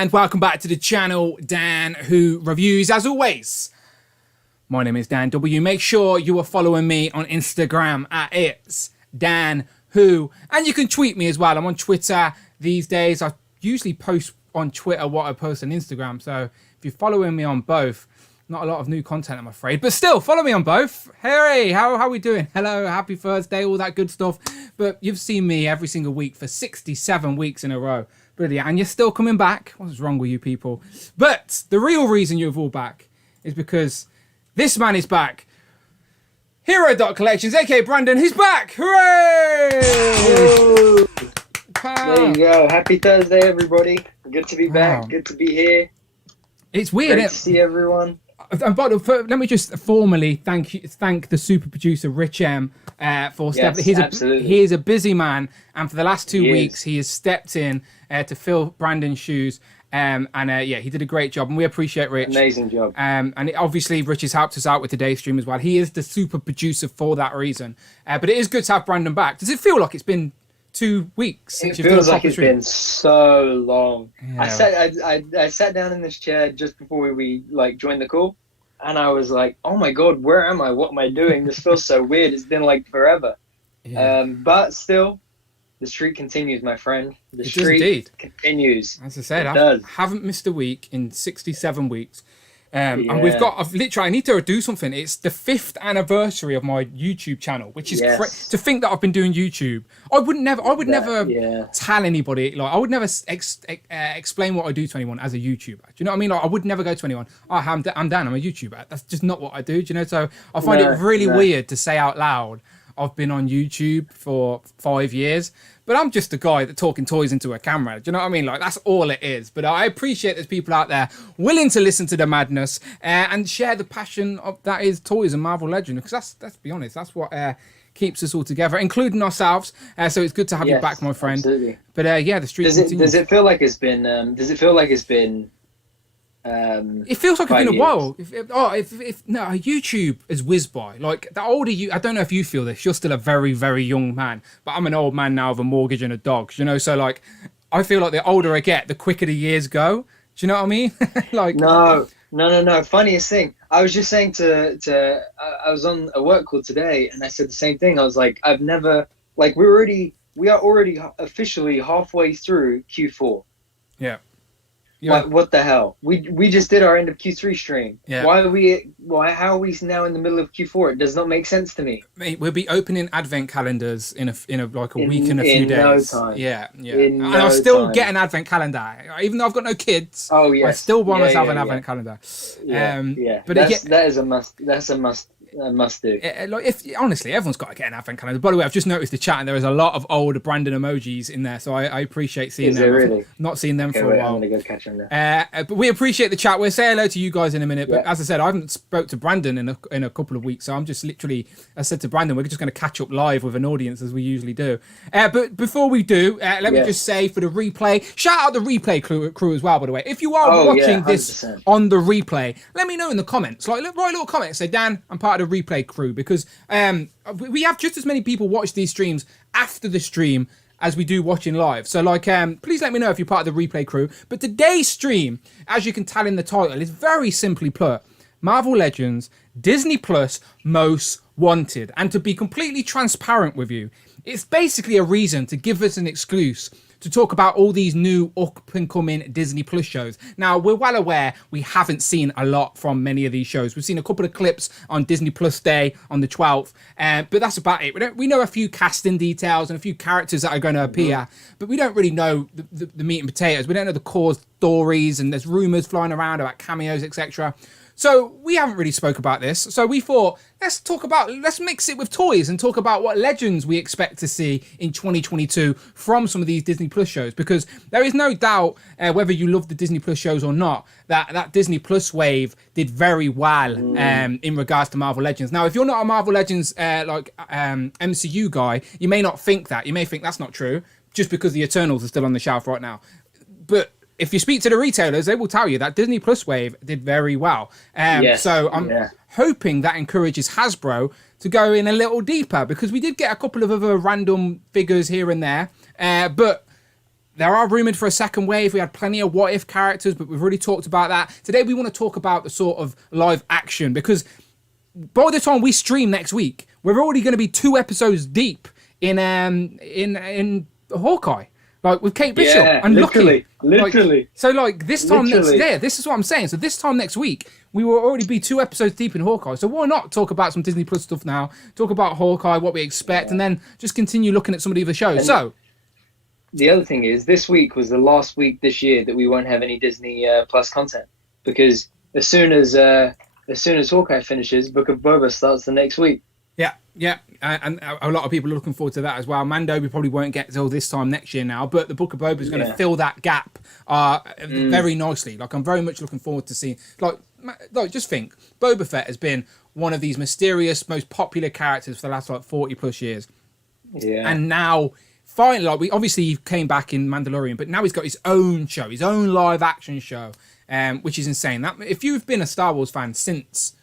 and welcome back to the channel, Dan Who Reviews. As always, my name is Dan W. Make sure you are following me on Instagram at It's Dan Who, and you can tweet me as well. I'm on Twitter these days. I usually post on Twitter what I post on Instagram, so if you're following me on both, not a lot of new content, I'm afraid, but still follow me on both. Hey, how are we doing? Hello, happy Thursday, all that good stuff. But you've seen me every single week for 67 weeks in a row. Brilliant. And you're still coming back. What's wrong with you people? But the real reason you're all back is because this man is back. Hero Collections, aka Brandon, he's back. Hooray! There you go. Happy Thursday, everybody. Good to be back. Good to be here. It's weird. Great to see everyone. Let me just formally thank the super producer Rich M for stepping. He is a busy man, and for the last 2 weeks he has stepped in to fill Brandon's shoes. Yeah, he did a great job, and we appreciate Rich. Amazing job. Obviously Rich has helped us out with today's stream as well. He is the super producer for that reason. But it is good to have Brandon back. Does it feel like it's been 2 weeks since you've done a proper stream? It feels like it's been so long. Yeah. I sat down in this chair just before we joined the call, and I was like, oh my god, where am I? What am I doing? This feels so weird. It's been like forever. Yeah. But still, the streak continues, my friend. The streak continues. As I said, I haven't missed a week in 67 weeks. And I need to do something. It's the 5th anniversary of my YouTube channel, which is to think that I've been doing YouTube. I would never tell anybody, I would never explain what I do to anyone as a YouTuber. Do you know what I mean? I would never go to anyone, I'm Dan, I'm a YouTuber. That's just not what I do. Do you know? So I find it really weird to say out loud, I've been on YouTube for 5 years, but I'm just a guy that's talking toys into a camera. Do you know what I mean? That's all it is. But I appreciate there's people out there willing to listen to the madness and share the passion of that is toys and Marvel Legends. Because let's be honest, that's what keeps us all together, including ourselves. So it's good to have you back, my friend. Absolutely. But the street continues. Does it feel like it's been? It feels like it's been a while. YouTube has whizzed by. The older you, I don't know if you feel this. You're still a very, very young man, but I'm an old man now with a mortgage and a dog. You know, so I feel like the older I get, the quicker the years go. Do you know what I mean? No. Funniest thing, I was just saying I was on a work call today, and I said the same thing. I was like, I've never we are already officially halfway through Q4. Yeah. What the hell? We just did our end of Q3 stream. Yeah. How are we now in the middle of Q4? It does not make sense to me. Mate, we'll be opening advent calendars in a week and a few days. No time. Yeah. And I'll still get an advent calendar, even though I've got no kids. Oh yeah. I still want myself an advent calendar. But that is a must. That's a must. Must do. Honestly, everyone's got to get an advent calendar. By the way, I've just noticed the chat, and there is a lot of old Brandon emojis in there, so I appreciate seeing them. Really? Not seen them for a while. I'm gonna go catch them there. But we appreciate the chat. We'll say hello to you guys in a minute. But as I said, I haven't spoke to Brandon in a couple of weeks, so I'm just literally. I said to Brandon, we're just going to catch up live with an audience as we usually do. But before we do, let me just say for the replay, shout out the replay crew as well. By the way, if you are watching this on the replay, let me know in the comments. Write a little comment. Say, Dan, I'm part of the replay crew, because we have just as many people watch these streams after the stream as we do watching live. So please let me know if you're part of the replay crew. But today's stream, as you can tell in the title, is very simply put, Marvel Legends Disney Plus Most Wanted. And to be completely transparent with you, it's basically a reason to give us an excuse to talk about all these new up-and-coming Disney Plus shows. Now, we're well aware we haven't seen a lot from many of these shows. We've seen a couple of clips on Disney Plus Day on the 12th, but that's about it. We know a few casting details and a few characters that are going to appear, but we don't really know the meat and potatoes. We don't know the core stories, and there's rumours flying around about cameos, etc. So we haven't really spoke about this. So we thought, let's mix it with toys and talk about what legends we expect to see in 2022 from some of these Disney Plus shows. Because there is no doubt, whether you love the Disney Plus shows or not, that Disney Plus wave did very well in regards to Marvel Legends. Now, if you're not a Marvel Legends MCU guy, you may not think that. You may think that's not true, just because the Eternals are still on the shelf right now. But if you speak to the retailers, they will tell you that Disney Plus wave did very well. So I'm hoping that encourages Hasbro to go in a little deeper, because we did get a couple of other random figures here and there. But There are rumored for a second wave. We had plenty of what if characters, but we've already talked about that. Today we want to talk about the sort of live action, because by the time we stream next week, we're already going to be 2 episodes deep in Hawkeye, like with Kate Bishop and literally. Like, so like this time next year, this is what I'm saying. So this time next week, we will already be 2 episodes deep in Hawkeye. So why not talk about some Disney Plus stuff now? Talk about Hawkeye, what we expect, and then just continue looking at some of the other shows. So the other thing is, this week was the last week this year that we won't have any Disney Plus content, because as soon as Hawkeye finishes, Book of Boba starts the next week. Yeah, and a lot of people are looking forward to that as well. Mando, we probably won't get till this time next year now, but the Book of Boba is going to fill that gap very nicely. Like, I'm very much looking forward to seeing. Like, just think, Boba Fett has been one of these mysterious, most popular characters for the last 40 plus years. Yeah, and now finally, like, we obviously came back in Mandalorian, but now he's got his own show, his own live action show, which is insane. That if you've been a Star Wars fan since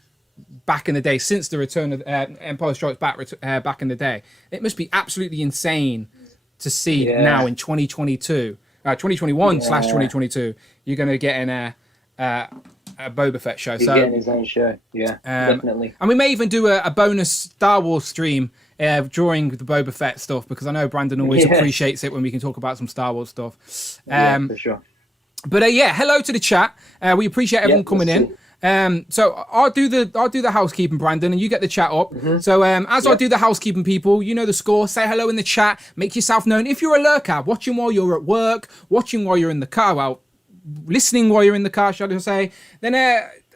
back in the day, since the return of Empire Strikes Back back in the day, it must be absolutely insane to see now in 2022, 2021/2022, you're going to get in a Boba Fett show. He's getting his own show, definitely. And we may even do a bonus Star Wars stream during the Boba Fett stuff, because I know Brandon always appreciates it when we can talk about some Star Wars stuff. For sure. But hello to the chat. We appreciate everyone coming in. So I'll do the housekeeping, Brandon, and you get the chat up. So as I do the housekeeping, people, you know the score. Say hello in the chat. Make yourself known. If you're a lurker, watching while you're at work, watching while you're in the car, well, listening while you're in the car, shall I say, then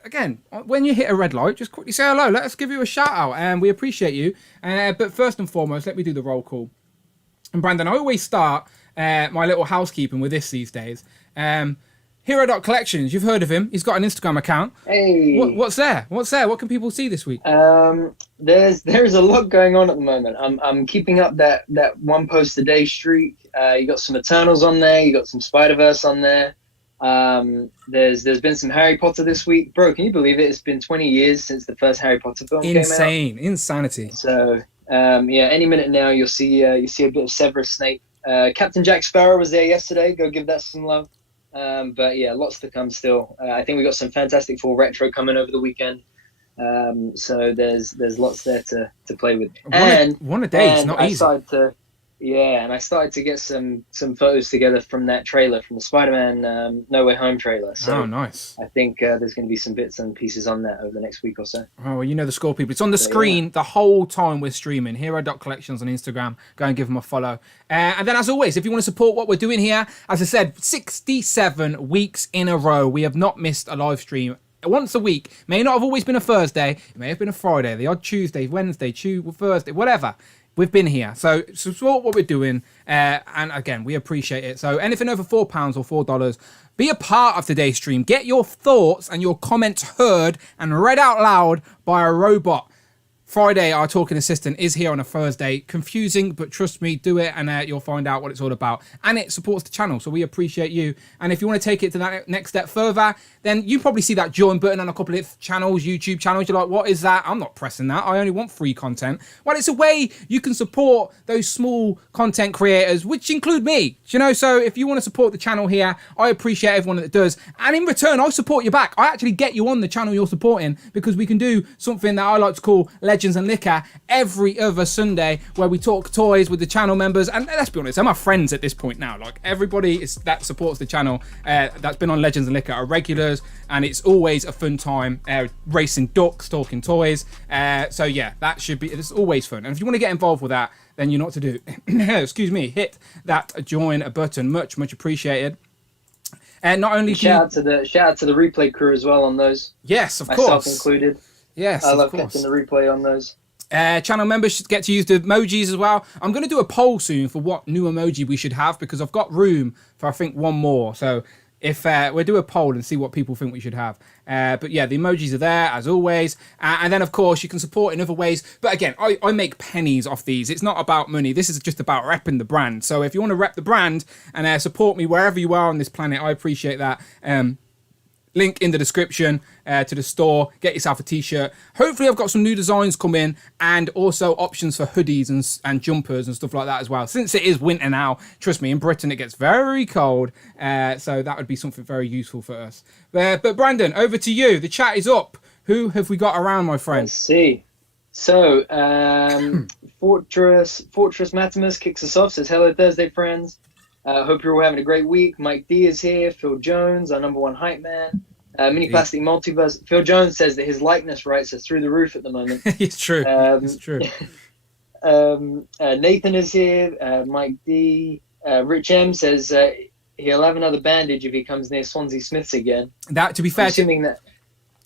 again, when you hit a red light, just quickly say hello. Let us give you a shout out, and we appreciate you. But first and foremost, let me do the roll call. And Brandon, I always start my little housekeeping with this these days. Hero.collections, you've heard of him. He's got an Instagram account. Hey. What's there? What can people see this week? There's a lot going on at the moment. I'm keeping up that one post a day streak. You got some Eternals on there. You got some Spider-Verse on there. There's been some Harry Potter this week. Bro, can you believe it? It's been 20 years since the first Harry Potter film came out. Insanity. So any minute now you'll see a bit of Severus Snape. Captain Jack Sparrow was there yesterday. Go give that some love. But yeah, lots to come still. I think we got some Fantastic Four retro coming over the weekend. So there's lots there to play with. One a day is not easy. I started to get some photos together from that trailer, from the Spider-Man No Way Home trailer. So nice. I think there's going to be some bits and pieces on that over the next week or so. Oh, well, you know the score, people. It's on the screen the whole time we're streaming. Hero.collections on Instagram. Go and give them a follow. And then, as always, if you want to support what we're doing here, as I said, 67 weeks in a row, we have not missed a live stream. Once a week. May not have always been a Thursday. It may have been a Friday, the odd Tuesday, Wednesday, Thursday, whatever. We've been here. So support what we're doing. And again, we appreciate it. So anything over £4 or $4, be a part of today's stream. Get your thoughts and your comments heard and read out loud by a robot. Friday, our talking assistant is here on a Thursday. Confusing, but trust me, do it, and you'll find out what it's all about. And it supports the channel, so we appreciate you. And if you want to take it to that next step further, then you probably see that join button on a couple of channels, YouTube channels. You're like, what is that? I'm not pressing that. I only want free content. Well, it's a way you can support those small content creators, which include me. You know, so if you want to support the channel here, I appreciate everyone that does. And in return, I support you back. I actually get you on the channel you're supporting, because we can do something that I like to call Legends and Liquor every other Sunday, where we talk toys with the channel members. And let's be honest, they're my friends at this point now. Like, everybody that supports the channel that's been on Legends and Liquor are regulars, and it's always a fun time racing ducks, talking toys. So yeah, it's always fun. And if you want to get involved with that, then you know what to do. Excuse me, hit that join button. Much appreciated. And not only shout out to the replay crew as well on those. Yes, of course, myself included. Yes, I love catching the replay on those. Channel members should get to use the emojis as well. I'm going to do a poll soon for what new emoji we should have, because I've got room for, I think, one more. So if we'll do a poll and see what people think we should have. But yeah, the emojis are there as always. And then, of course, you can support in other ways. But again, I make pennies off these. It's not about money. This is just about repping the brand. So if you want to rep the brand and support me wherever you are on this planet, I appreciate that. Link in the description to the store. Get yourself a t-shirt. Hopefully I've got some new designs coming and also options for hoodies and jumpers and stuff like that as well. Since it is winter now, trust me, in Britain it gets very cold. So that would be something very useful for us. But Brandon, over to you. The chat is up. Who have we got around, my friend? Let's see. So, Fortress Matimus kicks us off, says, hello, Thursday friends. Hope you're all having a great week. Mike D is here. Phil Jones, our number one hype man. Mini Plastic Multiverse. Phil Jones says that his likeness rights are through the roof at the moment. It's true. It's true. Nathan is here. Mike D. Rich M says he'll have another bandage if he comes near Swansea Smiths again. That, to be fair,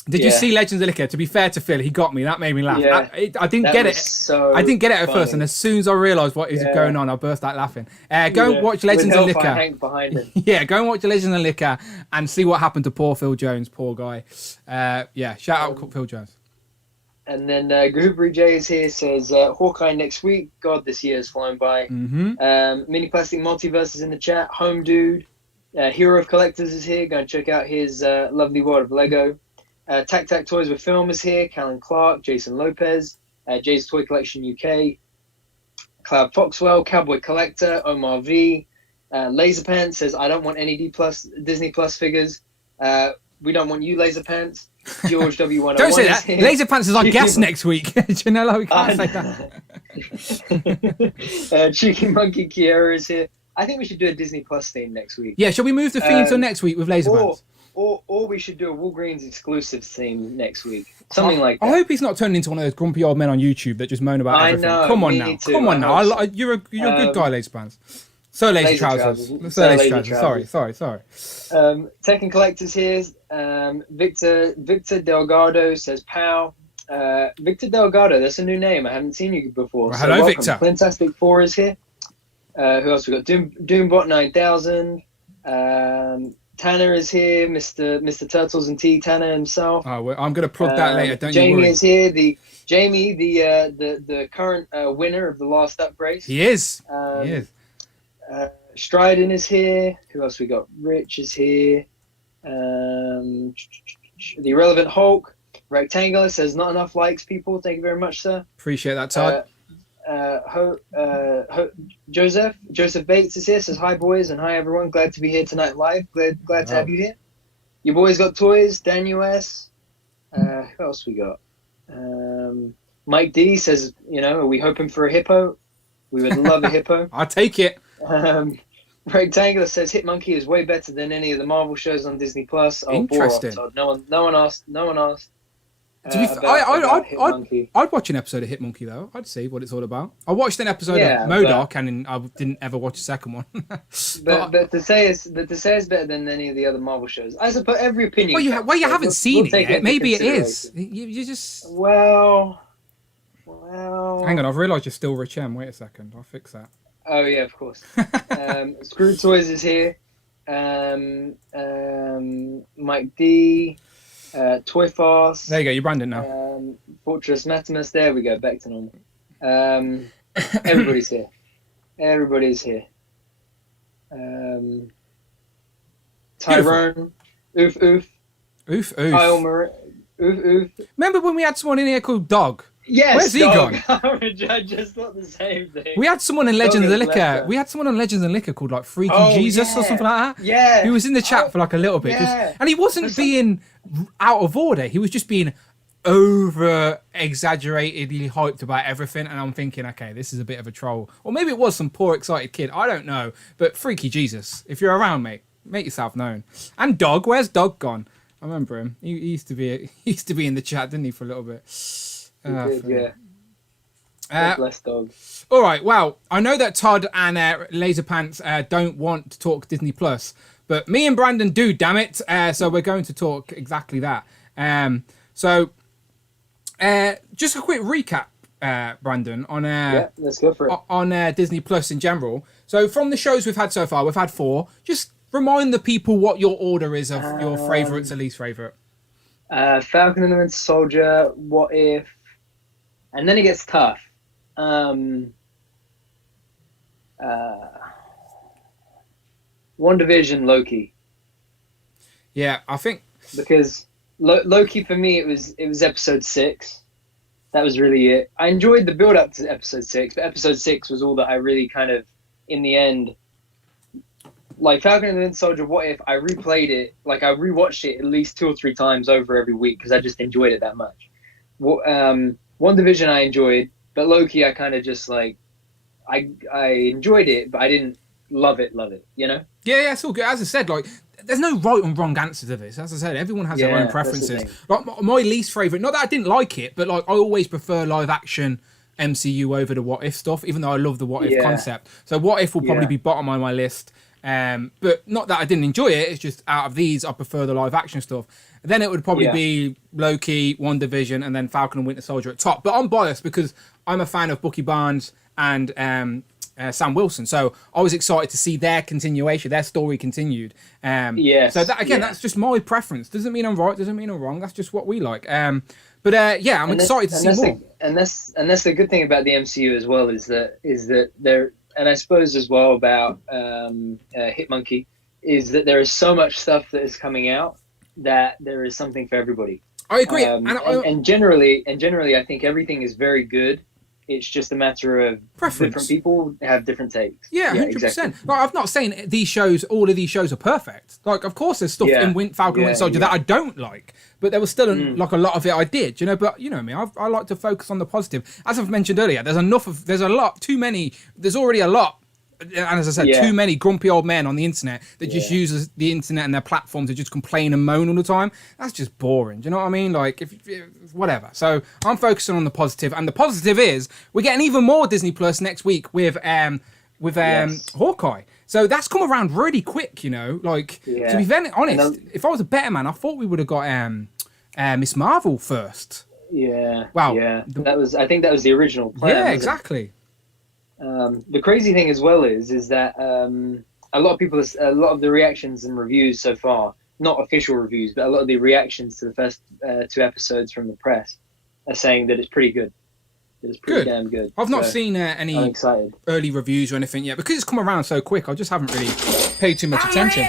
Did you see Legends of Liquor? To be fair to Phil, he got me. That made me laugh. Yeah, I didn't get it. So I didn't get it at funny. first, and as soon as I realised what is going on, I burst out laughing. Go and watch Legends of Liquor. Hank behind him. Yeah, go and watch Legends of Liquor and see what happened to poor Phil Jones, poor guy. Shout out Phil Jones. And then Goobery J is here, says Hawkeye next week. God, this year has flown by. Mini Plastic Multiverse is in the chat. Home Dude, Hero of Collectors is here. Go and check out his lovely world of Lego. Tac Tac Toys with Film is here. Callan Clark, Jason Lopez, Jay's Toy Collection UK, Cloud Foxwell, Cowboy Collector, Omar V, Laserpants says, I don't want any Disney Plus figures. We don't want you, Laserpants. George W101. Don't say that. Laserpants is our guest next week. Do you know, like, we can't say that. Cheeky Monkey Kiera is here. I think we should do a Disney Plus theme next week. Yeah, shall we move the theme till next week with Laserpants? Or we should do a Walgreens exclusive theme next week. Something like that. I hope he's not turning into one of those grumpy old men on YouTube that just moan about everything. I know. Come on now. Come on now. You're a good guy, Laserpants. So Lazy Trousers. Lazy Trousers. Sorry. Tekken Collectors here. Victor Delgado says, pow. Victor Delgado, that's a new name. I haven't seen you before. Well, hello, welcome. Victor. Fantastic Four is here. Who else we got? Doombot 9000. Tanner is here, Mr. Turtles and Tea, Tanner himself. Oh, well, I'm going to plug that later. Don't Jamie you worry. is here. The current winner of the last upgrade. He is. Stryden is here. Who else we got? Rich is here. The Irrelevant Hulk. Rectangular says not enough likes, people. Thank you very much, sir. Appreciate that, Todd. Joseph Bates is here, says hi boys and hi everyone, glad to be here tonight live, glad to have you here. Your boys got toys. Daniel S. Who else we got? Mike D says, are we hoping for a hippo? We would love a hippo. I'll take it. Rectangular says Hit Monkey is way better than any of the Marvel shows on Disney Plus. Interesting. No one asked. To be I'd watch an episode of Hit Monkey though. I'd see what it's all about. I watched an episode of MODOK and I didn't ever watch a second one. but to say it's better than any of the other Marvel shows, I suppose every opinion. Well, you haven't seen it yet. Maybe it is. You just. Well. Hang on, I've realised you're still Rich M. Wait a second, I'll fix that. Oh yeah, of course. Screw Toys is here. Mike D. Toy Fast. There you go, you're Brandon now. Fortress Matimus. There we go, back to normal. Everybody's here. Everybody's here. Tyrone. Oof. Kyle Murray. Oof. Remember when we had someone in here called Dog? Yes, where's he gone? I just thought the same thing. We had someone in Legends of Liquor. We had someone in Legends of Liquor called like Freaky Jesus or something like that. Yeah. He was in the chat for like a little bit. Yeah. And he wasn't being out of order. He was just being over exaggeratedly hyped about everything. And I'm thinking, okay, this is a bit of a troll. Or maybe it was some poor excited kid. I don't know. But Freaky Jesus, if you're around, mate, make yourself known. And Dog, where's Dog gone? I remember him. He used to be in the chat, didn't he, for a little bit? He did, yeah. God bless Dog. All right. Well, I know that Todd and Laserpants don't want to talk Disney Plus, but me and Brandon do. Damn it! So we're going to talk exactly that. So just a quick recap, Brandon, on let's go for it. On Disney Plus in general. So from the shows we've had so far, we've had 4. Just remind the people what your order is of your favourites and least favourite. Falcon and the Winter Soldier. What If? And then it gets tough. WandaVision, Loki. Yeah, I think because Loki for me it was episode 6. That was really it. I enjoyed the build up to episode 6, but episode 6 was all that I really kind of, in the end, like Falcon and the Winter Soldier. What If I replayed it? Like I rewatched it at least 2 or 3 times over every week because I just enjoyed it that much. WandaVision I enjoyed, but Loki I kind of just like I enjoyed it, but I didn't love it. You know? Yeah, it's all good. As I said, like, there's no right and wrong answer to this. As I said, everyone has their own preferences. Like, my least favourite, not that I didn't like it, but like I always prefer live action MCU over the What If stuff, even though I love the What If concept. So What If will probably be bottom on my list. But not that I didn't enjoy it, it's just out of these, I prefer the live action stuff. Then it would probably be Loki, WandaVision, and then Falcon and Winter Soldier at top. But I'm biased because I'm a fan of Bucky Barnes and Sam Wilson, so I was excited to see their continuation, their story continued. So that again, that's just my preference. Doesn't mean I'm right, doesn't mean I'm wrong. That's just what we like. I'm excited to see more. And that's the good thing about the MCU as well is that there, and I suppose as well about Hitmonkey, is that there is so much stuff that is coming out that there is something for everybody. I agree, and generally, I think everything is very good. It's just a matter of preference. Different people have different takes. Yeah, 100%. Exactly. Like, I'm not saying all of these shows are perfect. Like, of course, there's stuff in Falcon and Winter Soldier that I don't like, but there was still like a lot of it I did. You know, but you know me, I like to focus on the positive. As I've mentioned earlier, there's already a lot. And as I said, too many grumpy old men on the internet that just uses the internet and their platform to just complain and moan all the time. That's just boring. Do you know what I mean? Like, if whatever. So I'm focusing on the positive, and the positive is we're getting even more Disney Plus next week with Hawkeye. So that's come around really quick. You know, like to be very honest, if I was a better man, I thought we would have got Miss Marvel first. Yeah. Wow. Yeah. I think that was the original plan. Yeah, exactly. The crazy thing as well is that a lot of the reactions and reviews so far, not official reviews, but a lot of the reactions to the first 2 episodes from the press are saying that it's pretty good. That it's pretty damn good. I've not seen any early reviews or anything yet because it's come around so quick. I just haven't really paid too much attention.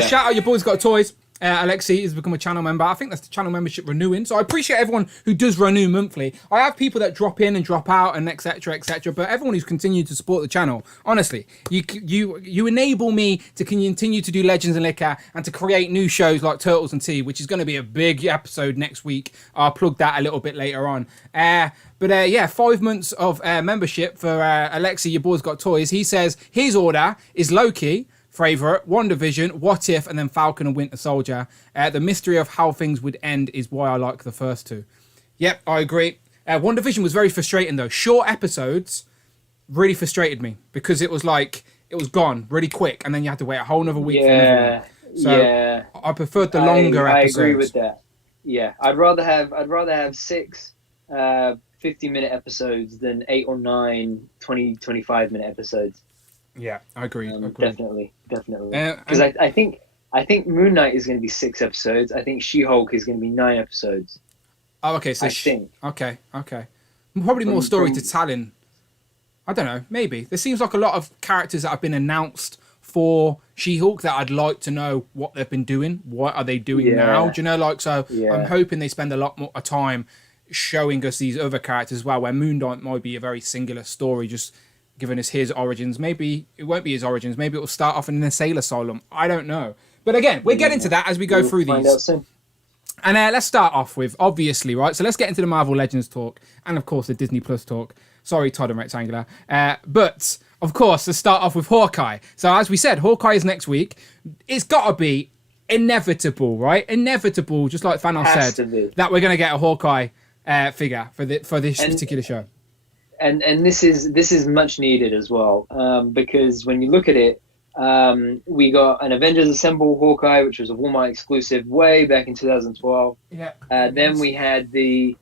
Shout out, your boys got toys. Alexi has become a channel member. I think that's the channel membership renewing. So I appreciate everyone who does renew monthly. I have people that drop in and drop out and etc. But everyone who's continued to support the channel, honestly, you enable me to continue to do Legends and Liquor and to create new shows like Turtles and Tea, which is going to be a big episode next week. I'll plug that a little bit later on. 5 months of membership for Alexi, your boy's got toys. He says his order is Loki, favourite, WandaVision, What If, and then Falcon and Winter Soldier. The mystery of how things would end is why I like the first 2. Yep, I agree. WandaVision was very frustrating though. Short episodes really frustrated me because it was gone really quick, and then you had to wait a whole another week for another one. So I preferred the longer episodes. I agree with that. Yeah, I'd rather have 6 50-minute episodes than 8 or 9 25-minute episodes. Yeah, I agree. Definitely. Because I think Moon Knight is going to be 6 episodes. I think She-Hulk is going to be 9 episodes. Oh, okay. So okay. Probably more story to tell in. I don't know. Maybe there seems like a lot of characters that have been announced for She-Hulk that I'd like to know what they've been doing. What are they doing now? Do you know? Like, so I'm hoping they spend a lot more time showing us these other characters as well. Where Moon Knight might be a very singular story, just giving us his origins. Maybe it won't be his origins. Maybe it will start off in an insane asylum. I don't know. But again, we'll get into that as we go through these. Out soon. And let's start off with, obviously, right? So let's get into the Marvel Legends talk and, of course, the Disney Plus talk. Sorry, Todd and Rectangular. But, of course, let's start off with Hawkeye. So as we said, Hawkeye is next week. It's got to be inevitable, right? Inevitable, just like Thanos said, that we're going to get a Hawkeye figure for this particular show. And this is much needed as well, because when you look at it, we got an Avengers Assemble Hawkeye, which was a Walmart exclusive way back in 2012. Yeah. Then we had the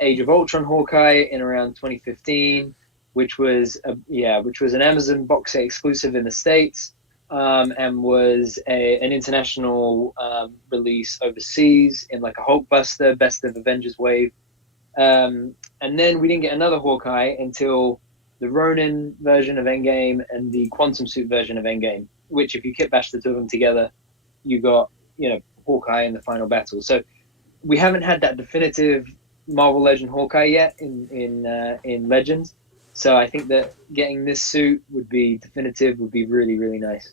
Age of Ultron Hawkeye in around 2015, which was an Amazon box set exclusive in the States, and was an international release overseas in like a Hulkbuster Best of Avengers wave. And then we didn't get another Hawkeye until the Ronin version of Endgame and the Quantum Suit version of Endgame, which if you kit bash the 2 of them together, you got, Hawkeye in the final battle. So we haven't had that definitive Marvel Legend Hawkeye yet in Legends. So I think that getting this suit would be really, really nice.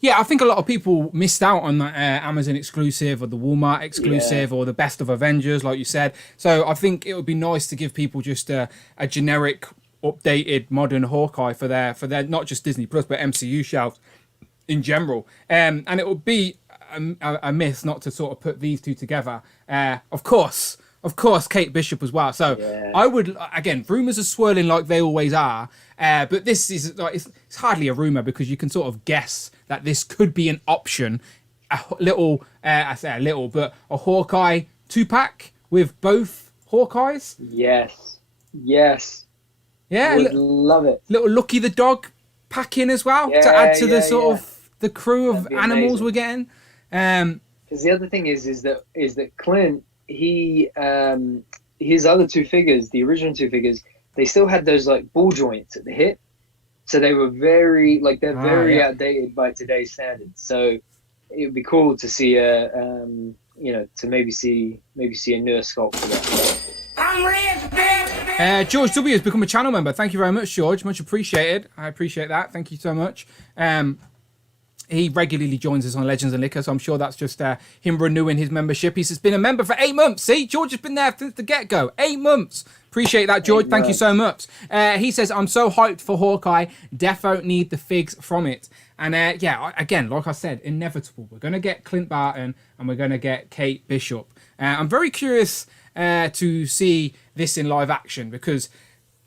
Yeah, I think a lot of people missed out on that Amazon exclusive or the Walmart exclusive or the Best of Avengers, like you said. So I think it would be nice to give people just a generic, updated, modern Hawkeye for their not just Disney Plus but MCU shelves in general. And it would be a miss not to sort of put these two together. Of course, Kate Bishop as well. So I would, again, rumors are swirling like they always are. But this is like it's hardly a rumor because you can sort of guess that this could be an option. I say a little, but a Hawkeye 2-pack with both Hawkeyes. Yes. Yeah, would love it. Little Lucky the dog pack in as well to add to the sort of the crew of animals we're getting. Because the other thing is that Clint, he his other two figures, the original two figures, they still had those like ball joints at the hip, so they were very very outdated by today's standards. So it would be cool to see to maybe see a newer sculpt for that. George W has become a channel member. Thank you very much, George. Much appreciated. I appreciate that. Thank you so much. He regularly joins us on Legends and Liquor, so I'm sure that's just him renewing his membership. He's been a member for 8 months. See, George has been there since the get-go. 8 months. Appreciate that, George. Thank you so much. He says, I'm so hyped for Hawkeye. Defo need the figs from it. And again, like I said, inevitable. We're going to get Clint Barton and we're going to get Kate Bishop. I'm very curious to see this in live action because,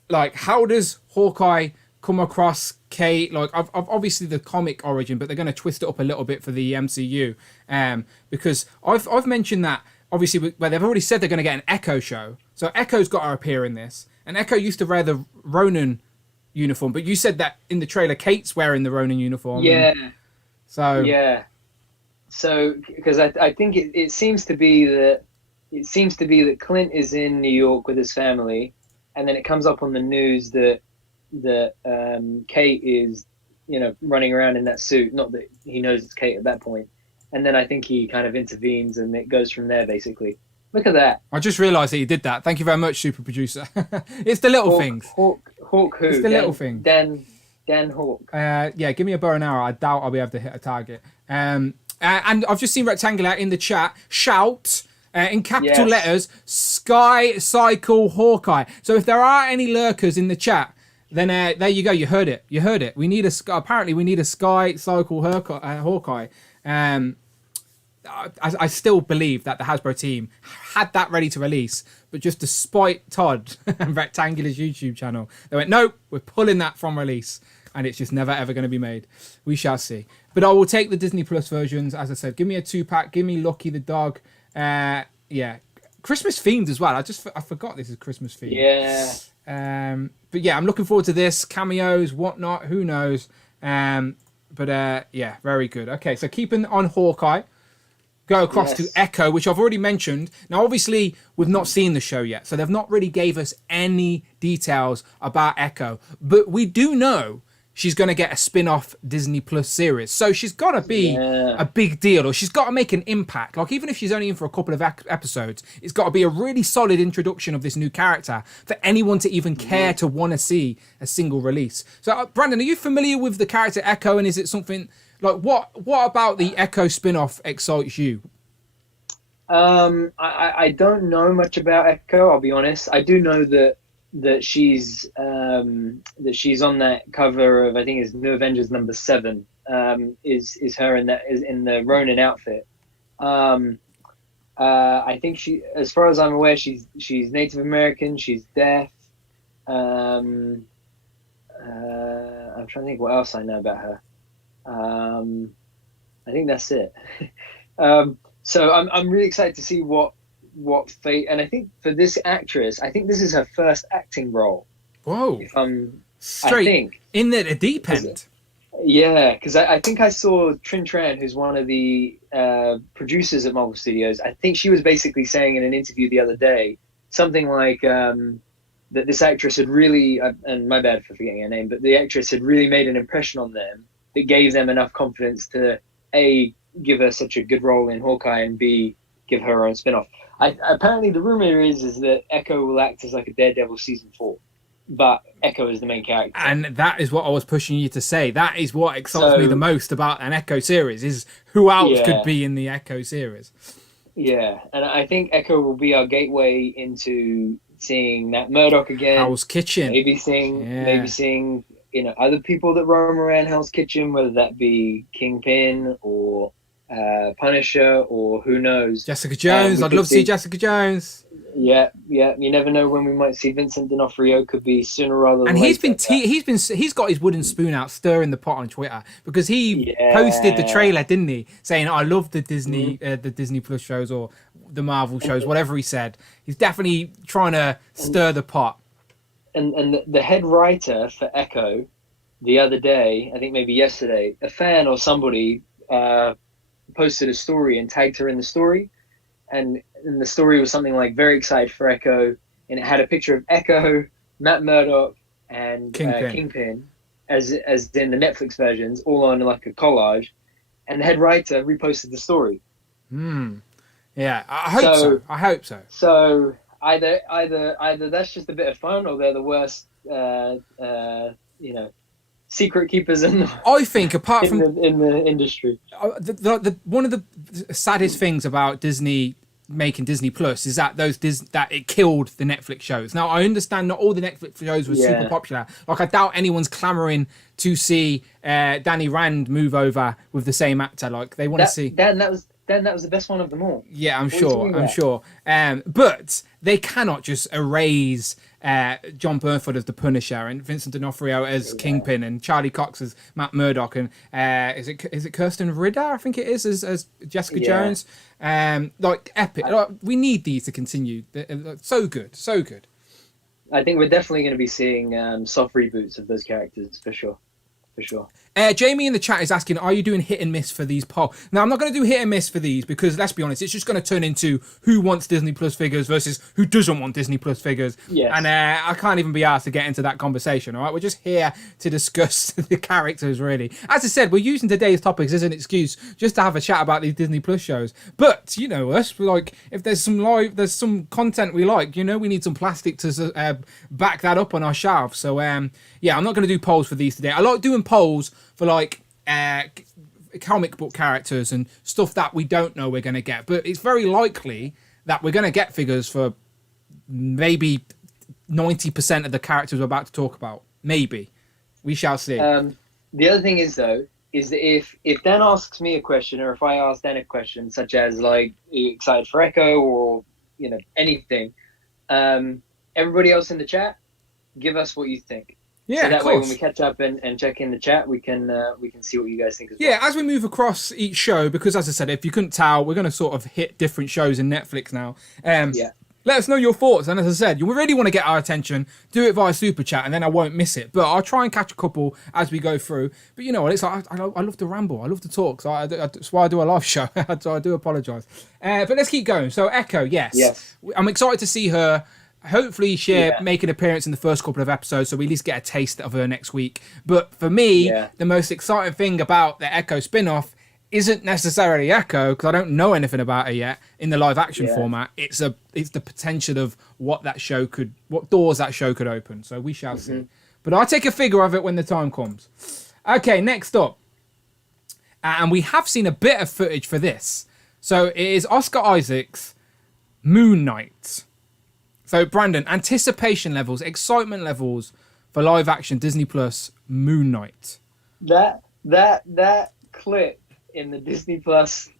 like, how does Hawkeye come across Kate? Like, obviously the comic origin, but they're going to twist it up a little bit for the MCU. Because I've mentioned that, obviously, where they've already said they're going to get an Echo show. So Echo's got to appear in this. And Echo used to wear the Ronin uniform, but you said that in the trailer, Kate's wearing the Ronin uniform. Yeah. So because I think it seems to be that Clint is in New York with his family, and then it comes up on the news that Kate is, running around in that suit. Not that he knows it's Kate at that point. And then I think he kind of intervenes, and it goes from there, basically. Look at that. I just realised that he did that. Thank you very much, super producer. It's the little things. Hawk who? It's the little thing. Dan Hawk. Give me a bow and arrow. I doubt I'll be able to hit a target. And I've just seen Rectangular in the chat shout in capital letters, Sky Cycle Hawkeye. So if there are any lurkers in the chat, then there you go. You heard it. We need apparently we need a Sky Cycle Hawkeye. I still believe that the Hasbro team had that ready to release, but just to spite Todd and Rectangular's YouTube channel, they went, nope, we're pulling that from release, and it's just never ever going to be made. We shall see. But I will take the Disney Plus versions, as I said. Give me a 2-pack. Give me Lucky the dog. Christmas themed as well. I forgot this is Christmas themed. Yeah. But yeah, I'm looking forward to this. Cameos, whatnot, who knows. Very good. Okay, so keeping on Hawkeye. Go across to Echo, which I've already mentioned. Now, obviously, we've not seen the show yet, so they've not really gave us any details about Echo. But we do know she's going to get a spin-off Disney Plus series. So she's got to be a big deal, or she's got to make an impact. Like, even if she's only in for a couple of episodes, it's got to be a really solid introduction of this new character for anyone to even care to want to see a single release. So, Brandon, are you familiar with the character Echo, and is it something... Like, what about the Echo spin-off excites you? I don't know much about Echo, I'll be honest. I do know that she's on that cover of, I think it's New Avengers number 7. Is her in the Ronin outfit. I think she, as far as I'm aware, she's Native American. She's deaf. I'm trying to think what else I know about her. I think that's it. So I'm really excited to see what fate, and I think for this actress, I think this is her first acting role. Whoa! If I'm straight I think, in the deep end. Yeah, because I think I saw Trin Tran, who's one of the producers at Marvel Studios. I think she was basically saying in an interview the other day something like that this actress had really, and my bad for forgetting her name, but the actress had really made an impression on them that gave them enough confidence to give her such a good role in Hawkeye, and B, give her own spin-off. Apparently the rumor is that Echo will act as like a Daredevil season 4, but Echo is the main character. And that is what I was pushing you to say. That is what excites me the most about an Echo series, is who else could be in the Echo series. Yeah, and I think Echo will be our gateway into seeing Matt Murdock again. Hell's Kitchen. Maybe seeing other people that roam around Hell's Kitchen, whether that be Kingpin or Punisher, or who knows. Jessica Jones. I'd love to see Jessica Jones. Yeah. You never know when we might see Vincent D'Onofrio. Could be sooner rather than later. And he's got his wooden spoon out, stirring the pot on Twitter, because he posted the trailer, didn't he? Saying, I love the Disney the Disney Plus shows or the Marvel shows, whatever he said. He's definitely trying to stir the pot. And the head writer for Echo, the other day, I think maybe yesterday, a fan or somebody posted a story and tagged her in the story, and the story was something like very excited for Echo, and it had a picture of Echo, Matt Murdock, and Kingpin as in the Netflix versions, all on like a collage, and the head writer reposted the story. Yeah, I hope so. So either that's just a bit of fun, or they're the worst secret keepers I think apart from in the industry. One of the saddest things about Disney making Disney Plus is that that it killed the Netflix shows. Now I understand not all the Netflix shows were super popular. Like I doubt anyone's clamoring to see Danny Rand move over with the same actor. Like they want to see. That was the best one of them all. Yeah, I'm sure. But they cannot just erase John Burnford as the Punisher and Vincent D'Onofrio as Kingpin and Charlie Cox as Matt Murdock and is it Kirsten Ritter? I think it is as Jessica Jones. Like epic. Like, we need these to continue. So good. I think we're definitely going to be seeing soft reboots of those characters for sure. Jamie in the chat is asking, are you doing hit and miss for these polls? Now, I'm not going to do hit and miss for these because, let's be honest, it's just going to turn into who wants Disney Plus figures versus who doesn't want Disney Plus figures. Yes. And I can't even be asked to get into that conversation, all right? We're just here to discuss the characters, really. As I said, we're using today's topics as an excuse just to have a chat about these Disney Plus shows. But, you know us, like, if there's some content we like, we need some plastic to back that up on our shelves. So, yeah, I'm not going to do polls for these today. I like doing polls for like comic book characters and stuff that we don't know we're going to get, but it's very likely that we're going to get figures for maybe 90% of the characters we're about to talk about. Maybe we shall see. The other thing is though, is that if Dan asks me a question, or if I ask Dan a question, such as like, are you excited for Echo, or anything, everybody else in the chat, give us what you think. Yeah, so that way when we catch up and check in the chat, we can see what you guys think as well. Yeah, as we move across each show, because as I said, if you couldn't tell, we're going to sort of hit different shows in Netflix now. Let us know your thoughts. And as I said, you really want to get our attention, do it via Super Chat, and then I won't miss it. But I'll try and catch a couple as we go through. But you know what? It's like I love to ramble. I love to talk. So that's why I do a live show. So I do apologise. But let's keep going. So Echo, yes. I'm excited to see her. Hopefully she'll make an appearance in the first couple of episodes, so we at least get a taste of her next week. But for me, the most exciting thing about the Echo spin-off isn't necessarily Echo, because I don't know anything about her yet in the live action format. It's the potential of what doors that show could open. So we shall see. But I'll take a figure of it when the time comes. Okay, next up. And we have seen a bit of footage for this. So it is Oscar Isaac's Moon Knight. So, Brandon, anticipation levels, excitement levels for live action Disney Plus Moon Knight. That clip in the Disney Plus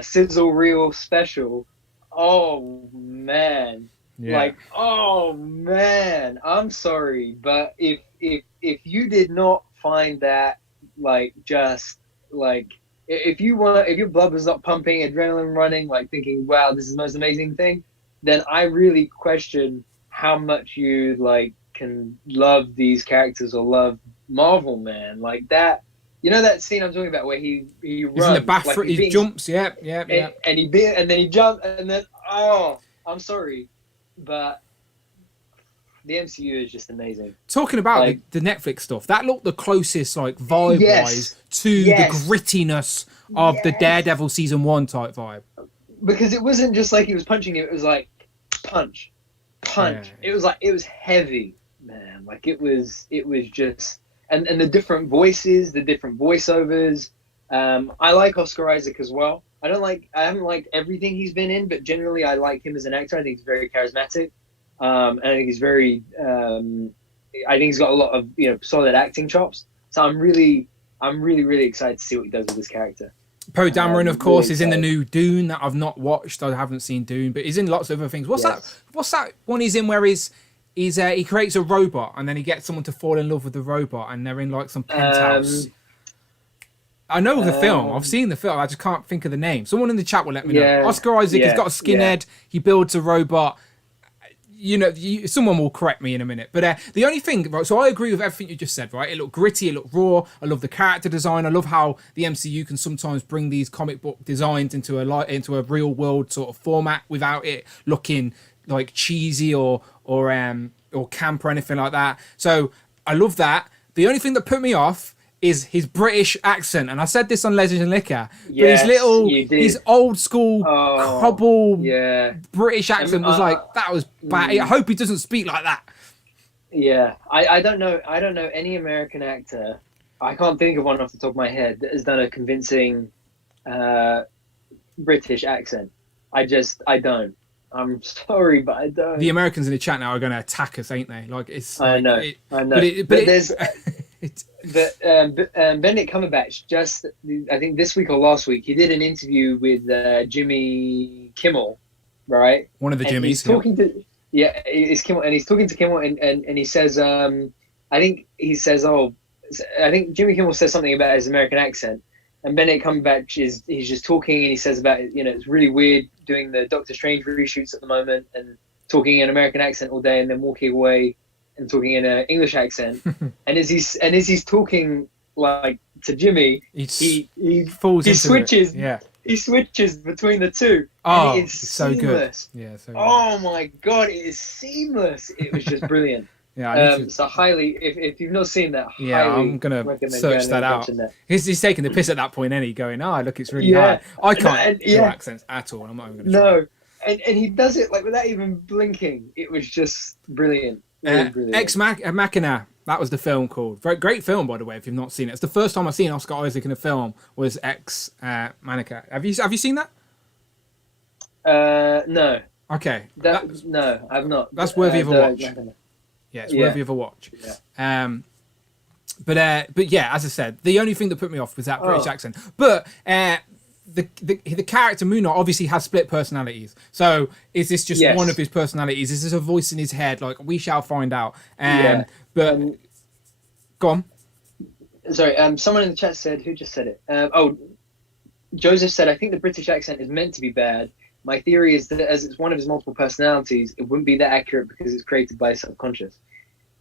sizzle reel special. Oh man. Yeah. I'm sorry, but if you did not find that if your blood was not pumping, adrenaline running, thinking, wow, this is the most amazing thing, then I really question how much you can love these characters or love Marvel, man. Like that, that scene I'm talking about where he runs, he's in the bathroom, he jumps, yeah. And then he jumps, and then I'm sorry, but the MCU is just amazing. Talking about Like- the Netflix stuff, that looked the closest, like vibe-wise, to the grittiness of the Daredevil season 1 type vibe. Because it wasn't just like he was punching it. It was like punch. Yeah. It was heavy, man. Like it was just, and the different voices, the different voiceovers. I like Oscar Isaac as well. I haven't liked everything he's been in, but generally I like him as an actor. I think he's very charismatic. And I think he's very, I think he's got a lot of, solid acting chops. So I'm really excited to see what he does with this character. Poe Dameron, of course, really is in the excited. new Dune that I've not watched. I haven't seen Dune, but he's in lots of other things. What's that one he's in where he creates a robot and then he gets someone to fall in love with the robot and they're in like some penthouse. I know the film. I've seen the film. I just can't think of the name. Someone in the chat will let me know. Oscar Isaac, he's got a skinhead. He builds a robot. Someone will correct me in a minute. But the only thing, right, so I agree with everything you just said, right? It looked gritty, it looked raw. I love the character design. I love how the MCU can sometimes bring these comic book designs into a real world sort of format without it looking like cheesy or camp or anything like that. So I love that. The only thing that put me off is his British accent, and I said this on Legends and Liquor. Yes, but his old school cobble British accent was that was bad. I hope he doesn't speak like that. Yeah, I don't know any American actor. I can't think of one off the top of my head that has done a convincing British accent. I don't. I'm sorry, but I don't. The Americans in the chat now are going to attack us, ain't they? Like it's. I know. But there's. Benedict Cumberbatch I think this week or last week, he did an interview with Jimmy Kimmel, right? One of the Jimmys. He's talking it's Kimmel, and he's talking to Kimmel, and he says, I think Jimmy Kimmel says something about his American accent, and Benedict Cumberbatch he's just talking, and he says about it's really weird doing the Doctor Strange reshoots at the moment, and talking in an American accent all day, and then walking away and talking in an English accent, and as he's talking like to Jimmy, he switches. Yeah, he switches between the two. Oh, it's so good. Yeah, so good. Oh my god, it is seamless. It was just brilliant. Yeah, so highly. If you've not seen that, I'm gonna search that out. He's taking the piss at that point, any going, look, it's really hard. I can't do accents at all. I'm not even gonna try. And he does it like without even blinking. It was just brilliant. Ex Machina, that was the film called. Great film, by the way, if you've not seen it. It's the first time I've seen Oscar Isaac in a film was Ex Machina. Have you seen that? No. Okay. No, I've not. That's worthy of a watch. Yeah, it's worthy of a watch. Yeah. But yeah, as I said, the only thing that put me off was that British accent. But the character Moon Knight obviously has split personalities. So is this just one of his personalities? Is this a voice in his head? Like, we shall find out. But go on. Sorry, someone in the chat said, who just said it? Joseph said, I think the British accent is meant to be bad. My theory is that as it's one of his multiple personalities, it wouldn't be that accurate because it's created by subconscious.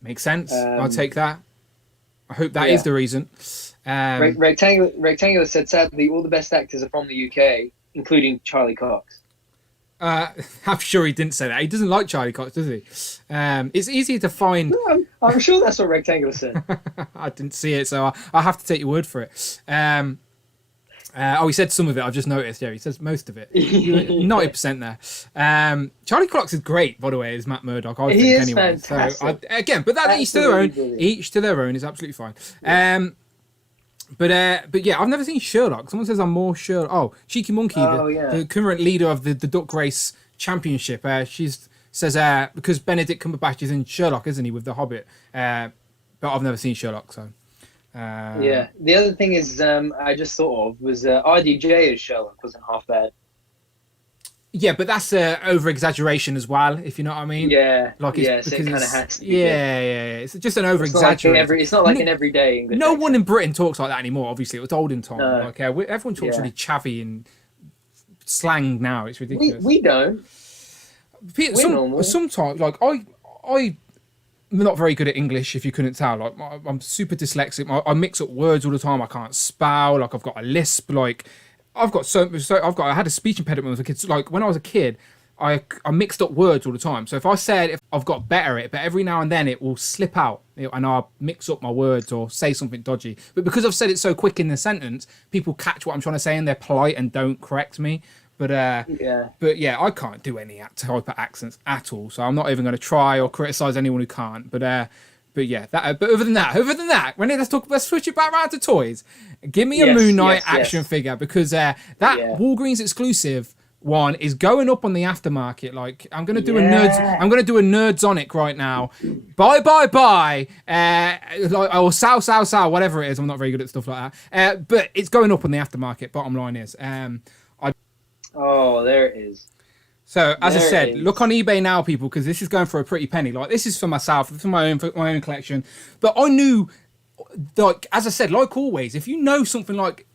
Makes sense. I'll take that. I hope that is the reason. Rectangular said, sadly, all the best actors are from the UK, including Charlie Cox. I'm sure he didn't say that. He doesn't like Charlie Cox, does he? It's easier to find... No, I'm sure that's what Rectangular said. I didn't see it, so I'll have to take your word for it. He said some of it. I've just noticed. Yeah, he says most of it. 90% there. Charlie Cox is great, by the way, as Matt Murdock. I think, anyway. Fantastic. So but that each to their own. Each to their own is absolutely fine. Yeah. But yeah, I've never seen Sherlock. Someone says I'm more Sherlock. Oh, Cheeky Monkey, the current leader of the Duck Race Championship. She says because Benedict Cumberbatch is in Sherlock, isn't he, with The Hobbit? But I've never seen Sherlock, so. The other thing is I just thought of was RDJ as Sherlock wasn't half bad. Yeah, but that's over exaggeration as well, if you know what I mean. Yeah, like it's so it kind of has to be. Yeah. It's just an over exaggeration. It's not like an everyday English. No one in Britain talks like that anymore. Obviously, it was olden time. No. Like everyone talks really chavvy and slang now. It's ridiculous. We don't. Sometimes, like I'm not very good at English, if you couldn't tell. Like I'm super dyslexic. I mix up words all the time. I can't spell. Like I've got a lisp. Like I had a speech impediment as a kid. So, like when I was a kid, I mixed up words all the time. So if I said if I've got better at it, but every now and then it will slip out and I'll mix up my words or say something dodgy. But because I've said it so quick in the sentence, people catch what I'm trying to say and they're polite and don't correct me. But yeah, I can't do any type of accents at all. So I'm not even going to try or criticize anyone who can't. But yeah, but other than that, let's switch it back around to toys. Give me a Moon Knight action figure, because that Walgreens exclusive one is going up on the aftermarket. Like, I'm gonna do a Nerdsonic right now. Buy, or sow, whatever it is. I'm not very good at stuff like that. But it's going up on the aftermarket. Bottom line is, oh, there it is. So as I said, look on eBay now, people, because this is going for a pretty penny. Like, this is for myself, for my own collection. But I knew, like, as I said, like always, if you know something like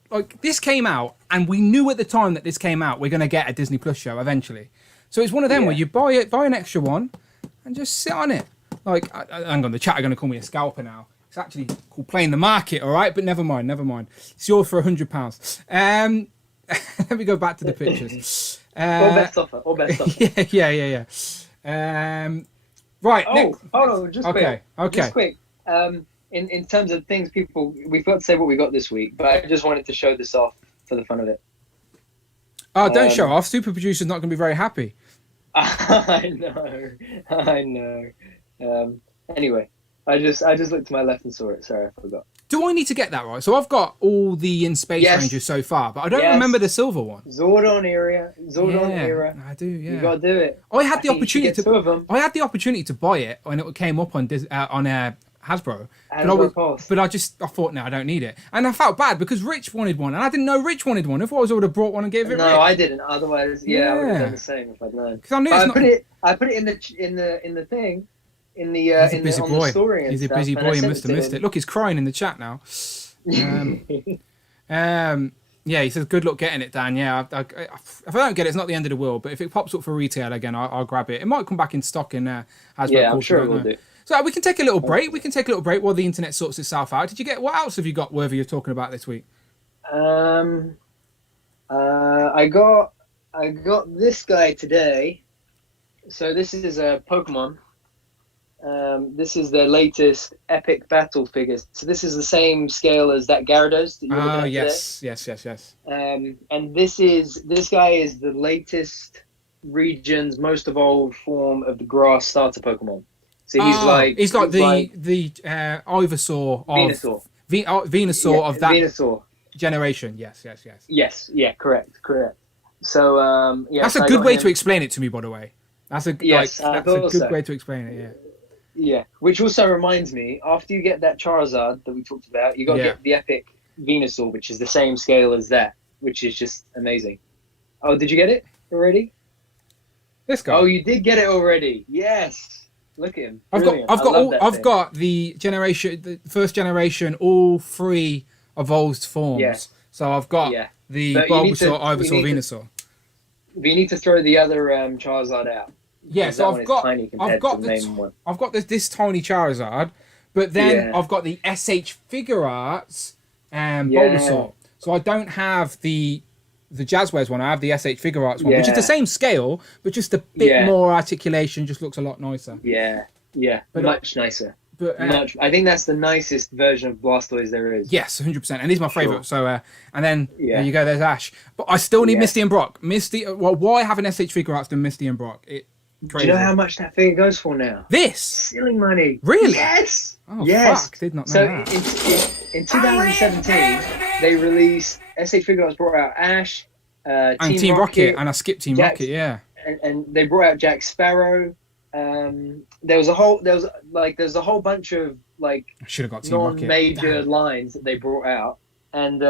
this came out, and we knew at the time that this came out, we're going to get a Disney Plus show eventually. So it's one of them where you buy an extra one, and just sit on it. Like, hang on, the chat are going to call me a scalper now. It's actually called playing the market, all right? But never mind. It's yours for £100. Let me go back to the pictures. Or best offer. Yeah. Right. Oh, hold on, just quick. Okay. Just quick. In terms of things, people, we forgot to say what we got this week, but I just wanted to show this off for the fun of it. Oh, don't show off. Super Producer's not going to be very happy. I know. Anyway, I just looked to my left and saw it. Sorry, I forgot. Do I need to get that right? So I've got all the In Space Rangers so far, but I don't remember the silver one. Zordon era. I do. Yeah, you gotta do it. I had the opportunity to. Two of them. I had the opportunity to buy it when it came up on Hasbro. But I thought, no, I don't need it, and I felt bad because Rich wanted one, and I didn't know Rich wanted one. If I would have brought one and gave it. No, Rich. I didn't. Otherwise, I would have done the same if I'd known. Because I knew I put it in the thing. On the story and he's stuff, a busy boy. He must have missed it. Look, he's crying in the chat now. Yeah, he says, good luck getting it, Dan. Yeah, if I don't get it, it's not the end of the world. But if it pops up for retail again, I'll grab it. It might come back in stock in Hasbro. Yeah, I'm sure it will do. So we can take a little break. While the internet sorts itself out. What else have you got worthy of talking about this week? I got this guy today. So this is a Pokemon. This is the latest epic battle figures. So this is the same scale as that Gyarados that you were looking at yes. And this guy is the latest region's most evolved form of the grass starter Pokemon. So he's like the Ivysaur of Venusaur of that Venusaur generation. Yes. Yeah, correct. So that's a good way to explain it to me, by the way. That's a good way to explain it. Yeah. Yeah, which also reminds me, after you get that Charizard that we talked about, you got to get the epic Venusaur, which is the same scale as that, which is just amazing. Oh, did you get it already? This guy. Oh, you did get it already. Yes. Look at him. I've got the first generation, all three evolved forms. Yeah. So I've got the Bulbasaur, Ivysaur, Venusaur. But you need to throw the other Charizard out. Yeah, so I've got this tiny Charizard, but then I've got the SH Figure Arts Bulbasaur. So I don't have the Jazzwares one. I have the SH Figure Arts one, which is the same scale, but just a bit more articulation. Just looks a lot nicer. Yeah, but much nicer. But I think that's the nicest version of Blastoise there is. Yes, 100%, and he's my favourite. So and then there you go. There's Ash, but I still need Misty and Brock. Why have an SH Figure Arts than Misty and Brock? Crazy. Do you know how much that figure goes for now? This? Silly money. Really? Yes. Oh, yes. Fuck. Did not know that. In 2017, they released SH Figure Arts brought out Ash, and Team Rocket, and I skipped Team Rocket, and they brought out Jack Sparrow. There's a whole bunch of I should have got non-major lines that they brought out, and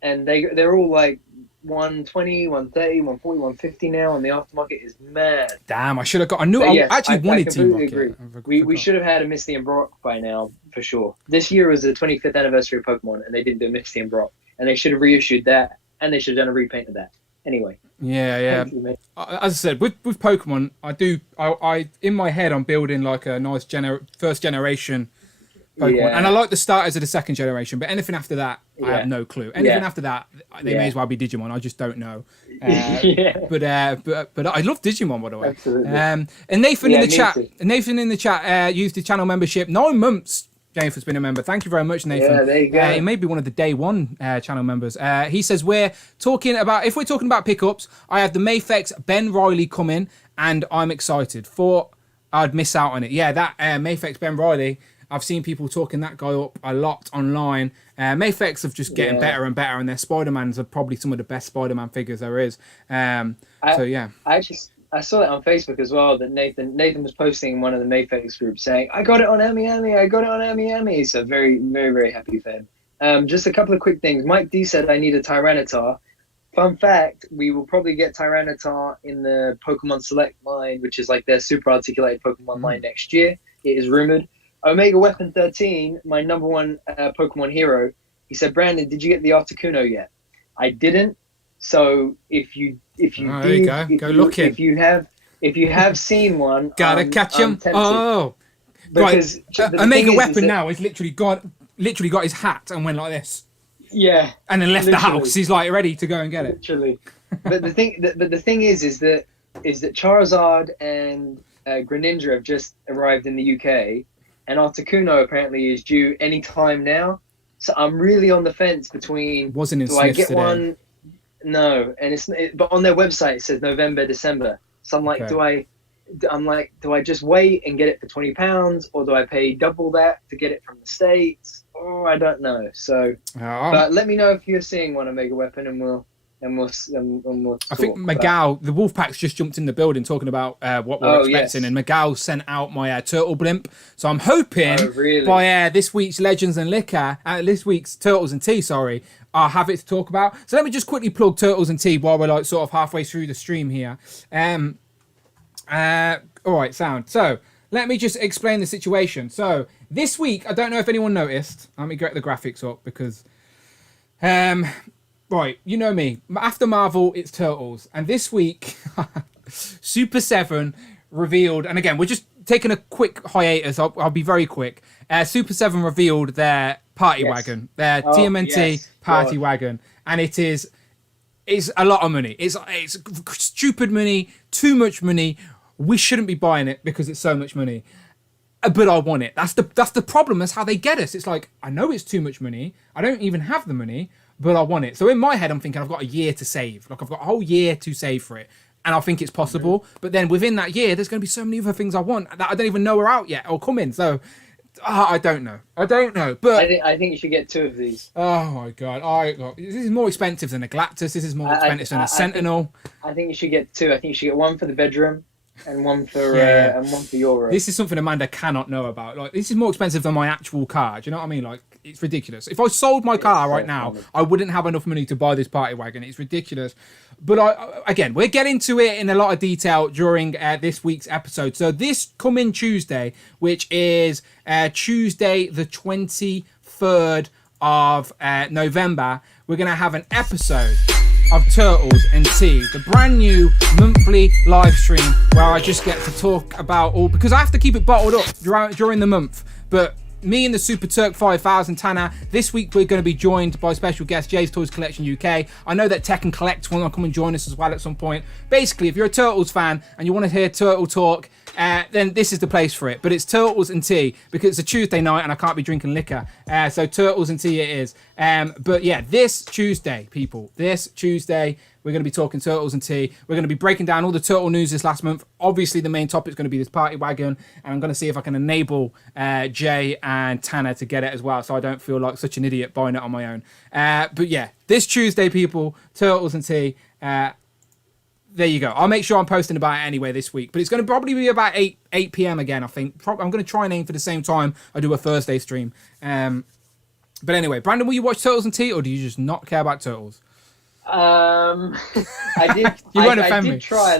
they're all like 120, 130, 140, 150 now, and the aftermarket is mad. Damn, I should have got. I actually wanted Team Rocket. We should have had a Misty and Brock by now for sure. This year was the 25th anniversary of Pokemon, and they didn't do Misty and Brock, and they should have reissued that, and they should have done a repaint of that. Anyway. Yeah. As I said, with Pokemon, I in my head I'm building like a nice first generation Pokemon, and I like the starters of the second generation, but anything after that, I have no clue. Anything after that, they may as well be Digimon. I just don't know. But I love Digimon, by the way. Absolutely. And Nathan in the chat used the channel membership 9 months. James has been a member. Thank you very much, Nathan. Yeah, there you go. He may be one of the day one channel members. He says if we're talking about pickups, I have the Mafex Ben Riley coming, and I'm excited. I'd miss out on it. Yeah, that Mafex Ben Riley. I've seen people talking that guy up a lot online. Mafex have just getting better and better, and their Spider-Mans are probably some of the best Spider-Man figures there is. I saw that on Facebook as well, that Nathan was posting in one of the Mafex groups saying, I got it on Ami. So very, very, very happy for him. Just a couple of quick things. Mike D said I need a Tyranitar. Fun fact, we will probably get Tyranitar in the Pokemon Select line, which is like their super articulated Pokemon line next year. It is rumored. Omega Weapon 13, my number one Pokemon hero, he said, Brandon, did you get the Articuno yet? I didn't. So if you have seen one, gotta catch him. Because right. Omega Weapon now has literally got his hat and went like this. Yeah. And then left the house. He's like ready to go and get it. Literally. But the thing is that Charizard and Greninja have just arrived in the UK, and Articuno apparently is due any time now. So I'm really on the fence between do I get one? No, and but on their website it says November, December. So I'm like, do I just wait and get it for £20, or do I pay double that to get it from the States? Oh, I don't know. So, but let me know if you're seeing one Omega Weapon, and we'll I think Miguel, the Wolfpack's just jumped in the building talking about what we're expecting, and Miguel sent out my turtle blimp. So I'm hoping by this week's Legends and Liquor, this week's Turtles and Tea, I'll have it to talk about. So let me just quickly plug Turtles and Tea while we're like sort of halfway through the stream here. All right, sound. So let me just explain the situation. So this week, I don't know if anyone noticed. Let me get the graphics up because, right, you know me. After Marvel, it's Turtles, and this week, Super 7 revealed. And again, we're just taking a quick hiatus. I'll be very quick. Super 7 revealed their party wagon, their TMNT party wagon, and it's a lot of money. It's stupid money, too much money. We shouldn't be buying it because it's so much money, but I want it. That's the problem. That's how they get us. It's like, I know it's too much money. I don't even have the money, but I want it. So in my head, I'm thinking I've got a year to save. Like I've got a whole year to save for it. And I think it's possible. Mm-hmm. But then within that year, there's going to be so many other things I want that I don't even know are out yet or coming. So I don't know. But I think you should get 2 of these. Oh my God. This is more expensive than a Galactus. This is more expensive than a Sentinel. I think you should get 2. I think you should get one for the bedroom and one for your room. This is something Amanda cannot know about. Like, this is more expensive than my actual car. Do you know what I mean? Like, it's ridiculous. If I sold my car right now, I wouldn't have enough money to buy this party wagon. It's ridiculous. But again, we'll get into it in a lot of detail during this week's episode. So this coming Tuesday, which is Tuesday the 23rd of November, we're going to have an episode of Turtles and Tea, the brand new monthly live stream where I just get to talk about all, because I have to keep it bottled up during the month. But me and the Super Turk 5000 Tanner, this week we're going to be joined by special guest Jay's Toys Collection UK. I know that Tech and Collect want to come and join us as well at some point. Basically, if you're a Turtles fan and you want to hear Turtle talk, then this is the place for it. But it's Turtles and Tea because it's a Tuesday night and I can't be drinking liquor. So Turtles and Tea it is. But yeah, this Tuesday, people, we're going to be talking Turtles and Tea. We're going to be breaking down all the Turtle news this last month. Obviously, the main topic is going to be this party wagon. And I'm going to see if I can enable Jay and Tanner to get it as well, so I don't feel like such an idiot buying it on my own. But yeah, this Tuesday, people, Turtles and Tea. There you go. I'll make sure I'm posting about it anyway this week. But it's going to probably be about 8 p.m. again, I think. I'm going to try and aim for the same time I do a Thursday stream. But anyway, Brandon, will you watch Turtles and Tea, or do you just not care about Turtles? I did. I did try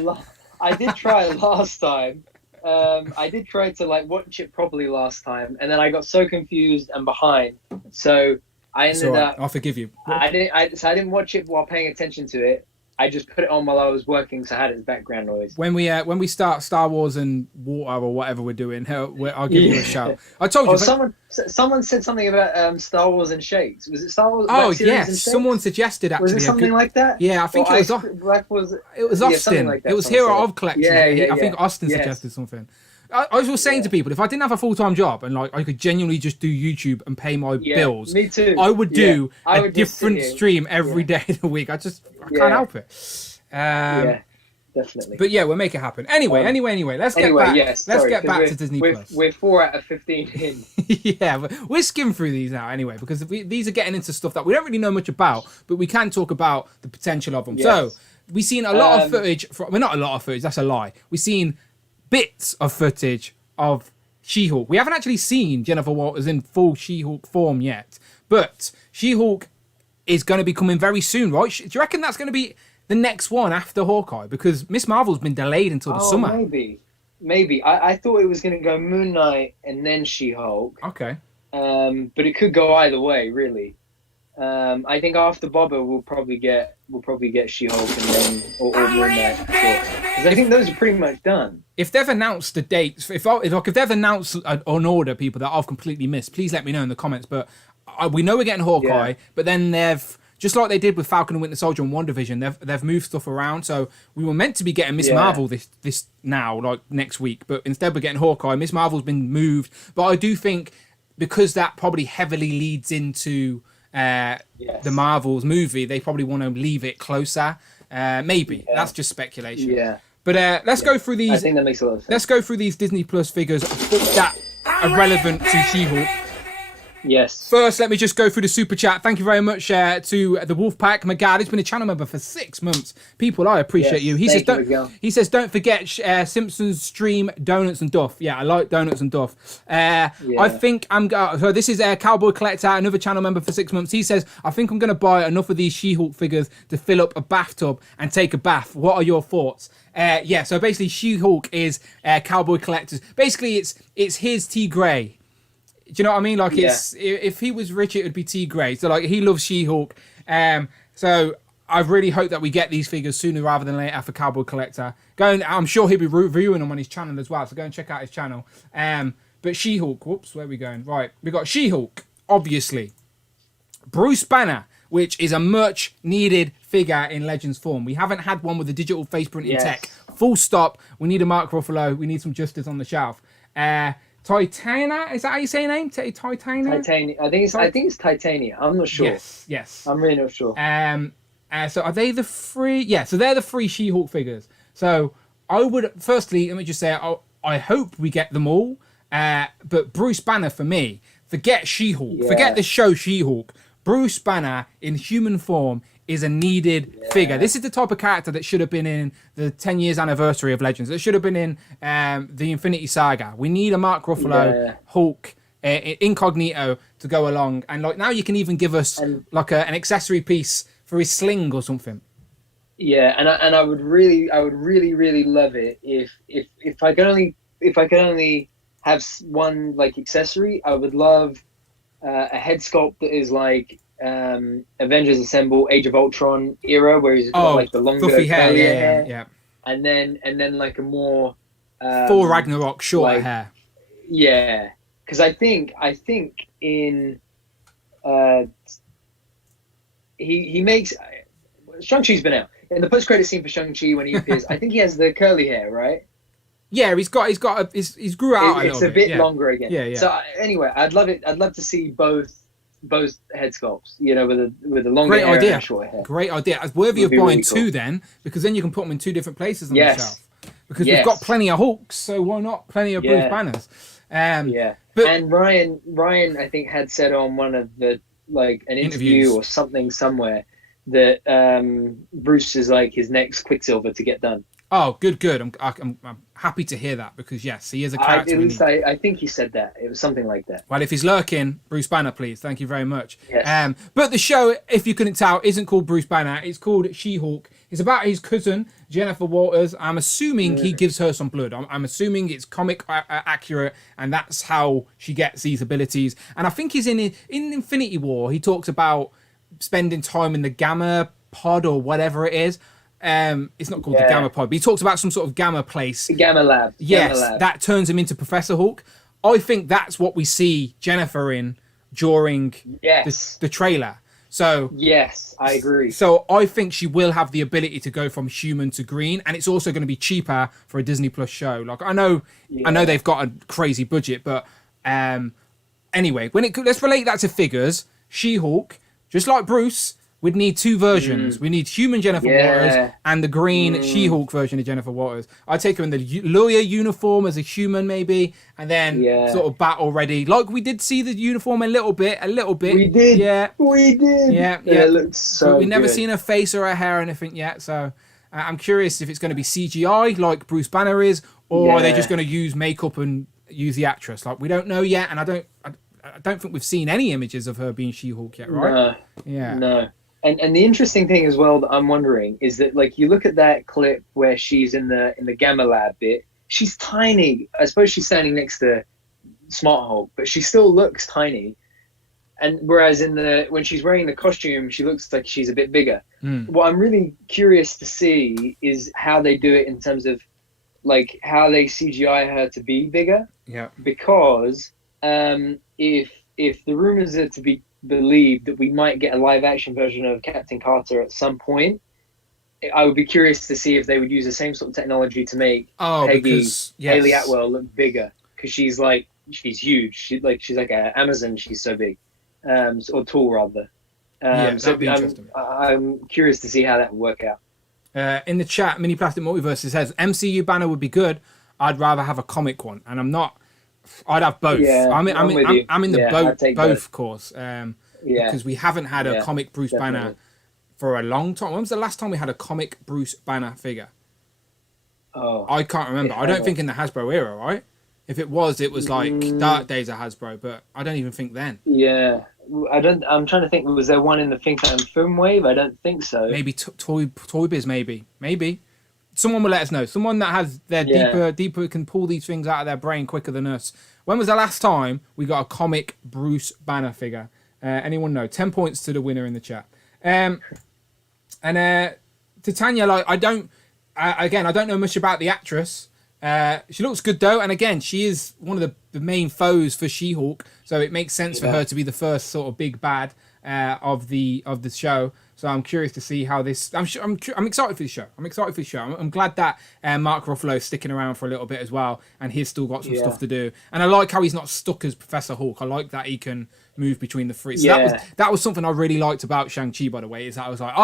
last time. I did try to watch it properly last time, and then I got so confused and behind. So I ended up. I'll forgive you. I didn't watch it while paying attention to it. I just put it on while I was working, so I had it as background noise. When we start Star Wars and water or whatever we're doing, I'll give you a shout. I told you. Someone said something about Star Wars and shakes. Was it Star Wars? Oh yes, someone suggested actually. Was it something like that? Yeah, I think it was. It was Austin. Like it was Hero of Collections. I think Austin suggested something. I was saying to people, if I didn't have a full-time job and like I could genuinely just do YouTube and pay my bills, me too. I would do a different stream every day of the week. I can't help it. Yeah, definitely. But yeah, we'll make it happen. Anyway, let's get back. Let's get back to Disney Plus. We're 4 out of 15 in. Yeah, but we're skimming through these now anyway because these are getting into stuff that we don't really know much about, but we can talk about the potential of them. Yes. So we've seen a lot of footage. Not a lot of footage. That's a lie. We've seen bits of footage of She-Hulk. We haven't actually seen Jennifer Walters in full She-Hulk form yet, but She-Hulk is going to be coming very soon, right? Do you reckon that's going to be the next one after Hawkeye? Because Miss Marvel's been delayed until the summer. Maybe. I thought it was going to go Moon Knight and then She-Hulk. Okay. But it could go either way, really. I think after Boba we'll probably get She-Hulk and then or Moon Knight for sure. Because I think those are pretty much done. If they've announced the dates, if they've announced an order, people that I've completely missed, please let me know in the comments. But we know we're getting Hawkeye, but then they've just like they did with Falcon and Winter Soldier and WandaVision, they've moved stuff around. So we were meant to be getting Miss Marvel this now, like next week, but instead we're getting Hawkeye. Miss Marvel's been moved, but I do think because that probably heavily leads into the Marvels movie, they probably want to leave it closer. Maybe that's just speculation. Yeah. But let's go through these. I think that makes a lot of sense. Let's go through these Disney Plus figures that are relevant to She-Hulk. Yes. First, let me just go through the super chat. Thank you very much to the Wolfpack Magad. He's been a channel member for 6 months. People, I appreciate you. He says, don't forget Simpsons stream Donuts and Duff. Yeah, I like Donuts and Duff. I think so this is Cowboy Collector, another channel member for 6 months. He says, I think I'm going to buy enough of these She-Hulk figures to fill up a bathtub and take a bath. What are your thoughts? So basically She-Hulk is Cowboy Collector's. Basically, it's his T. Gray. Do you know what I mean? Like if he was rich, it would be T. Gray. So like he loves She-Hulk. So I really hope that we get these figures sooner rather than later for Cowboy Collector. I'm sure he'll be reviewing them on his channel as well. So go and check out his channel. But She-Hulk, whoops, where are we going? Right, we got She-Hulk, obviously. Bruce Banner, which is a much needed figure in Legends form. We haven't had one with a digital face printing tech. Full stop. We need a Mark Ruffalo. We need some justice on the shelf. Titania, is that how you say your name? Titania? Titania. I think it's Titania. I'm not sure. Yes. I'm really not sure. So are they the 3? Yeah, so they're the 3 She-Hulk figures. So I would, firstly, let me just say, I hope we get them all. But Bruce Banner, for me, forget She-Hulk. Forget the show She-Hulk. Bruce Banner in human form is a needed figure. This is the type of character that should have been in the 10 years anniversary of Legends. It should have been in the Infinity Saga. We need a Mark Ruffalo Hulk incognito to go along. And like now you can even give us like an accessory piece for his sling or something. Yeah, and I would really love it if I could only have one like accessory. I would love a head sculpt that is like Avengers Assemble, Age of Ultron era, where he's got like the longer hair, yeah, and then like a more Thor Ragnarok shorter hair. Yeah, because I think in he makes Shang-Chi's been out in the post-credit scene for Shang-Chi when he appears. I think he has the curly hair, right? Yeah, he's grew out it's a bit longer again. Yeah. So anyway, I'd love to see both head sculpts, you know, with the longer hair and short hair. Great idea. It's worthy of buying really two then, because then you can put them in 2 different places on the shelf. Because we've got plenty of Hulks, so why not plenty of Bruce Banners? But and Ryan, I think, had said on one of the like an interview or something somewhere that Bruce is like his next Quicksilver to get done. Oh, good. I'm happy to hear that because yes, he is a character. At least I think he said that. It was something like that. Well, if he's lurking, Bruce Banner, please. Thank you very much. Yes. But the show, if you couldn't tell, isn't called Bruce Banner. It's called She-Hulk. It's about his cousin Jennifer Walters. I'm assuming he gives her some blood. I'm assuming it's comic accurate, and that's how she gets these abilities. And I think he's in Infinity War. He talks about spending time in the Gamma pod or whatever it is. It's not called the Gamma Pod, but he talks about some sort of gamma place. The Gamma Lab. Yes, Gamma Lab. that turns him into Professor Hulk. I think that's what we see Jennifer in during the trailer. So yes, I agree. So I think she will have the ability to go from human to green, and it's also going to be cheaper for a Disney Plus show. Like I know they've got a crazy budget, but anyway, let's relate that to figures. She-Hulk, just like Bruce, we'd need two versions. We need human Jennifer Waters and the green She-Hulk version of Jennifer Waters. I'd take her in the lawyer uniform as a human, maybe, and then sort of battle ready. Like we did see the uniform a little bit. We did. Yeah. We did. Yeah. It looks so but we've never good. seen her face or her hair or anything yet, so I'm curious if it's going to be CGI like Bruce Banner is, or are they just going to use makeup and use the actress? Like we don't know yet, and I don't think we've seen any images of her being She-Hulk yet, right? No. And the interesting thing as well that I'm wondering is that, like, you look at that clip where she's in the Gamma Lab bit, she's tiny. I suppose she's standing next to Smart Hulk, but she still looks tiny. And whereas when she's wearing the costume, she looks like she's a bit bigger. What I'm really curious to see is how they do it in terms of, like, how they CGI her to be bigger. Yeah. Because if the rumors are to be believed that we might get a live action version of Captain Carter at some point, I would be curious to see if they would use the same sort of technology to make Peggy Haley Atwell look bigger, because she's huge. She's like an Amazon. She's so big, or tall rather. That'd be interesting. I'm curious to see how that would work out. In the chat, Mini Plastic Multiverse says MCU banner would be good. I'd rather have a comic one, and I'm not. I'd have both. Yeah, I'm in the both course. Because we haven't had a comic Bruce Banner for a long time. When was the last time we had a comic Bruce Banner figure? Oh, I can't remember. I don't think in the Hasbro era, right? If it was like Dark Days of Hasbro, but I don't even think then. Yeah, I'm trying to think. Was there one in the Think and Film Wave? I don't think so. Maybe Toy Biz. Maybe. Someone will let us know. Someone that has their deeper can pull these things out of their brain quicker than us. When was the last time we got a comic Bruce Banner figure? Anyone know? 10 points to the winner in the chat. And to Tanya, like I don't know much about the actress. She looks good though, and again, she is one of the main foes for She-Hulk, so it makes sense for her to be the first sort of big bad of the show. So I'm curious to see how this. I'm excited for the show. I'm glad that Mark Ruffalo is sticking around for a little bit as well, and he's still got some stuff to do. And I like how he's not stuck as Professor Hulk. I like that he can move between the three. So that was something I really liked about Shang-Chi, by the way, is that I was like,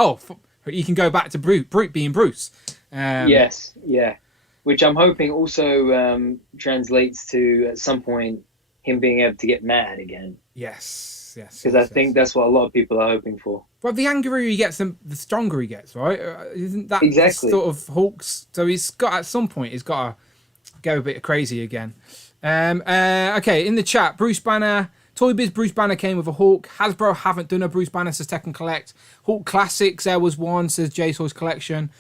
he can go back to being Bruce. Yes, yeah. Which I'm hoping also translates to, at some point, him being able to get mad again. Yes. Because I think that's what a lot of people are hoping for. Well, the angrier he gets, the stronger he gets, right? Isn't that exactly sort of Hulk's? So at some point, he's got to go a bit crazy again. Okay, in the chat, Bruce Banner, Toy Biz Bruce Banner came with a Hulk. Hasbro haven't done a Bruce Banner, says Tech and Collect. Hulk Classics, there was one, says J Toys Collection.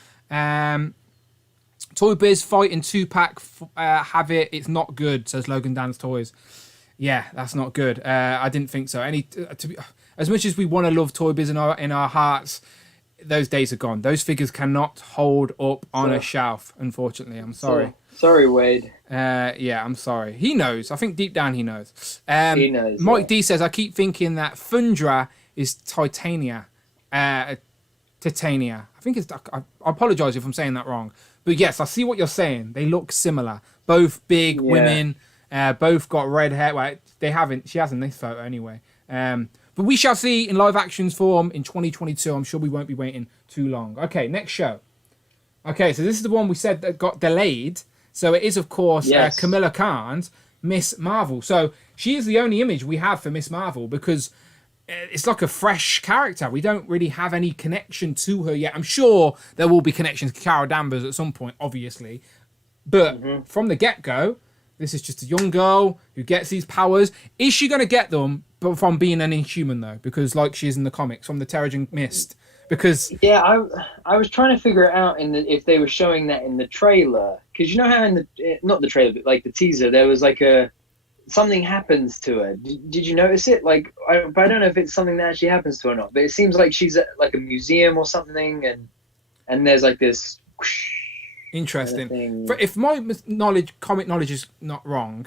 Toy Biz fighting 2-pack, have it. It's not good, says Logan Dan's Toys. Yeah, that's not good. I didn't think so. As much as we want to love Toy Biz in our hearts, those days are gone. Those figures cannot hold up on a shelf, unfortunately. I'm sorry. Sorry, Wade. I'm sorry. He knows. I think deep down he knows. He knows. Mike D says, I keep thinking that Fundra is Titania. Titania. I think it's... I apologise if I'm saying that wrong. But yes, I see what you're saying. They look similar. Both big women... both got red hair. Well, they haven't. She hasn't this photo anyway. But we shall see in live actions form in 2022. I'm sure we won't be waiting too long. Okay, next show. Okay, so this is the one we said that got delayed. So it is, of course, Kamala Khan's Miss Marvel. So she is the only image we have for Miss Marvel because it's like a fresh character. We don't really have any connection to her yet. I'm sure there will be connections to Carol Danvers at some point, obviously. But from the get-go, this is just a young girl who gets these powers. Is she going to get them from being an Inhuman, though? Because like she is in the comics, from the Terrigen Mist. Because... Yeah, I was trying to figure it out if they were showing that in the trailer. Because you know how in not the trailer, but like the teaser, there was like something happens to her. Did you notice it? Like, but I don't know if it's something that actually happens to her or not. But it seems like she's at like a museum or something, and there's like this whoosh Interesting. kind of If my comic knowledge is not wrong,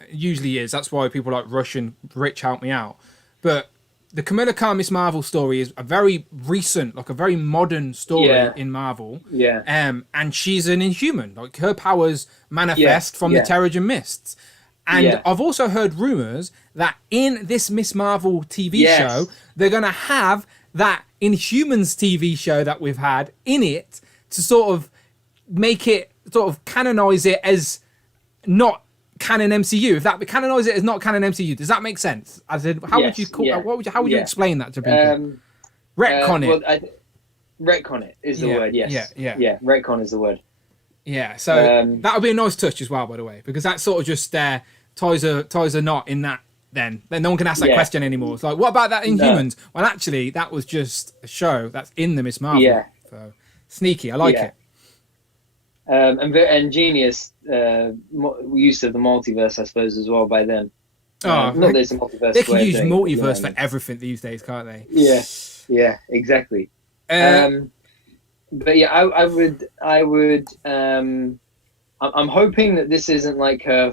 it usually is. That's why people like Rush and Rich help me out. But the Kamala Khan Miss Marvel story is a very recent, like a very modern story in Marvel. Yeah. And she's an Inhuman. Like her powers manifest from the Terrigen Mists. And I've also heard rumors that in this Miss Marvel TV show, they're going to have that Inhumans TV show that we've had in it to sort of make it, sort of canonize it as not canon MCU. If that canonize it as not canon MCU, does that make sense? As in, how would you call? How would you explain that to people? Retcon it. Well, retcon it is the word. Yes. Yeah. Retcon is the word. Yeah. So that would be a nice touch as well, by the way, because that sort of just ties a knot in that. Then no one can ask that question anymore. It's like, what about that Inhumans? No. Well, actually, that was just a show that's in the Miss Marvel. Yeah. So sneaky. I like it. And genius use of the multiverse, I suppose, as well by them. Not there's a multiverse. They can use multiverse for everything these days, can't they? Yeah, exactly. But yeah, I would. I'm hoping that this isn't like her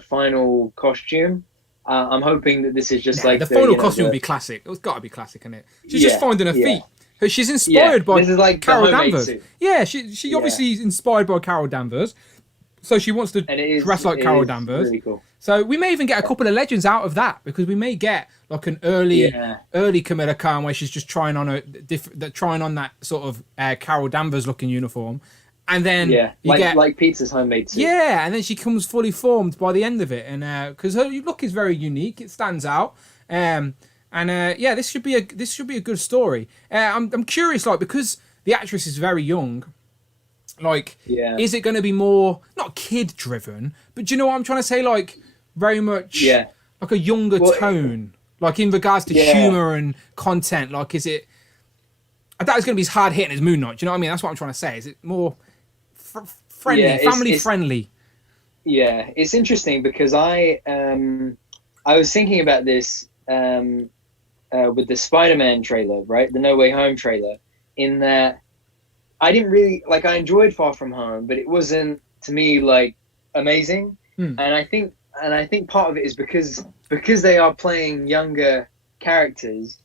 final costume. I'm hoping that this is just like the final costume would be classic. It's got to be classic, isn't it? She's just finding her feet. She's inspired by Carol Danvers. Suit. Yeah, she obviously is inspired by Carol Danvers. So she wants to dress like Carol Danvers. Really cool. So we may even get a couple of legends out of that, because we may get like an early Kamala Khan where she's just trying on that sort of Carol Danvers looking uniform. And then you get like Pizza's homemade suit. Yeah, and then she comes fully formed by the end of it, and because her look is very unique, it stands out. This should be a good story. I'm curious, like, because the actress is very young. Like, is it going to be more not kid driven, but do you know what I'm trying to say? Like, very much like a younger tone, like in regards to humor and content. Like, is it? I doubt it's going to be as hard hitting as Moon Knight. Do you know what I mean? That's what I'm trying to say. Is it more friendly, family friendly? Yeah, it's interesting because I was thinking about this with the Spider-Man trailer, right? The No Way Home trailer, in that I didn't really I enjoyed Far From Home, but it wasn't to me like amazing. And I think part of it is because they are playing younger characters.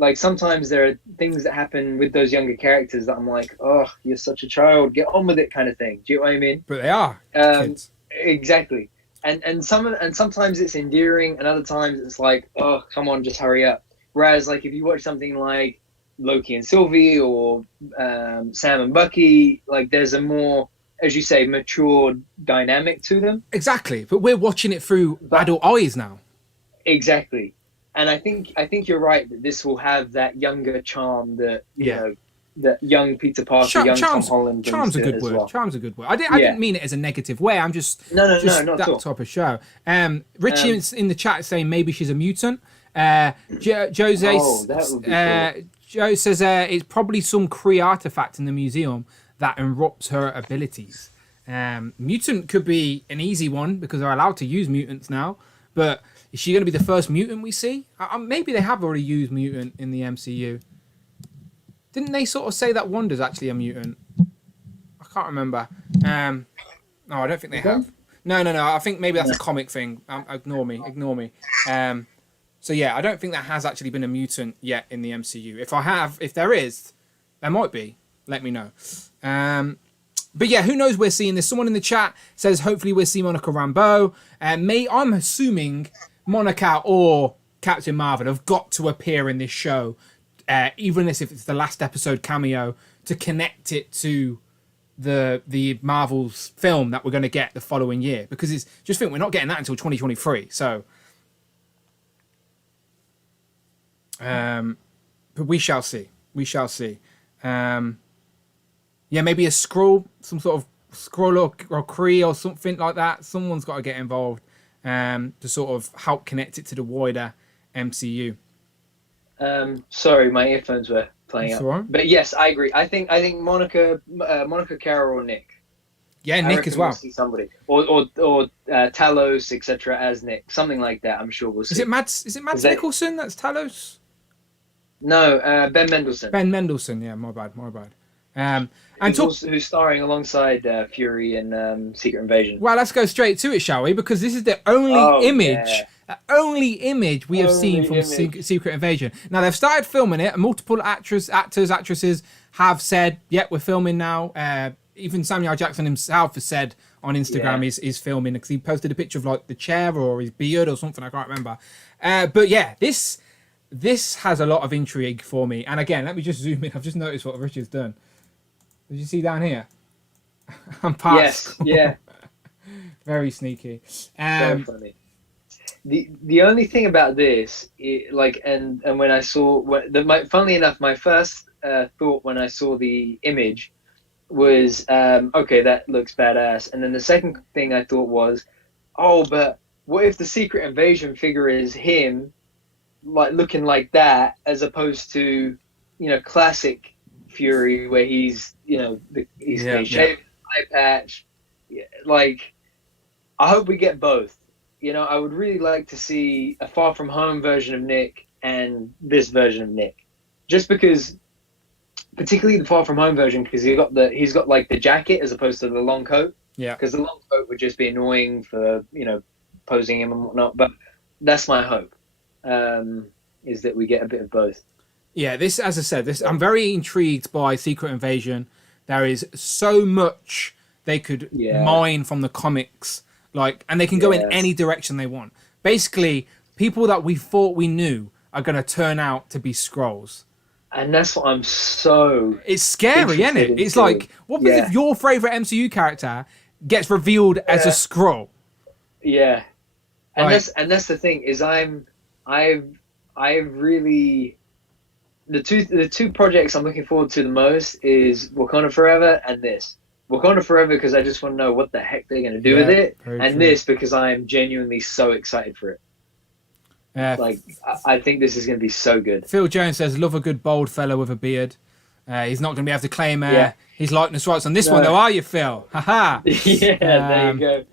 Like, sometimes there are things that happen with those younger characters that I'm like, oh, you're such a child, get on with it, kind of thing. Do you know what I mean? But they are kids. Exactly. And sometimes it's endearing, and other times it's like, oh, come on, just hurry up. Whereas, like, if you watch something like Loki and Sylvie or Sam and Bucky, like, there's a more, as you say, mature dynamic to them. Exactly. But we're watching it through adult eyes now. Exactly. And I think you're right that this will have that younger charm that you know, that young Peter Parker, young Tom Holland. Charm's a good word. Well. Charm's a good word. I didn't mean it as a negative way. I'm just not at that all. Type of show. Richie in the chat is saying maybe she's a mutant. Joe says it's probably some Kree artifact in the museum that erupts her abilities. Mutant could be an easy one because they're allowed to use mutants now, but is she going to be the first mutant we see? Maybe they have already used mutant in the MCU. Didn't they sort of say that Wanda's actually a mutant? I can't remember. No, I don't think they have. No. I think maybe that's a comic thing. Ignore me. So yeah, I don't think that has actually been a mutant yet in the MCU. If there is, there might be. Let me know. But yeah, who knows? We're seeing this. Someone in the chat says hopefully we'll see Monica Rambeau. I'm assuming Monica or Captain Marvel have got to appear in this show, even if it's the last episode cameo, to connect it to the Marvel's film that we're going to get the following year. Because we're not getting that until 2023. So, but we shall see. Yeah, maybe a Skrull, some sort of Skrull or Kree or something like that. Someone's got to get involved to sort of help connect it to the wider MCU. Sorry, my earphones were playing up. Right. But yes, I agree. I think Monica, Carol, or Nick. Yeah, Nick as well. We'll see somebody or Talos, etc. as Nick, something like that. I'm sure we'll see. Is it Mads Mikkelsen? That's Talos. No, Ben Mendelsohn. Ben Mendelsohn. Yeah, my bad. Who's starring alongside Fury in Secret Invasion. Well, let's go straight to it, shall we? Because this is the only image we have seen from Secret Invasion. Now, they've started filming it. Multiple actresses have said, we're filming now. Even Samuel Jackson himself has said on Instagram he's filming, because he posted a picture of like the chair or his beard or something. I can't remember. But yeah, this has a lot of intrigue for me. And again, let me just zoom in. I've just noticed what Richard's done. Did you see down here? I'm past. Yes, yeah. Very sneaky. Very funny. The only thing about this, and when I saw, funnily enough, my first thought when I saw the image was, okay, that looks badass. And then the second thing I thought was, oh, but what if the Secret Invasion figure is him, like looking like that, as opposed to, classic Fury, where he's shaved, eye patch. Like, I hope we get both. I would really like to see a Far From Home version of Nick and this version of Nick, just because, particularly the Far From Home version, because he's got like the jacket as opposed to the long coat. Yeah. Because the long coat would just be annoying for posing him and whatnot. But that's my hope, is that we get a bit of both. Yeah, this, as I said, I'm very intrigued by Secret Invasion. There is so much they could mine from the comics, and they can go in any direction they want. Basically, people that we thought we knew are going to turn out to be Skrulls. And that's what I'm so... It's scary, isn't it? It's like, what if your favourite MCU character gets revealed as a Skrull? Yeah. And that's the thing, is I've really... The two projects I'm looking forward to the most is Wakanda Forever and this. Wakanda Forever because I just want to know what the heck they're going to do with it, and true. This because I am genuinely so excited for it. I think this is going to be so good. Phil Jones says, love a good bold fellow with a beard. He's not going to be able to claim his likeness rights on this one, though, are you, Phil? Haha. There you go.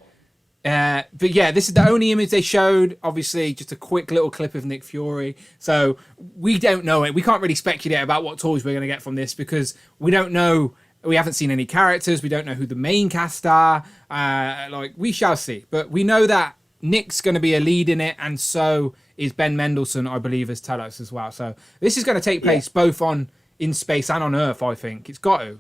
But yeah, this is the only image they showed. Obviously, just a quick little clip of Nick Fury. So we don't know it. We can't really speculate about what toys we're going to get from this because we don't know. We haven't seen any characters. We don't know who the main cast are. We shall see. But we know that Nick's going to be a lead in it, and so is Ben Mendelsohn, I believe, as Talos as well. So this is going to take place both in space and on Earth, I think. It's got to,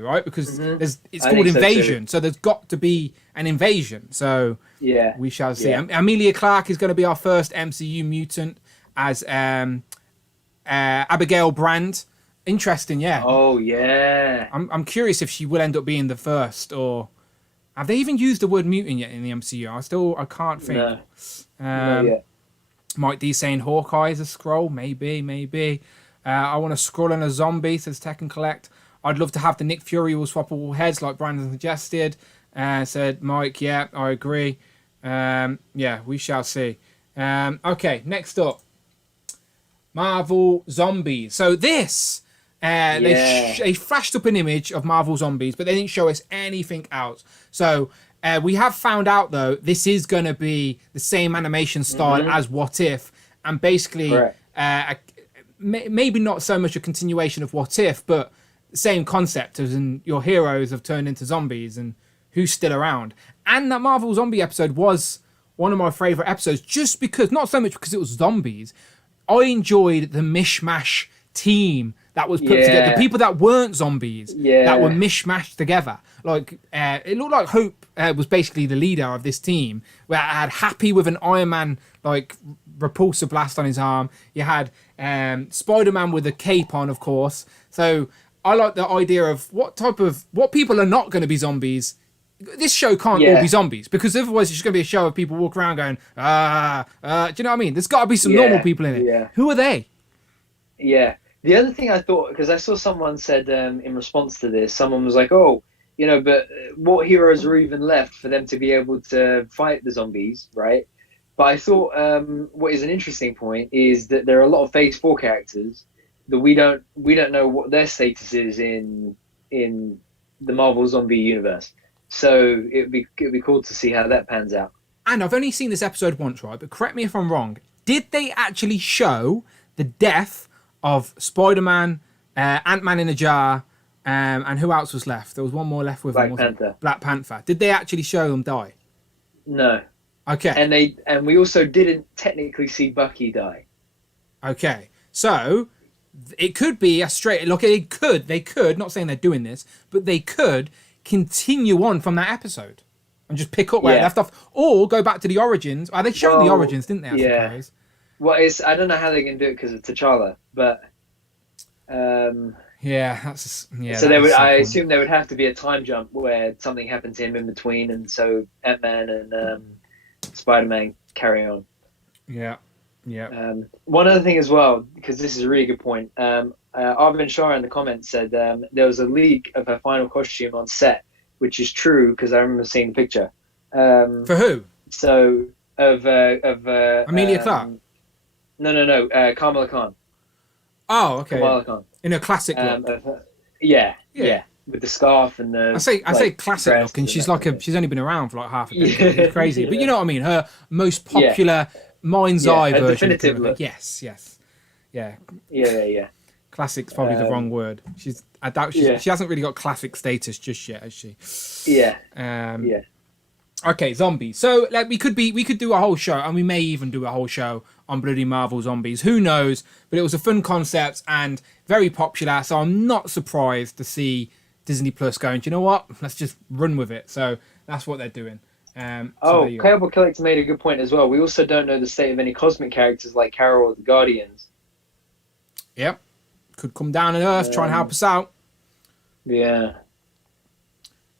right? Because it's called Invasion, so there's got to be an invasion. So we shall see. Yeah. Amelia Clarke is going to be our first MCU mutant as Abigail Brand. Interesting, yeah. Oh, yeah. I'm curious if she will end up being the first, or have they even used the word mutant yet in the MCU? I can't think. No. Not yet. Mike D saying Hawkeye is a Skrull. Maybe. I want a Skrull and a zombie, says Tekken Collect. I'd love to have the Nick Fury with swappable heads like Brandon suggested. Said Mike, yeah, I agree. We shall see. Okay, next up. Marvel Zombies. So this, they flashed up an image of Marvel Zombies, but they didn't show us anything else. So we have found out, though, this is going to be the same animation style as What If. And basically, maybe not so much a continuation of What If, but the same concept as in your heroes have turned into zombies and who's still around. And that Marvel Zombie episode was one of my favourite episodes, just because, not so much because it was zombies, I enjoyed the mishmash team that was put together. The people that weren't zombies, that were mishmashed together. It looked like Hope was basically the leader of this team, where I had Happy with an Iron Man, repulsor blast on his arm. You had Spider-Man with a cape on, of course. So I like the idea of what people are not going to be zombies. This show can't all be zombies, because otherwise it's just going to be a show of people walking around going, do you know what I mean? There's got to be some normal people in it. Yeah. Who are they? Yeah. The other thing I thought, because I saw someone said in response to this, someone was like, but what heroes are even left for them to be able to fight the zombies, right? But I thought what is an interesting point is that there are a lot of Phase 4 characters that we don't know what their status is in the Marvel Zombie universe. So it'd be cool to see how that pans out. And I've only seen this episode once, right? But correct me if I'm wrong. Did they actually show the death of Spider-Man, Ant-Man in a jar, And who else was left? There was one more left with Black them, wasn't Panther. it? Black Panther. Did they actually show them die? No. Okay. And we also didn't technically see Bucky die. Okay. So it could be a straight look. They could, not saying they're doing this, but they could continue on from that episode and just pick up where it left off, or go back to the origins. They showed the origins, didn't they? I suppose. Well, I don't know how they're going to do it because of T'Challa, but So I assume there would have to be a time jump where something happened to him in between, and so Ant-Man and Spider-Man carry on. Yeah. One other thing as well, because this is a really good point. Arvin Shah in the comments said there was a leak of her final costume on set, which is true because I remember seeing the picture. For who? So of Amelia Clark. No. Kamala Khan. Oh, okay. Kamala Khan. In a classic look. Yeah. With the scarf and the. I say classic look, and she's she's only been around for like half a decade. It's crazy, but you know what I mean. Her most popular mind's eye version. Definitive look. Yes. Yeah. Classic's probably the wrong word. I doubt she hasn't really got classic status just yet, has she? Yeah. Okay, zombies. So we could do a whole show, and we may even do a whole show on bloody Marvel zombies. Who knows? But it was a fun concept and very popular. So I'm not surprised to see Disney Plus going, do you know what? Let's just run with it. So that's what they're doing. Cable Collector made a good point as well. We also don't know the state of any cosmic characters like Carol or the Guardians. Yep. Could come down on Earth, try and help us out. Yeah.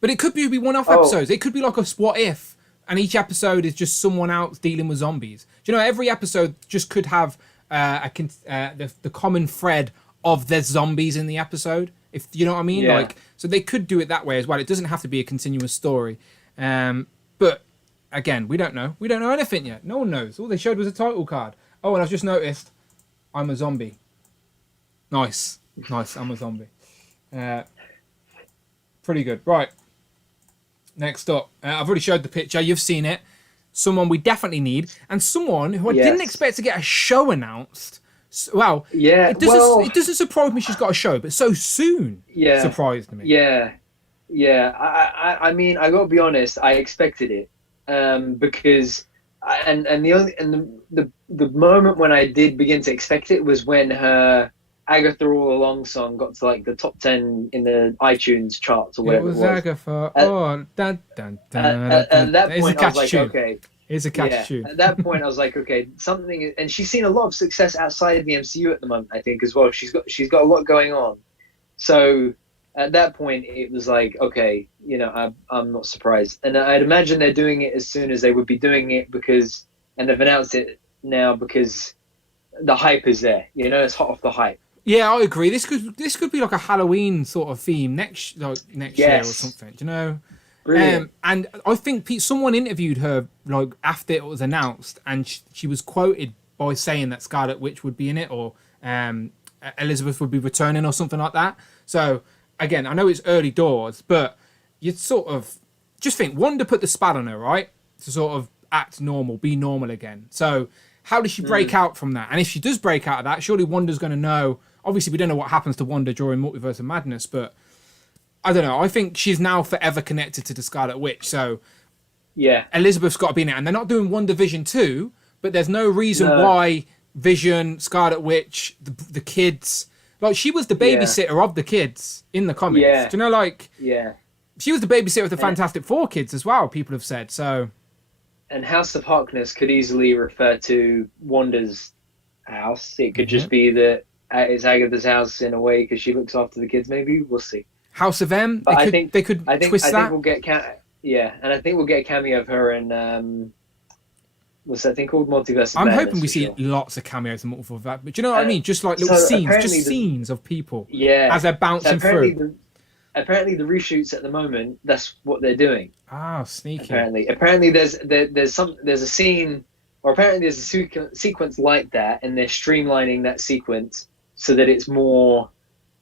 But it could be one-off episodes. It could be like a what if, and each episode is just someone else dealing with zombies. Do you know, every episode just could have the common thread of there's zombies in the episode. If you know what I mean, so they could do it that way as well. It doesn't have to be a continuous story. But again, we don't know. We don't know anything yet. No one knows. All they showed was a title card. Oh, and I've just noticed, I'm a zombie. Nice. I'm a zombie. Pretty good. Right. Next up, I've already showed the picture. You've seen it. Someone we definitely need, and someone who I didn't expect to get a show announced. Well, it doesn't surprise me she's got a show, but so soon surprised me. I mean, I got to be honest. I expected it because, the moment when I did begin to expect it was when her Agatha All Along song got to like the top 10 in the iTunes charts or whatever it was. Agatha. At that point, I was like, okay. It's a catchy tune. At that point, I was like, okay, something. And she's seen a lot of success outside of the MCU at the moment, I think, as well. She's got a lot going on. So at that point, it was like, okay, I'm not surprised. And I'd imagine they're doing it as soon as they would be doing it and they've announced it now because the hype is there. It's hot off the hype. Yeah, I agree. This could be like a Halloween sort of theme next year or something. Do you know? Brilliant. And I think someone interviewed her like after it was announced, and she was quoted by saying that Scarlet Witch would be in it, or Elizabeth would be returning, or something like that. So again, I know it's early doors, but you'd sort of just think Wanda put the spell on her, right, to sort of act normal, be normal again. So how does she break out from that? And if she does break out of that, surely Wanda's going to know. Obviously, we don't know what happens to Wanda during Multiverse of Madness, but I don't know. I think she's now forever connected to the Scarlet Witch. So Elizabeth's got to be in it. And they're not doing WandaVision 2, but there's no reason why Vision, Scarlet Witch, the kids... Like, she was the babysitter of the kids in the comics. Yeah. Do you know, she was the babysitter of the Fantastic Four kids as well, people have said, so... And House of Harkness could easily refer to Wanda's house. It could just be that it's Agatha's house in a way because she looks after the kids. Maybe we'll see. House of M. But I think twist that. I think we'll get and I think we'll get a cameo of her in what's that thing called? Multiverse of I'm Madness, hoping we see lots of cameos in Multiverse of that. But do you know what I mean? Just like little scenes of people as they're bouncing through. Apparently the reshoots at the moment, that's what they're doing. Ah, sneaky. Apparently there's a scene, or apparently there's a sequence like that, and they're streamlining that sequence so that it's more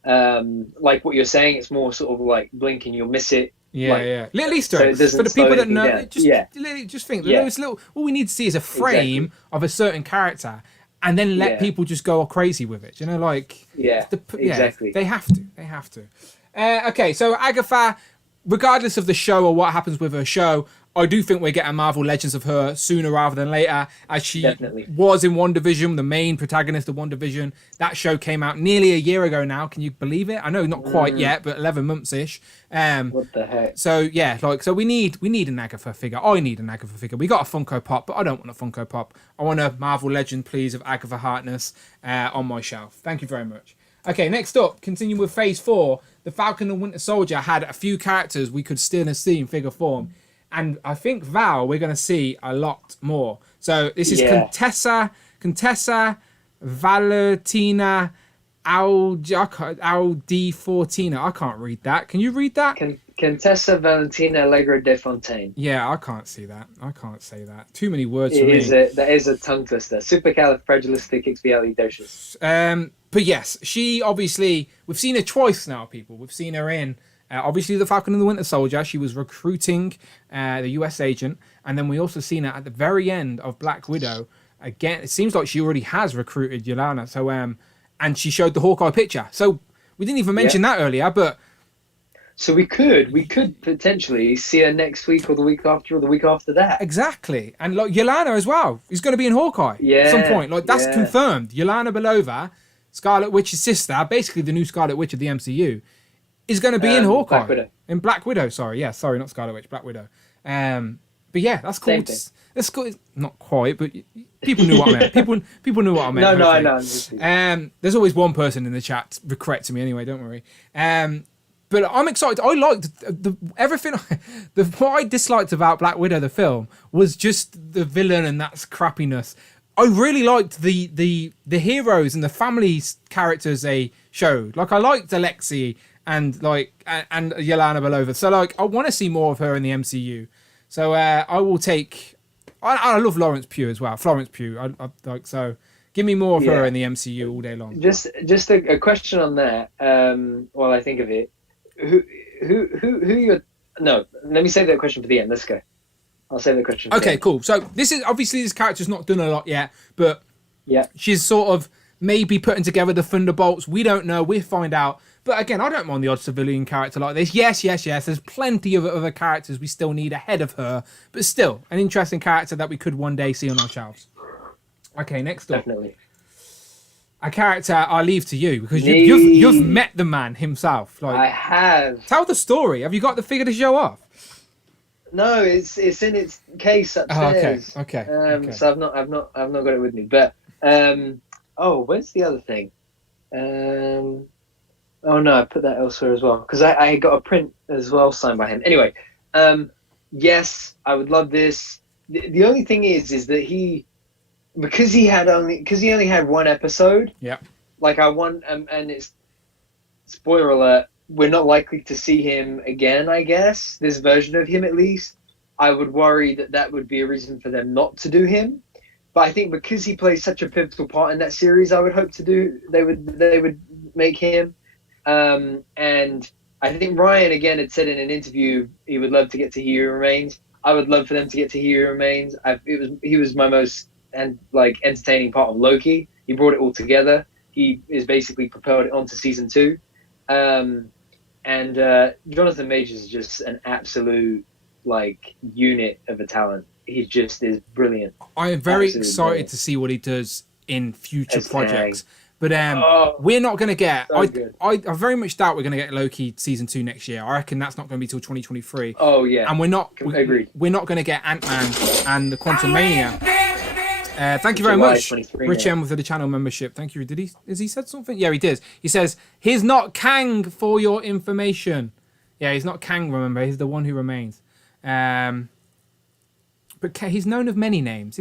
like what you're saying. It's more sort of like blink and you'll miss it. Little Easter eggs for the people that know. Just think, little. All we need to see is a frame of a certain character, and then let people just go all crazy with it. You know, like exactly. They have to. Okay, so Agatha, regardless of the show or what happens with her show, I do think we're getting Marvel Legends of her sooner rather than later, as she Definitely was in WandaVision, the main protagonist of WandaVision. That show came out nearly a year ago now. Can you believe it? I know not quite yet, but 11 months ish. What the heck? So yeah, so we need an Agatha figure. I need an Agatha figure. We got a Funko Pop, but I don't want a Funko Pop. I want a Marvel Legend, please, of Agatha Harkness on my shelf. Thank you very much. Okay, next up, continue with Phase 4. The Falcon and Winter Soldier had a few characters we could still see in figure form. And I think, Val, we're going to see a lot more. So this is Contessa Valentina Aldi Fortina. I can't read that. Can you read that? Contessa Valentina Allegra de Fontaine. Yeah, I can't see that. I can't say that. Too many words for me. That is a tongue twister. Supercalifragilisticexpialidocious. But yes, she obviously, we've seen her twice now, people. We've seen her in, obviously, The Falcon and the Winter Soldier. She was recruiting the US agent. And then we also seen her at the very end of Black Widow. Again, it seems like she already has recruited Yelena. So, and she showed the Hawkeye picture. So we didn't even mention that earlier, but... So we could potentially see her next week or the week after or the week after that. Exactly. And like Yelena as well. He's going to be in Hawkeye at some point. Like that's confirmed. Yelena Belova, Scarlet Witch's sister, basically the new Scarlet Witch of the MCU, is going to be in Hawkeye. Black Widow. In Black Widow, sorry. Yeah, sorry, not Scarlet Witch, Black Widow. But yeah, that's cool. That's cool. Not quite, but people knew what I meant. People knew what I meant. No, I know. There's always one person in the chat correcting me anyway, don't worry. But I'm excited. I liked everything. What I disliked about Black Widow, the film, was just the villain and that's crappiness. I really liked the heroes and the family characters they showed. Like I liked Alexei and and Yelena Belova. So like I want to see more of her in the MCU. So I will take. I love Florence Pugh as well. Florence Pugh. I like so. Give me more of her in the MCU all day long. Just a question on that. While I think of it. Who you're... No, let me save that question for the end. Let's go. I'll save the question for the end. Cool. So this character's not done a lot yet, but she's sort of maybe putting together the Thunderbolts. We don't know. We'll find out. But again, I don't mind the odd civilian character like this. Yes. There's plenty of other characters we still need ahead of her, but still an interesting character that we could one day see on our shelves. Okay, next up. Definitely. A character I leave to you because you've met the man himself. Like, I have. Tell the story. Have you got the figure to show off? No, it's in its case upstairs. Oh, okay. So I've not got it with me. But where's the other thing? Oh no, I put that elsewhere as well because I got a print as well signed by him. Anyway, yes, I would love this. The only thing is that because he only had one episode. Yeah. Like I want, and it's spoiler alert. We're not likely to see him again. I guess this version of him, at least. I would worry that would be a reason for them not to do him. But I think because he plays such a pivotal part in that series, I would hope they would make him. And I think Ryan again had said in an interview he would love to get to He Who Remains. I would love for them to get to He Who Remains. He was my most entertaining part of Loki. He brought it all together. He is basically propelled it onto season 2. And Jonathan Majors is just an absolute unit of a talent. He just is brilliant. I am very excited to see what he does in future projects. But we're not going to get... I very much doubt we're going to get Loki season 2 next year. I reckon that's not going to be till 2023. Oh, yeah. And we're not going to get Ant-Man and the Quantum Mania. Thank you very much, Rich M, for the channel membership. Thank you. Has he said something? Yeah, he did. He says, he's not Kang for your information. Yeah, he's not Kang, remember. He's the one who remains. But he's known of many names.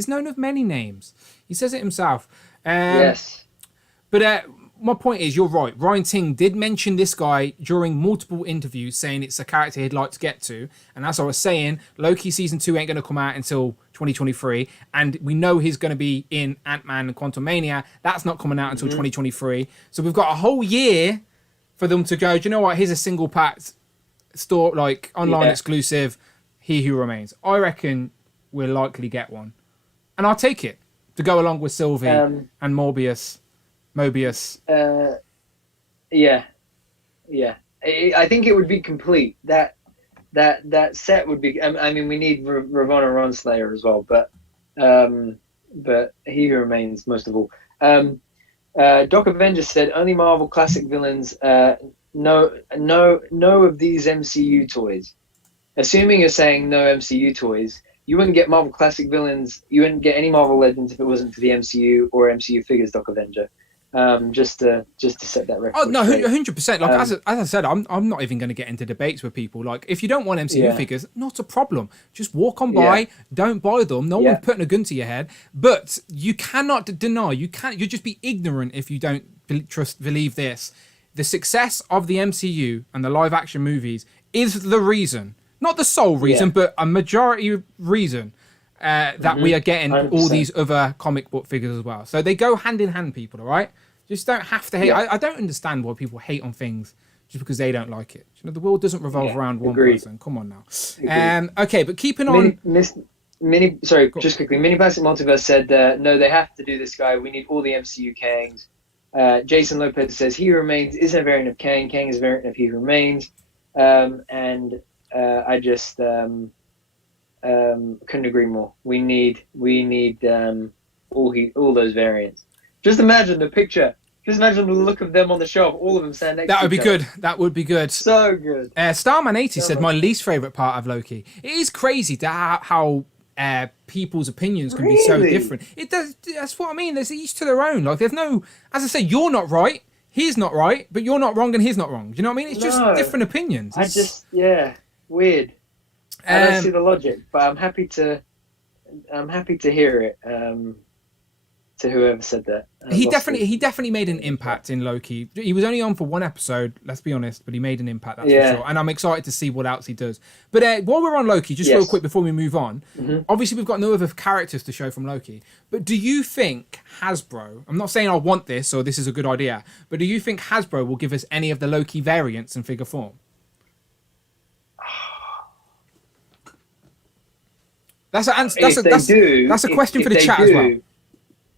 He says it himself. Yes. But my point is, you're right. Ryan Ting did mention this guy during multiple interviews, saying it's a character he'd like to get to. And as I was saying, Loki season 2 ain't going to come out until 2023. And we know he's going to be in Ant-Man and Quantumania. That's not coming out until 2023. So we've got a whole year for them to go, do you know what? Here's a single packed store, online exclusive, He Who Remains. I reckon we'll likely get one. And I'll take it to go along with Sylvie and Mobius. Yeah. I think it would be complete. That set would be. I mean, we need Ravonna Renslayer as well, but He Who Remains most of all. Doc Avenger said only Marvel classic villains. No of these MCU toys. Assuming you're saying no MCU toys, you wouldn't get Marvel classic villains. You wouldn't get any Marvel Legends if it wasn't for the MCU or MCU figures, Doc Avenger. Just to set that record. Oh no, 100%. Like as I said, I'm not even going to get into debates with people. Like if you don't want MCU figures, not a problem. Just walk on by. Don't buy them. No one's putting a gun to your head. But you cannot deny. You just be ignorant if you don't believe this. The success of the MCU and the live action movies is the reason, not the sole reason, but a majority reason. That we are getting 100%. All these other comic book figures as well. So they go hand in hand, people, all right? Just don't have to hate. I don't understand why people hate on things just because they don't like it. You know, the world doesn't revolve around one person. Come on now. Okay, but keeping on... Just quickly. Mini Plastic Multiverse said, no, they have to do this guy. We need all the MCU Kangs. Jason Lopez says, He Who Remains isn't a variant of Kang. Kang is a variant of He Who Remains. I just... couldn't agree more. We need all those variants. Just imagine the picture. Just imagine the look of them on the shelf. All of them standing next to each other. That would be good. That would be good. So good. Starman80 said my least favorite part of Loki. It is crazy to how people's opinions can be so different. It does. That's what I mean. There's each to their own. Like there's no. As I say, you're not right. He's not right. But you're not wrong, and he's not wrong. Do you know what I mean? It's just different opinions. Weird. I don't see the logic, but I'm happy to hear it. To whoever said that, he definitely made an impact in Loki. He was only on for one episode, let's be honest, but he made an impact. That's for sure. And I'm excited to see what else he does. But while we're on Loki, just real quick before we move on, obviously we've got no other characters to show from Loki. But do you think Hasbro? I'm not saying I want this or this is a good idea, but do you think Hasbro will give us any of the Loki variants in figure form? That's a question for the chat as well.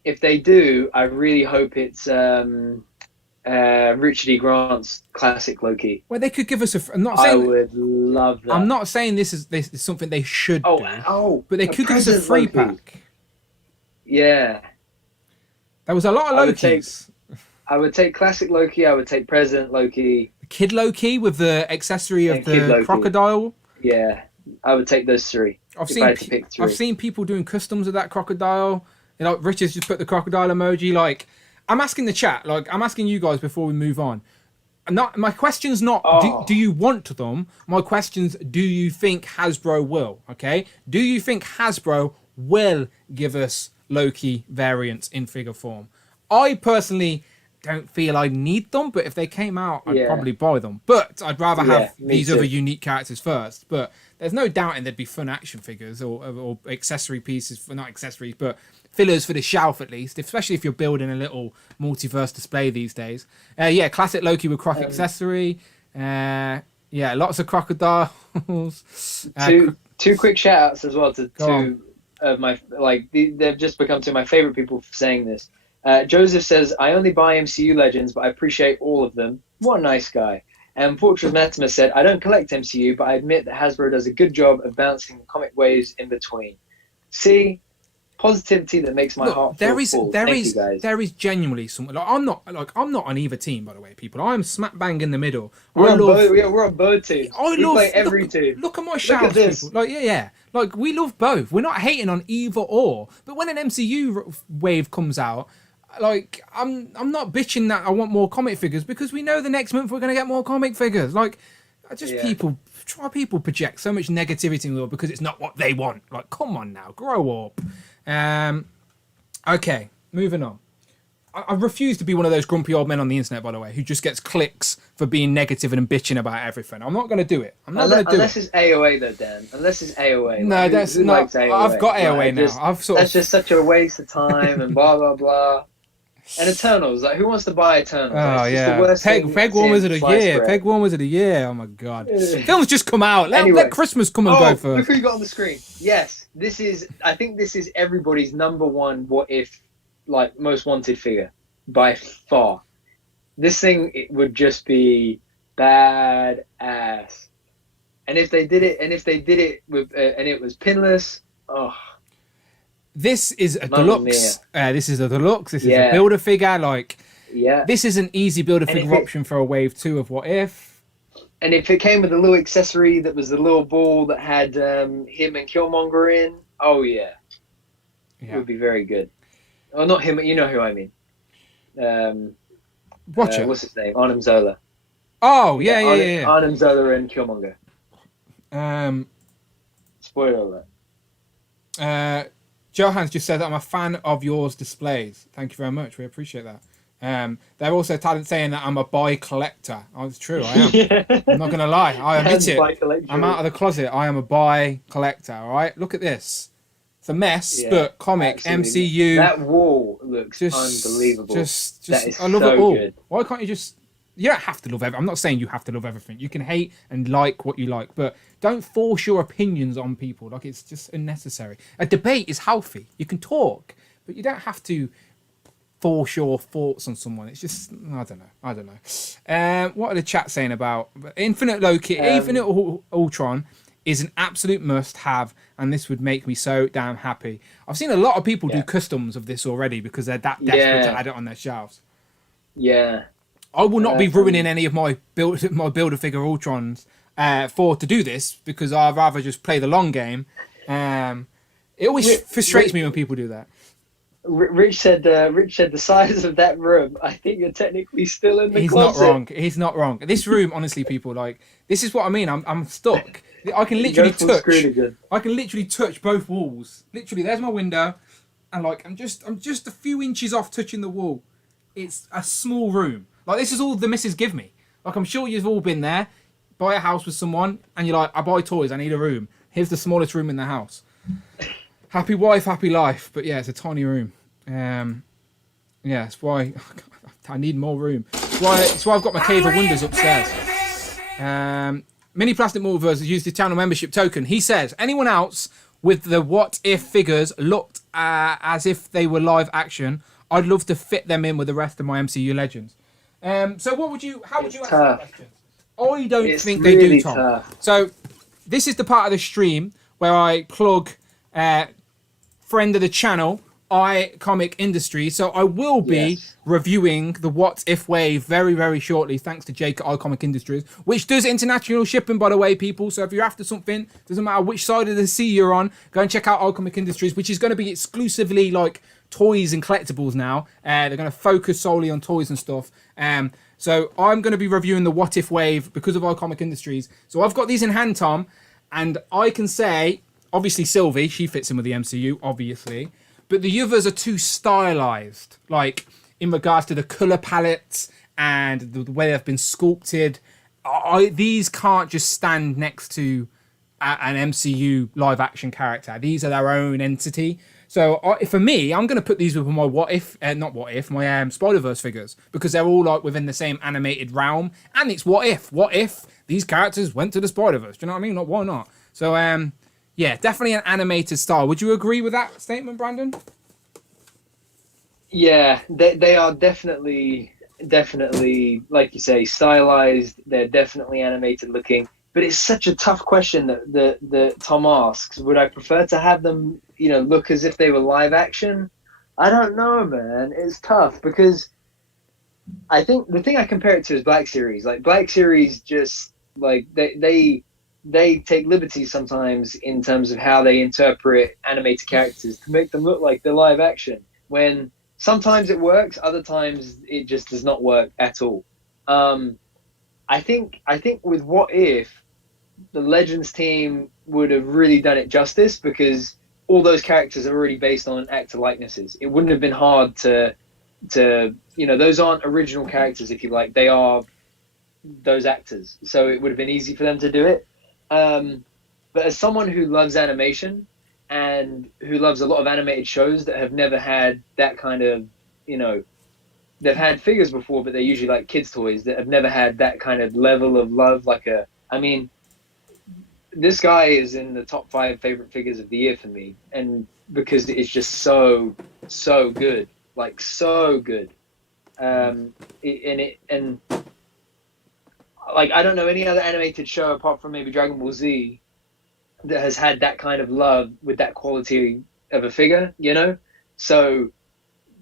If they do, I really hope it's Richard E. Grant's classic Loki. Well, they could give us I would love that. I'm not saying this is something they should do. But they could give us a free Loki. Pack. Yeah. There was a lot of Lokis. I would take classic Loki. I would take President Loki. Kid Loki with the accessory of the crocodile. Yeah, I would take those three. I've seen people doing customs of that crocodile. You know, Richard's just put the crocodile emoji. Like, I'm asking the chat. Like, I'm asking you guys before we move on. My question's not do you want them? My question's do you think Hasbro will? Okay, do you think Hasbro will give us Loki variants in figure form? I personally don't feel I need them, but if they came out, I'd probably buy them. But I'd rather have these other unique characters first. But there's no doubting there'd be fun action figures or accessory pieces, not accessories, but fillers for the shelf at least, especially if you're building a little multiverse display these days. Classic Loki with croc accessory. Lots of crocodiles. Two quick shout outs as well to two of my, they've just become two of my favorite people for saying this. Joseph says, I only buy MCU Legends, but I appreciate all of them. What a nice guy. And Fortress Metimus said, I don't collect MCU, but I admit that Hasbro does a good job of balancing the comic waves in between. See, positivity that makes my heart feel full. Thank you, guys. There is genuinely something. I'm not on either team, by the way, people. I'm smack bang in the middle. We're on both teams. We play every team. Look at my shouts, people. Like we love both. We're not hating on either or. But when an MCU wave comes out, like I'm not bitching that I want more comic figures because we know the next month we're going to get more comic figures. Like people project so much negativity in the world because it's not what they want. Like, come on now, grow up. Okay, moving on. I refuse to be one of those grumpy old men on the internet, by the way, who just gets clicks for being negative and bitching about everything. I'm not going to do it. Unless it's AOA, though, Dan. Unless it's AOA. No, that's not. I've got AOA now. That's just such a waste of time and blah, blah, blah. And Eternals, like, who wants to buy Eternals? Oh, yeah. Peg Warmers of the Year. Peg Warmers of the Year. Oh, my God. Films just come out. Let Christmas come and go first. Look who you got on the screen. Yes, I think this is everybody's number one what if, most wanted figure by far. This thing, it would just be badass. And if they did it with, and it was pinless, oh, this is a Mamma deluxe. This is a deluxe. This is Yeah. a builder figure. Like, yeah. this is an easy builder And figure if it- option for a wave 2 of What If. And if it came with a little accessory that was the little ball that had him and Killmonger in, oh yeah, it would be very good. Oh, not him. You know who I mean. Watch it. What's his name? Arnim Zola. Oh yeah. Arnim Zola and Killmonger. Um, Spoiler alert. Johan's just said that I'm a fan of yours displays. Thank you very much. We appreciate that. They're also saying that I'm a buy collector. Oh, it's true. I am. Yeah. I'm not gonna lie. I admit it. Collector. I'm out of the closet. I am a buy collector. All right. Look at this. It's a mess, Yeah, but comic absolutely. MCU. That wall looks unbelievable. Just that is I love so it all. good. Why can't you just? You don't have to love everything. I'm not saying you have to love everything. You can hate and like what you like, but don't force your opinions on people. Like, it's just unnecessary. A debate is healthy. You can talk, but you don't have to force your thoughts on someone. It's just, I don't know. What are the chat saying about Infinite Loki? Infinite Ultron is an absolute must-have, and this would make me so damn happy. I've seen a lot of people do customs of this already because they're that desperate to add it on their shelves. Yeah. I will not be ruining any of my builder figure Ultrons to do this because I'd rather just play the long game. It always frustrates me when people do that. Rich said the size of that room. I think you're technically still in the closet. He's not wrong. He's not wrong. This room, honestly, people, like, this is what I mean. I'm stuck. I can literally touch both walls. Literally, there's my window, and like I'm just a few inches off touching the wall. It's a small room. Like, this is all the missus give me. Like, I'm sure you've all been there, buy a house with someone, and you're like, I buy toys, I need a room. Here's the smallest room in the house. Happy wife, happy life. But yeah, it's a tiny room. Yeah, that's why I need more room. That's why I've got my cave of wonders upstairs. Mini Plastic Multiverse has used his channel membership token. He says, anyone else with the What If figures looked as if they were live action, I'd love to fit them in with the rest of my MCU legends. So how would you answer that question? I don't think they do, Tom. Tough. So this is the part of the stream where I plug friend of the channel, iComic Industries. So I will be reviewing the What If wave very, very shortly, thanks to Jake at iComic Industries, which does international shipping, by the way, people. So if you're after something, doesn't matter which side of the sea you're on, go and check out iComic Industries, which is going to be exclusively like toys and collectibles now. They're going to focus solely on toys and stuff. So I'm going to be reviewing the What If wave because of iComic Industries. So I've got these in hand, Tom, and I can say, obviously Sylvie, she fits in with the MCU, obviously, but the others are too stylized, like in regards to the color palettes and the way they've been sculpted. These can't just stand next to an MCU live action character. These are their own entity. So for me, I'm going to put these with my my Spider-Verse figures, because they're all like within the same animated realm, and it's what if these characters went to the Spider-Verse? Do you know what I mean? Like, why not? So yeah, definitely an animated style. Would you agree with that statement, Brandon? Yeah, they are definitely, like you say, stylized. They're definitely animated looking. But it's such a tough question that Tom asks. Would I prefer to have them, look as if they were live action? I don't know, man. It's tough because I think the thing I compare it to is Black Series. Like, Black Series just, like, they take liberties sometimes in terms of how they interpret animated characters to make them look like they're live action. When sometimes it works, other times it just does not work at all. I think with What If, the Legends team would have really done it justice, because all those characters are already based on actor likenesses. It wouldn't have been hard to those aren't original characters, if you like. They are those actors. So it would have been easy for them to do it. But as someone who loves animation and who loves a lot of animated shows that have never had that kind of, they've had figures before, but they're usually like kids' toys that have never had that kind of level of love. This guy is in the top 5 favorite figures of the year for me, and because it's just so good, like so good. And like I don't know any other animated show apart from maybe Dragon Ball Z that has had that kind of love with that quality of a figure, you know? So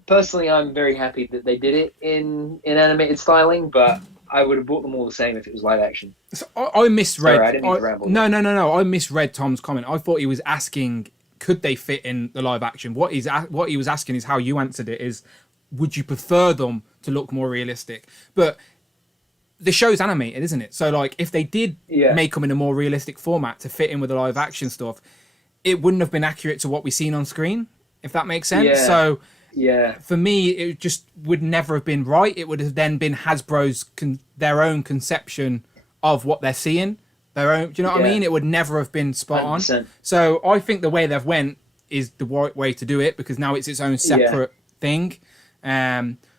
personally, I'm very happy that they did it in animated styling, but I would have bought them all the same if it was live action. So I misread. Sorry, I didn't mean to ramble. No. I misread Tom's comment. I thought he was asking, could they fit in the live action? What he was asking is how you answered it is, would you prefer them to look more realistic? But the show's animated, isn't it? So like, if they did make them in a more realistic format to fit in with the live action stuff, it wouldn't have been accurate to what we've seen on screen, if that makes sense. Yeah. So yeah, for me, it just would never have been right. It would have then been Hasbro's their own conception of what they're seeing. Their own, do you know what I mean? It would never have been spot 100%. on. So I think the way they've went is the right way to do it, because now it's its own separate thing.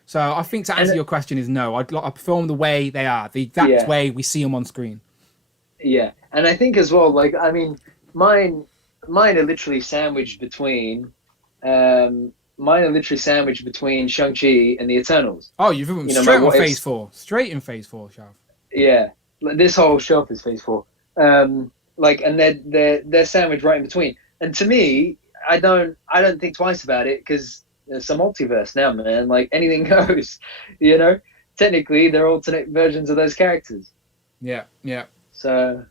So I think to answer your question is no. I prefer them the way they are, the exact way we see them on screen. Yeah, and I think as well, like, I mean, mine are literally sandwiched between, Shang-Chi and the Eternals. Oh, you've been straight on Phase 4. Straight in Phase 4, Shav. Yeah, like, this whole shelf is Phase 4. Like, and they're sandwiched right in between. And to me, I don't think twice about it, because it's a multiverse now, man. Like, anything goes, you know? Technically, they're alternate versions of those characters. Yeah. So,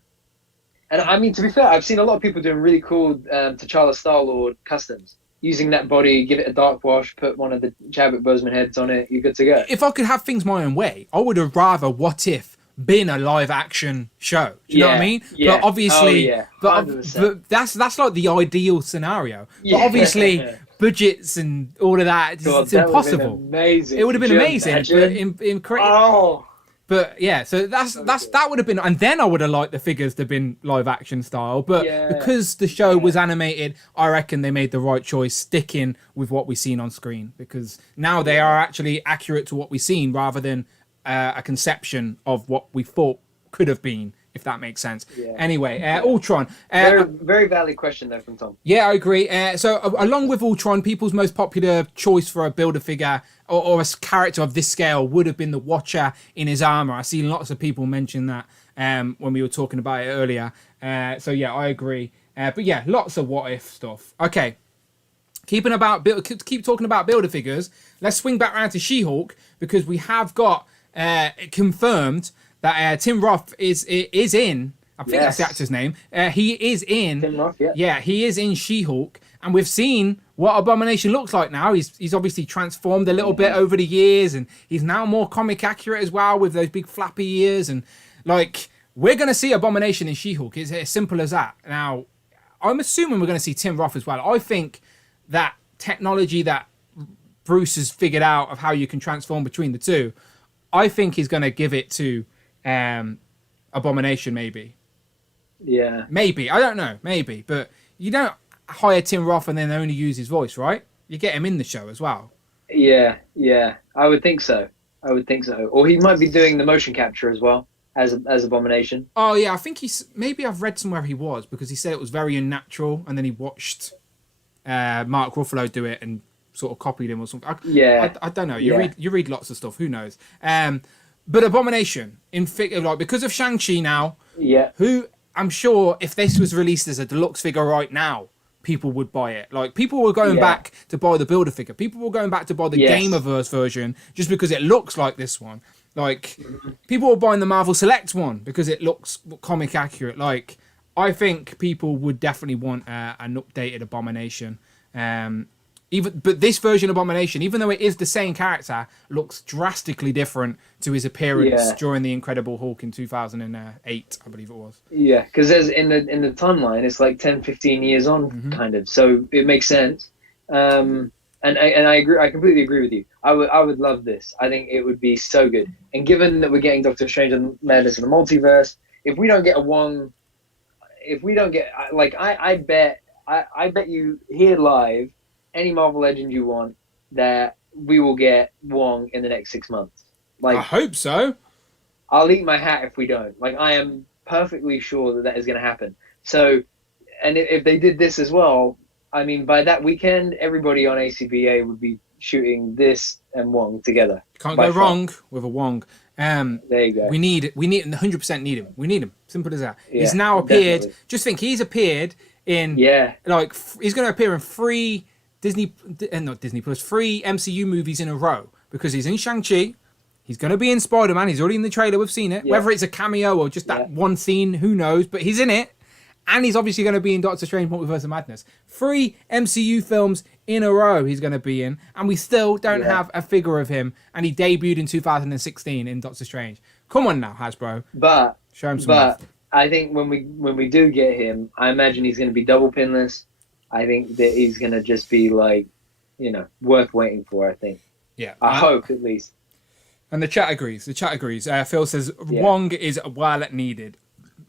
and I mean, to be fair, I've seen a lot of people doing really cool T'Challa Star-Lord customs. Using that body, give it a dark wash, put one of the Chadwick Boseman heads on it, you're good to go. If I could have things my own way, I would have rather What If been a live action show. Do you know what I mean? Yeah. But obviously, but that's like the ideal scenario. But obviously, budgets and all of that, it's impossible. Amazing. It would have been amazing, but in Oh. But yeah, so that would have been, and then I would have liked the figures to have been live action style. But because the show was animated, I reckon they made the right choice sticking with what we've seen on screen, because now they are actually accurate to what we've seen rather than a conception of what we thought could have been, if that makes sense. Yeah. Anyway, Ultron. Very, very valid question there from Tom. Yeah, I agree. So along with Ultron, people's most popular choice for a Build-A-Figure or a character of this scale would have been the Watcher in his armor. I see lots of people mention that when we were talking about it earlier. So yeah, I agree. But yeah, lots of what if stuff. Okay. Keep talking about Build-A-Figures. Let's swing back around to She-Hulk, because we have got confirmed that Tim Roth is in. I think that's the actor's name. He is in. Tim Roth, yeah. Yeah, he is in She-Hulk, and we've seen what Abomination looks like now. He's obviously transformed a little bit over the years, and he's now more comic accurate as well, with those big flappy ears, and like, we're gonna see Abomination in She-Hulk. It's as simple as that. Now, I'm assuming we're gonna see Tim Roth as well. I think that technology that Bruce has figured out of how you can transform between the two, I think he's gonna give it to Abomination, maybe. Yeah. Maybe. I don't know. Maybe. But you don't hire Tim Roth and then only use his voice, right? You get him in the show as well. Yeah. I would think so. Or he might be doing the motion capture as well as Abomination. Oh, yeah. I think maybe I've read somewhere he was, because he said it was very unnatural, and then he watched Mark Ruffalo do it and sort of copied him or something. I don't know. You read lots of stuff. Who knows? But Abomination, because of Shang-Chi now, who I'm sure if this was released as a deluxe figure right now, people would buy it. Like, people were going back to buy the Build-A-Figure. People were going back to buy the Gamerverse version just because it looks like this one. Like, people were buying the Marvel Select one because it looks comic accurate. Like, I think people would definitely want an updated Abomination. But this version of Abomination, even though it is the same character, looks drastically different to his appearance during the Incredible Hulk in 2008, I believe it was. Yeah, because there's in the timeline, it's like 10, 15 years on, kind of. So it makes sense. And I agree. I completely agree with you. I would love this. I think it would be so good. And given that we're getting Doctor Strange and Madness in the Multiverse, if we don't get a Wong, I bet you here live, any Marvel Legend you want, that we will get Wong in the next 6 months. Like, I hope so. I'll eat my hat if we don't. Like, I am perfectly sure that is going to happen. So, and if they did this as well, I mean, by that weekend, everybody on ACBA would be shooting this and Wong together. Can't go wrong with a Wong. There you go. We need 100% need him. We need him. Simple as that. Yeah, he's now appeared. definitely. Just think, he's appeared in like he's going to appear in three not Disney Plus, 3 MCU movies in a row because he's in Shang-Chi. He's going to be in Spider-Man. He's already in the trailer. We've seen it. Yeah. Whether it's a cameo or just that one scene, who knows? But he's in it. And he's obviously going to be in Doctor Strange Multiverse of Madness. 3 MCU films in a row he's going to be in. And we still don't have a figure of him. And he debuted in 2016 in Doctor Strange. Come on now, Hasbro. But show him some love. I think when we do get him, I imagine he's going to be double pinless. I think that he's going to just be like, worth waiting for, I think. Yeah. I hope, at least. And the chat agrees. Phil says, Wong is well needed.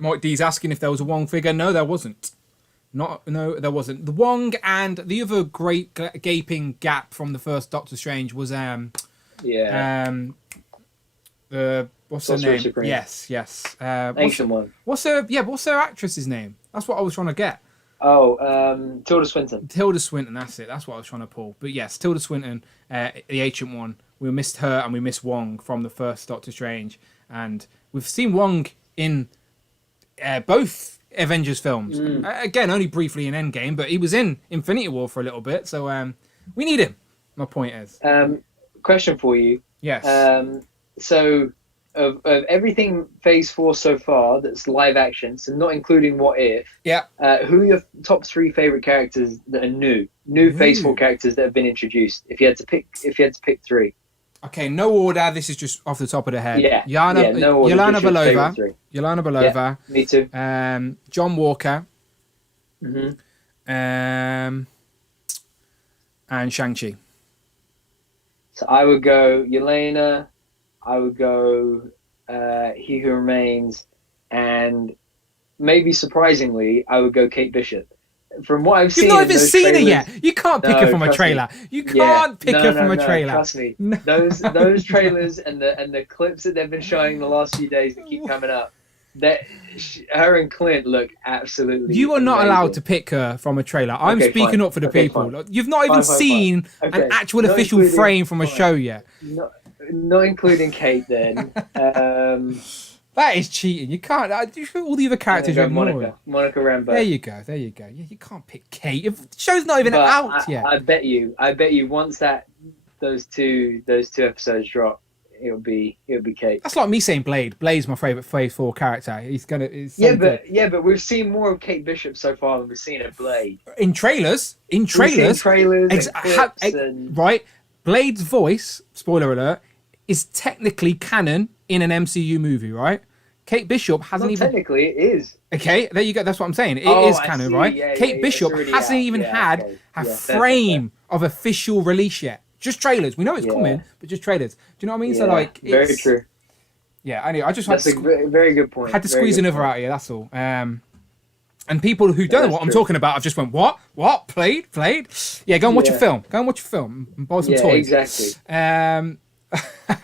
Mike D's asking if there was a Wong figure. No, there wasn't. No, there wasn't. The Wong and the other great gaping gap from the first Doctor Strange was what's her name? Supreme. Yes. Ancient one. What's her actress's name? That's what I was trying to get. Oh, Tilda Swinton. Tilda Swinton, that's it. That's what I was trying to pull. But yes, Tilda Swinton, the ancient one. We missed her and we missed Wong from the first Doctor Strange. And we've seen Wong in both Avengers films. Again, only briefly in Endgame, but he was in Infinity War for a little bit. So we need him, my point is. Question for you. Yes. So of everything Phase 4 so far that's live action, so not including What If, who are your top 3 favorite characters that are new Phase 4 characters that have been introduced? If you had to pick 3. Okay, no order. This is just off the top of the head. No order. Yelena Belova. Yelena Belova. Yeah, me too. John Walker. Mm-hmm. And Shang-Chi. So I would go Yelena. I would go He Who Remains, and maybe surprisingly, I would go Kate Bishop. From what I've seen, you've not even seen her yet. You can't pick her from a trailer. You can't pick her from a trailer. Trust me. Those trailers and the clips that they've been showing the last few days that keep coming up, that her and Clint look absolutely. You are not allowed to pick her from a trailer. I'm speaking up for the people. Fine. You've not even seen an actual official frame from a show yet. Not including Kate, then. That is cheating. You can't. All the other characters are Monica Rambeau. There you go. You can't pick Kate. If the show's not even out yet. I bet you. Once those two episodes drop, it'll be Kate. That's like me saying Blade. Blade's my favorite Phase 4 character. He's gonna. But we've seen more of Kate Bishop so far than we've seen of Blade. In trailers. Right. Blade's voice. Spoiler alert. Is technically canon in an MCU movie, right? Kate Bishop hasn't even... Technically, it is. Okay, there you go. That's what I'm saying. It is canon, right? Kate Bishop hasn't even had a frame of official release yet. Just trailers. We know it's coming, but just trailers. Do you know what I mean? Yeah, so, like, very true. Yeah, anyway, I just that's a very good point. Had to squeeze another out of you, that's all. And people who don't know what I'm talking about, I've just went, what? Played? Yeah, go and watch a film. Go and watch a film and buy some toys. Exactly.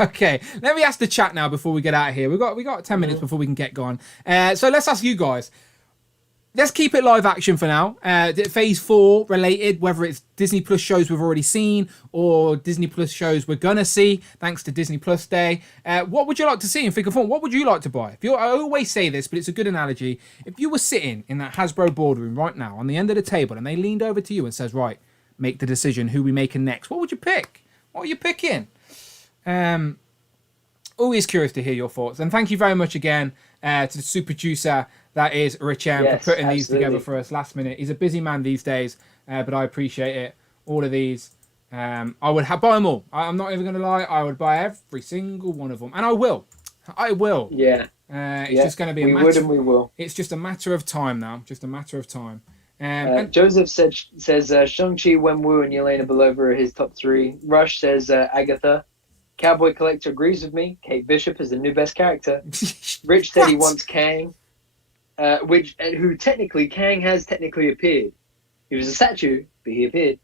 Okay, let me ask the chat now before we get out of here. We got 10 minutes before we can get going. So let's ask you guys. Let's keep it live action for now. Phase 4 related, whether it's Disney Plus shows we've already seen or Disney Plus shows we're gonna see thanks to Disney Plus Day. What would you like to see in figure form? What would you like to buy? I always say this, but it's a good analogy. If you were sitting in that Hasbro boardroom right now on the end of the table and they leaned over to you and says, right, make the decision who we making next, what would you pick? What are you picking? Always curious to hear your thoughts, and thank you very much again to the super producer that is Rich M for putting these together for us last minute. He's a busy man these days, but I appreciate it. All of these, I would buy them all. I'm not even going to lie. I would buy every single one of them, and I will. Yeah. It's just going to be we will. It's just a matter of time now. Just a matter of time. And Joseph says Shang-Chi, Wenwu, and Yelena Belova are his top 3. Rush says Agatha. Cowboy Collector agrees with me. Kate Bishop is the new best character. Rich said he wants Kang, who technically Kang has technically appeared. He was a statue, but he appeared.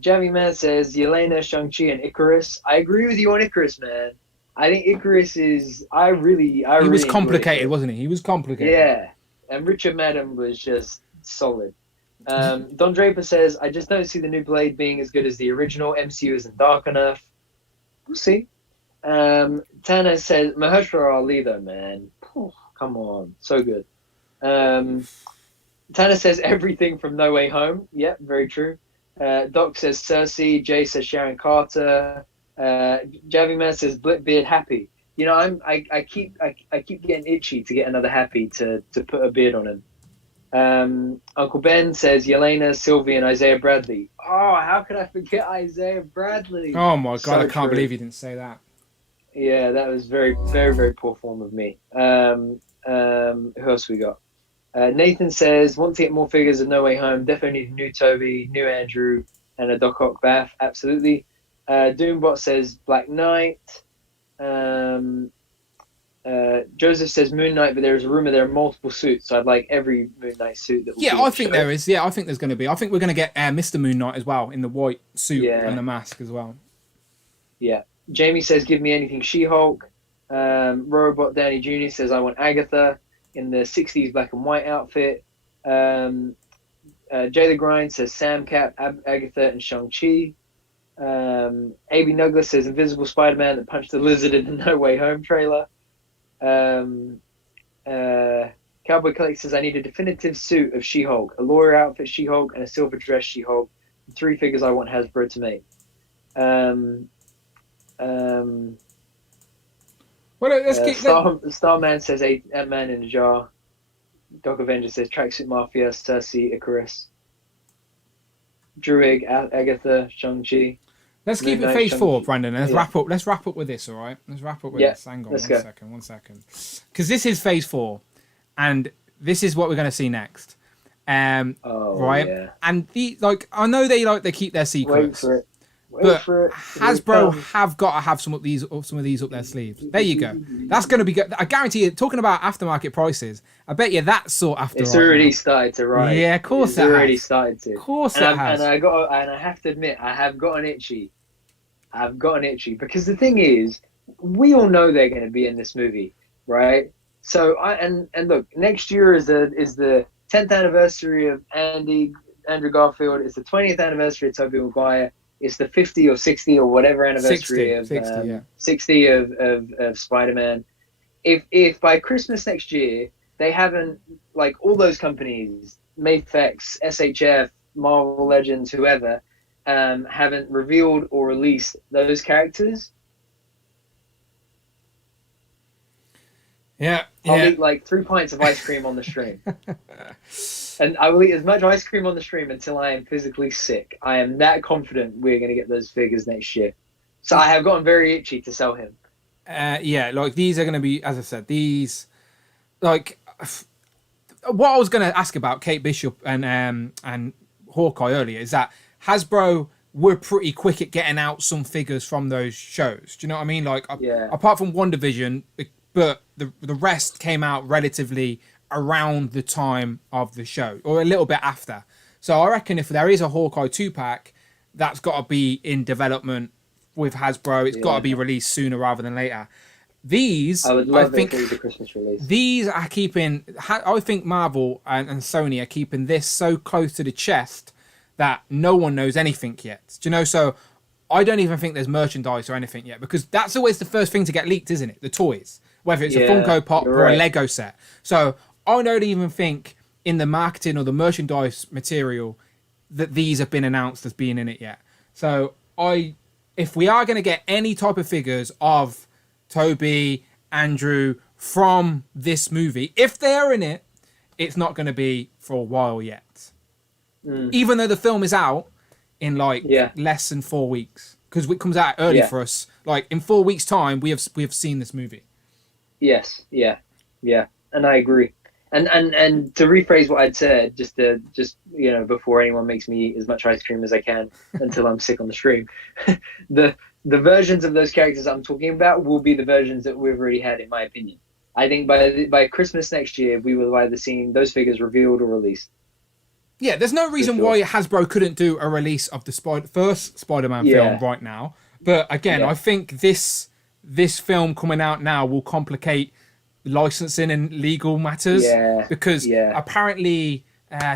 Jammy Man says Yelena, Shang-Chi, and Icarus. I agree with you on Icarus, man. I think Icarus is. He was complicated, wasn't he? He was complicated. Yeah, and Richard Madden was just solid. Don Draper says, I just don't see the new Blade being as good as the original. MCU isn't dark enough. We'll see. Tanner says Mahershala Ali though, man. Come on, so good. Tanner says everything from No Way Home. Yep, very true. Doc says Cersei. Jay says Sharon Carter. Javi Man says Blitbeard Happy. You know, I keep getting itchy to get another Happy to put a beard on him. Uncle Ben says Yelena, Sylvie, and Isaiah Bradley. Oh, how could I forget Isaiah Bradley? Oh my god, So I can't true. believe you didn't say that. Yeah, that was very, very, very poor form of me. Who else we got? Nathan says, want to get more figures of No Way Home. Definitely need a new Toby, new Andrew, and a Doc Ock bath. Absolutely. Doombot says Black Knight. Joseph says Moon Knight, but there's a rumor there are multiple suits, so I'd like every Moon Knight suit that will Yeah, be I think there is. Yeah, I think there's going to be. I think we're going to get Mr. Moon Knight as well in the white suit Yeah. and the mask as well. Yeah. Jamie says, give me anything She-Hulk. Robot Danny Jr. says, I want Agatha in the 60s black and white outfit. Jay the Grind says Sam Cap, Agatha, and Shang-Chi. A.B. Nugler says Invisible Spider-Man that punched the lizard in the No Way Home trailer. Cowboy Collect says I need a definitive suit of She-Hulk, a lawyer outfit She-Hulk, and a silver dress She-Hulk. 3 figures I want Hasbro to make. Well, let's keep Starman says Ant-Man in a jar. Doc Avenger says Tracksuit Mafia, Cersei, Icarus. Druid, Agatha, Shang-Chi. Let's keep it phase 4, Brandon. And let's wrap up with this, all right? Let's wrap up with this. Hang on, one second. Because this is phase 4, and this is what we're going to see next. Right? Yeah. And I know they keep their secrets. Wait but for it. Hasbro have got to have some of these up their sleeves. There you go. That's going to be good. I guarantee you. Talking about aftermarket prices, I bet you that's sought after. It's already started to rise. Yeah, of course it's already started to. Of course it has. And I have to admit, I have gotten itchy. I've gotten itchy because the thing is, we all know they're going to be in this movie, right? So and look, next year is the 10th anniversary of Andrew Garfield. It's the 20th anniversary of Tobey Maguire. It's the 50 or 60 or whatever anniversary of 60 of Spider-Man. If by Christmas next year they haven't, like all those companies, Mafex, SHF, Marvel Legends, whoever, haven't revealed or released those characters, I'll eat like 3 pints of ice cream on the stream. And I will eat as much ice cream on the stream until I am physically sick. I am that confident we're going to get those figures next year. So I have gotten very itchy to sell him. Like these are going to be, as I said, these, like, what I was going to ask about Kate Bishop and Hawkeye earlier is that Hasbro were pretty quick at getting out some figures from those shows. Do you know what I mean? Like, apart from WandaVision, but the rest came out relatively around the time of the show or a little bit after. So I reckon if there is a Hawkeye 2-pack, that's got to be in development with Hasbro. It's got to be released sooner rather than later. These, I would love it for the Christmas release. These are keeping, I think Marvel and Sony are keeping this so close to the chest that no one knows anything yet. Do you know? So I don't even think there's merchandise or anything yet, because that's always the first thing to get leaked, isn't it? The toys, whether it's a Funko Pop or a Lego set. So I don't even think in the marketing or the merchandise material that these have been announced as being in it yet. So if we are going to get any type of figures of Toby, Andrew from this movie, if they're in it, it's not going to be for a while yet. Even though the film is out in less than 4 weeks, because it comes out early for us. Like in 4 weeks' time, we have seen this movie. Yes, yeah, and I agree. And to rephrase what I'd said, just before anyone makes me eat as much ice cream as I can until I'm sick on the stream, the versions of those characters I'm talking about will be the versions that we've already had, in my opinion. I think by Christmas next year, we will have either seen those figures revealed or released. Yeah, there's no reason why Hasbro couldn't do a release of the first Spider-Man film right now. But again, I think this film coming out now will complicate licensing and legal matters, because apparently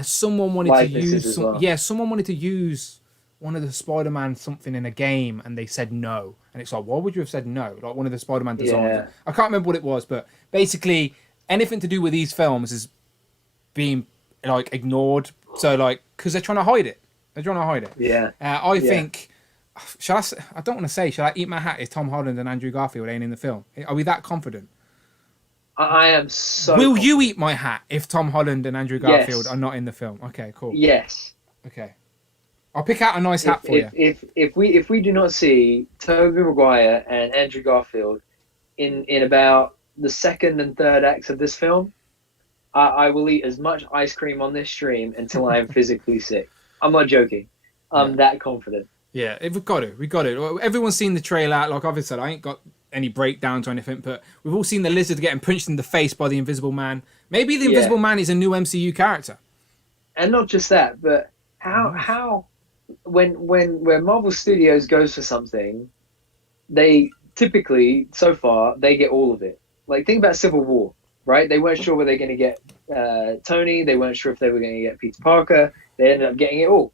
someone wanted to use someone wanted to use one of the Spider-Man something in a game, and they said no, and it's like, why would you have said no? Like one of the Spider-Man designs. Yeah. I can't remember what it was, but basically anything to do with these films is being like ignored. So like, because they're trying to hide it. They're trying to hide it. Yeah. I think. I don't want to say. Shall I eat my hat if Tom Holland and Andrew Garfield ain't in the film? Are we that confident? I am so. Will confident. you eat my hat if Tom Holland and Andrew Garfield are not in the film? Okay, cool. Yes. Okay. I'll pick out a nice hat for you. If we do not see Tobey Maguire and Andrew Garfield in about the second and third acts of this film, I will eat as much ice cream on this stream until I am physically sick. I'm not joking. I'm that confident. Yeah, we've got it. Everyone's seen the trailer. Like I've said, I ain't got any breakdowns or anything, but we've all seen the lizard getting punched in the face by the Invisible Man. Maybe the Invisible Man is a new MCU character. And not just that, but how when Marvel Studios goes for something, they typically, so far, they get all of it. Like, think about Civil War, right? They weren't sure where they're going to get Tony. They weren't sure if they were going to get Peter Parker. They ended up getting it all.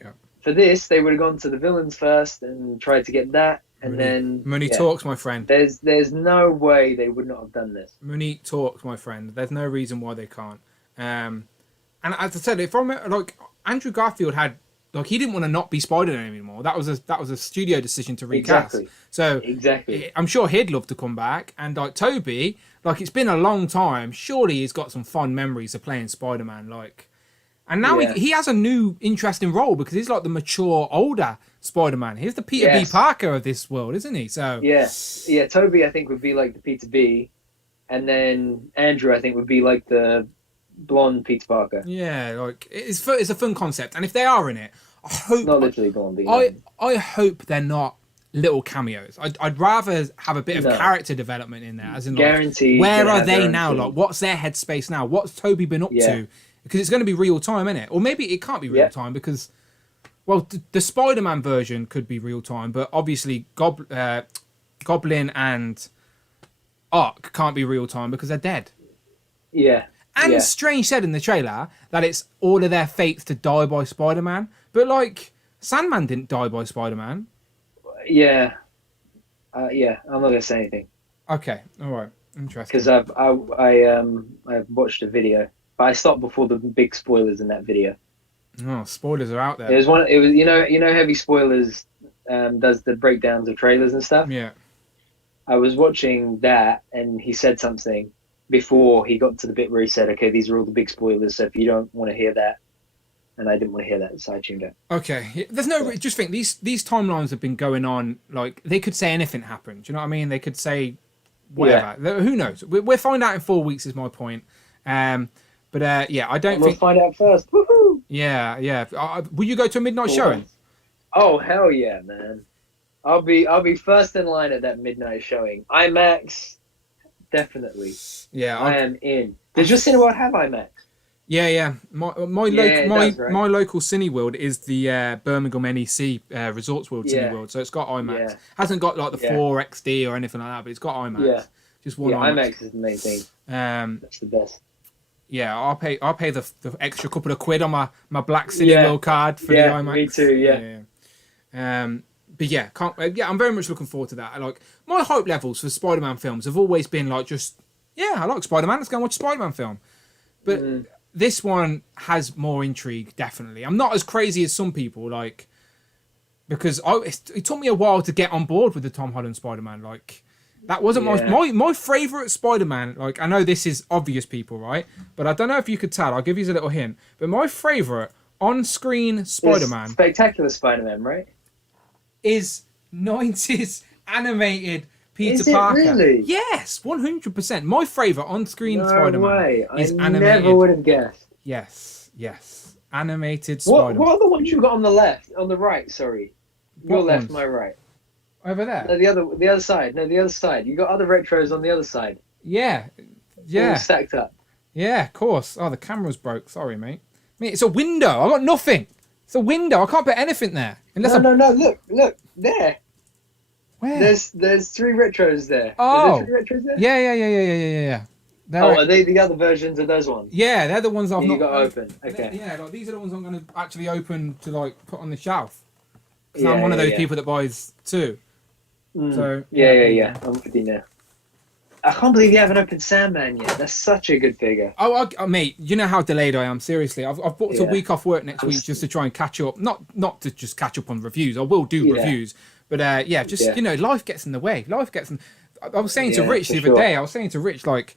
Yeah. For this, they would have gone to the villains first and tried to get that. And then money talks, my friend. There's no way they would not have done this. Money talks, my friend. There's no reason why they can't. And as I said, if I'm like Andrew Garfield had, like, he didn't want to not be Spider-Man anymore. That was a studio decision to recast. Exactly. So I'm sure he'd love to come back. And like Toby, like it's been a long time. Surely he's got some fond memories of playing Spider-Man. Like, and now he has a new interesting role because he's like the mature, older Spider-Man. He's the Peter B. Parker of this world, isn't he? So yeah. Toby, I think, would be like the Peter B, and then Andrew, I think, would be like the blonde Peter Parker. Yeah, like it's a fun concept, and if they are in it, I hope not literally blonde. I hope they're not little cameos. I'd rather have a bit of character development in there, as in like, guaranteed. Where are they now? Like, what's their headspace now? What's Toby been up to? Because it's going to be real time, isn't it? Or maybe it can't be real time because, well, the Spider-Man version could be real time, but obviously Goblin and Ark can't be real time because they're dead. Yeah. And Strange said in the trailer that it's all of their fates to die by Spider-Man, but like Sandman didn't die by Spider-Man. Yeah. I'm not gonna say anything. Okay, all right, interesting. Because I've watched a video, but I stopped before the big spoilers in that video. Oh, spoilers are out there. It was you know Heavy Spoilers does the breakdowns of trailers and stuff. Yeah. I was watching that, and he said something before he got to the bit where he said, "Okay, these are all the big spoilers. So if you don't want to hear that," and I didn't want to hear that, so I tuned out. Okay, there's no. Just think these timelines have been going on. Like they could say anything happened. Do you know what I mean? They could say whatever. Yeah. Who knows? We'll find out in 4 weeks. Is my point. I don't think we'll find out first. Woohoo! Yeah. Will you go to a midnight showing? Oh hell yeah, man! I'll be first in line at that midnight showing. IMAX. Definitely. Yeah, I am in. Does your Cineworld have IMAX? Yeah. My local Cineworld is the Birmingham NEC Resorts World Cineworld, so it's got IMAX. Yeah. Hasn't got like the 4XD or anything like that, but it's got IMAX. Yeah. Just one IMAX is the main thing. That's the best. Yeah, I'll pay the extra couple of quid on my black Cineworld card for the IMAX. Me too. Yeah. But I'm very much looking forward to that. Like my hype levels for Spider-Man films have always been like I like Spider-Man. Let's go and watch a Spider-Man film. But this one has more intrigue. Definitely, I'm not as crazy as some people. Like because it took me a while to get on board with the Tom Holland Spider-Man. Like that wasn't my favorite Spider-Man. Like I know this is obvious, people, right? But I don't know if you could tell. I'll give you a little hint. But my favorite on-screen Spider-Man, Spectacular Spider-Man, right? Is 90s animated Peter is it Parker. Really? Yes, 100%. My favourite on-screen Spider-Man way. is I animated. Never would have guessed. Yes. Animated Spider-Man. What are the ones you got on the left? On the right, sorry. Your left, my right. Over there? No, the other side. No, the other side. You got other retros on the other side. Yeah. All stacked up. Yeah, of course. Oh, the camera's broke. Sorry, mate. It's a window. I got nothing. It's a window. I can't put anything there. No. Look there. Where? There's 3 retros there. Oh. Is there 3 retros there? Yeah. Are they the other versions of those ones? Yeah, they're the ones I've not got open. Okay. Yeah, like these are the ones I'm going to actually open to like put on the shelf. Because Yeah, I'm one of those people that buys two. So yeah. I'm with you now. I can't believe you haven't opened Sandman yet. That's such a good figure. Oh, mate, you know how delayed I am. Seriously, I've booked a week off work next week just to try and catch up. Not to just catch up on reviews. I will do reviews, but you know, life gets in the way. I was saying to Rich the other day. I was saying to Rich like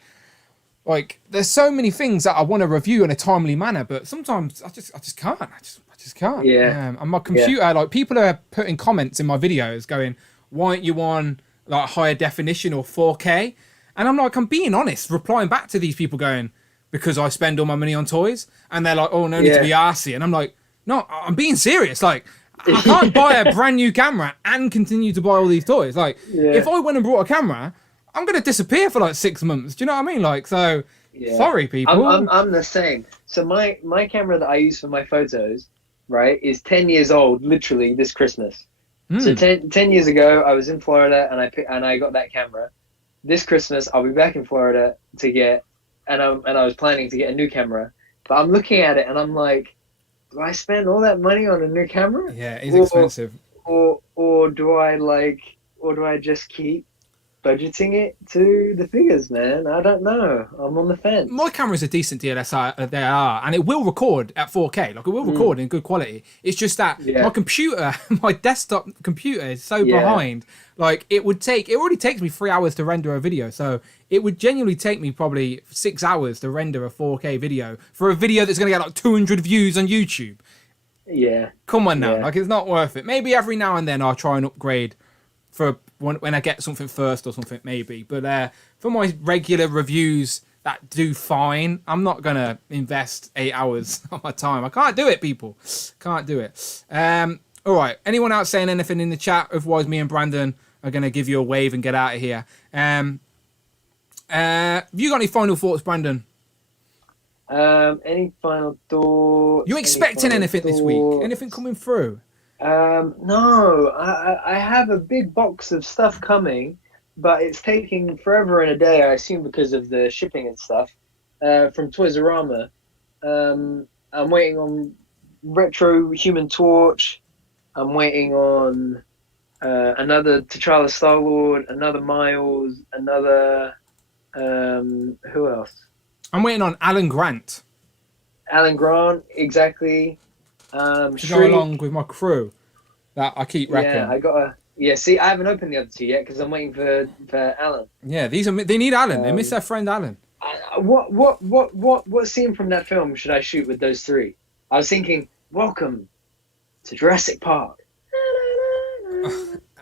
there's so many things that I want to review in a timely manner, but sometimes I just can't. I just can't. Yeah. And my computer, like people are putting comments in my videos going, "Why aren't you on like higher definition or 4K?" And I'm like, I'm being honest, replying back to these people going, because I spend all my money on toys. And they're like, oh, no need to be arsey. And I'm like, no, I'm being serious. Like, I can't buy a brand new camera and continue to buy all these toys. Like, if I went and brought a camera, I'm going to disappear for like 6 months. Do you know what I mean? Like, so, sorry, people. I'm the same. So my camera that I use for my photos, right, is 10 years old, literally, this Christmas. So 10 years ago, I was in Florida and I got that camera. This Christmas, I'll be back in Florida and I was planning to get a new camera, but I'm looking at it and I'm like, do I spend all that money on a new camera? Yeah, it's expensive. Or do I just keep budgeting it to the figures, man? I don't know. I'm on the fence. My camera's a decent DSLR, and it will record at 4K. Like, it will record in good quality. It's just that my computer, my desktop computer is so behind. Like, it already takes me 3 hours to render a video. So it would genuinely take me probably 6 hours to render a 4K video for a video that's going to get like 200 views on YouTube. Yeah. Come on now. Like, it's not worth it. Maybe every now and then I'll try and upgrade for when I get something first or something, maybe. But for my regular reviews that do fine, I'm not going to invest 8 hours of my time. I can't do it, people. Can't do it. All right. Anyone else saying anything in the chat? Otherwise, me and Brandon are going to give you a wave and get out of here. Have you got any final thoughts, Brandon? Any final thoughts? You expecting anything this week? Anything coming through? No, I have a big box of stuff coming, but it's taking forever and a day, I assume because of the shipping and stuff, from Toys R Us. I'm waiting on Retro Human Torch. I'm waiting on another T'Challa Star-Lord, another Miles, another... who else? I'm waiting on Alan Grant. Alan Grant, exactly. To go along with my crew that I keep wrecking. Yeah, I gotta. Yeah, see, I haven't opened the other two yet because I'm waiting for Alan. Yeah, they need Alan. They miss their friend Alan. What scene from that film should I shoot with those three? I was thinking, welcome to Jurassic Park.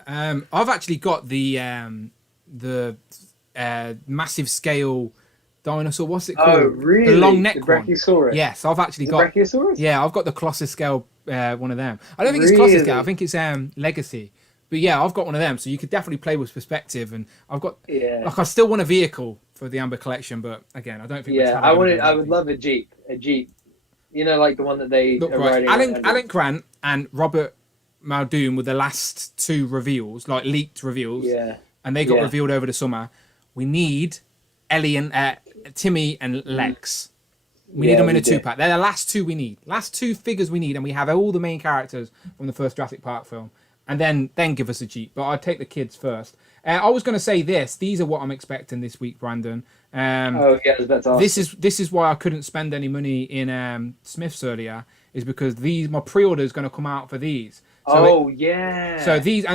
I've actually got the massive scale dinosaur. What's it called? Oh, really? The long neck the Brachiosaurus. one. Yes, I've actually got. Brachiosaurus? Yeah, I've got the Colossus scale one of them. I don't think it's Colossus scale. I think it's Legacy. But yeah, I've got one of them, so you could definitely play with perspective. And I've got like I still want a vehicle for the Amber collection, but again, I don't think. Yeah, I would love a Jeep. You know, like the one that they look are right. riding. Alan Grant and Robert Muldoon were the last two reveals, like leaked reveals. Yeah. And they got revealed over the summer. We need Ellie and Timmy and Lex. We need them in a 2-pack. They're the last two we need. Last two figures we need, and we have all the main characters from the first Jurassic Park film. And then give us a Jeep. But I'd take the kids first. I was going to say this. These are what I'm expecting this week, Brandon. I was about to ask. This is why I couldn't spend any money in Smith's earlier, is because my pre-order is going to come out for these. So So these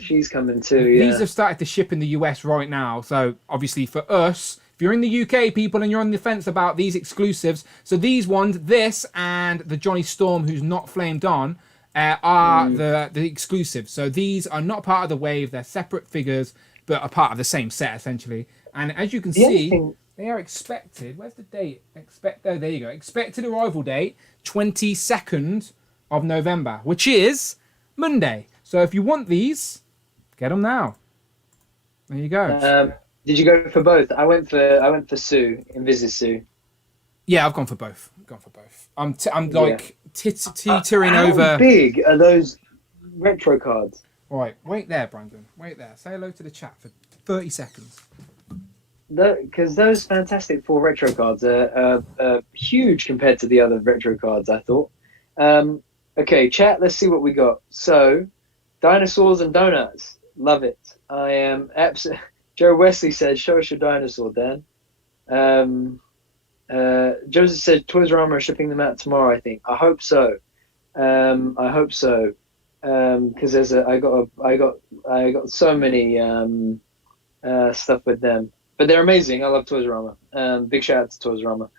she's coming too. Yeah. These have started to ship in the US right now. So obviously for us, if you're in the UK, people, and you're on the fence about these exclusives, so these ones, this and the Johnny Storm, who's not flamed on, are the exclusives. So these are not part of the wave; they're separate figures, but are part of the same set essentially. And as you can see, they are expected. Where's the date? Oh, there you go. Expected arrival date 22nd of November, which is Monday. So if you want these, get them now. There you go. Did you go for both? I went for Sue, Invisi Sue. Yeah, I've gone for both. I'm like teetering over. How big are those retro cards? Right, wait there, Brandon. Wait there. Say hello to the chat for 30 seconds. because those Fantastic Four retro cards are huge compared to the other retro cards, I thought. Okay, chat, let's see what we got. So, dinosaurs and donuts. Love it. I am absolutely... Joe Wesley says, show us your dinosaur, Dan. Joseph said, Toys R Us are shipping them out tomorrow, I think. I hope so. I hope so. Because I got so many stuff with them. But they're amazing. I love Toys R Us. Big shout out to Toys R Us.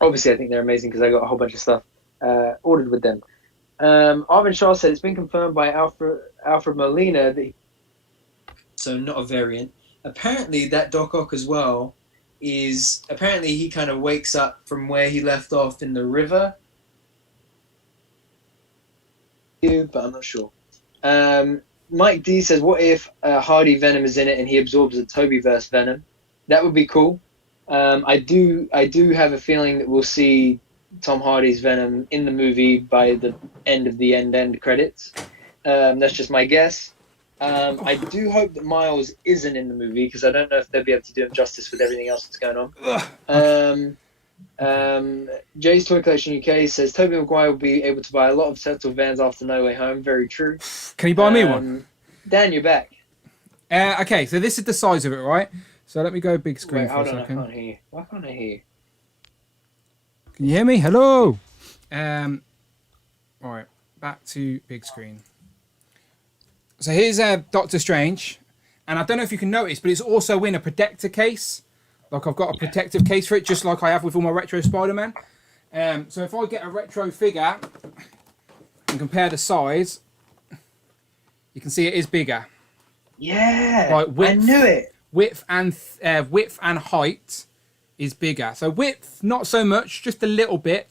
Obviously, I think they're amazing because I got a whole bunch of stuff ordered with them. Arvin Shaw said it's been confirmed by Alfred Molina that so not a variant. Apparently, that Doc Ock as well is apparently he kind of wakes up from where he left off in the river. But I'm not sure. Mike D says, what if Hardy Venom is in it and he absorbs the Tobyverse Venom? That would be cool. I do have a feeling that we'll see Tom Hardy's Venom in the movie by the end of the end credits. That's just my guess. I do hope that Miles isn't in the movie because I don't know if they'll be able to do him justice with everything else that's going on. Jay's Toy Collection UK says Tobey Maguire will be able to buy a lot of Turtle Vans after No Way Home. Very true. Can you buy me one? Dan, you're back. Okay, so this is the size of it, right? So let me go big screen for a second. I can't hear you. Why can't I hear you? Can you hear me? Hello. All right, back to big screen. So here's Doctor Strange, and I don't know if you can notice, but it's also in a protector case. Like I've got a protective case for it, just like I have with all my retro Spider-Man. So if I get a retro figure and compare the size, you can see it is bigger. Yeah, like I knew it. Width and height is bigger. So width, not so much, just a little bit.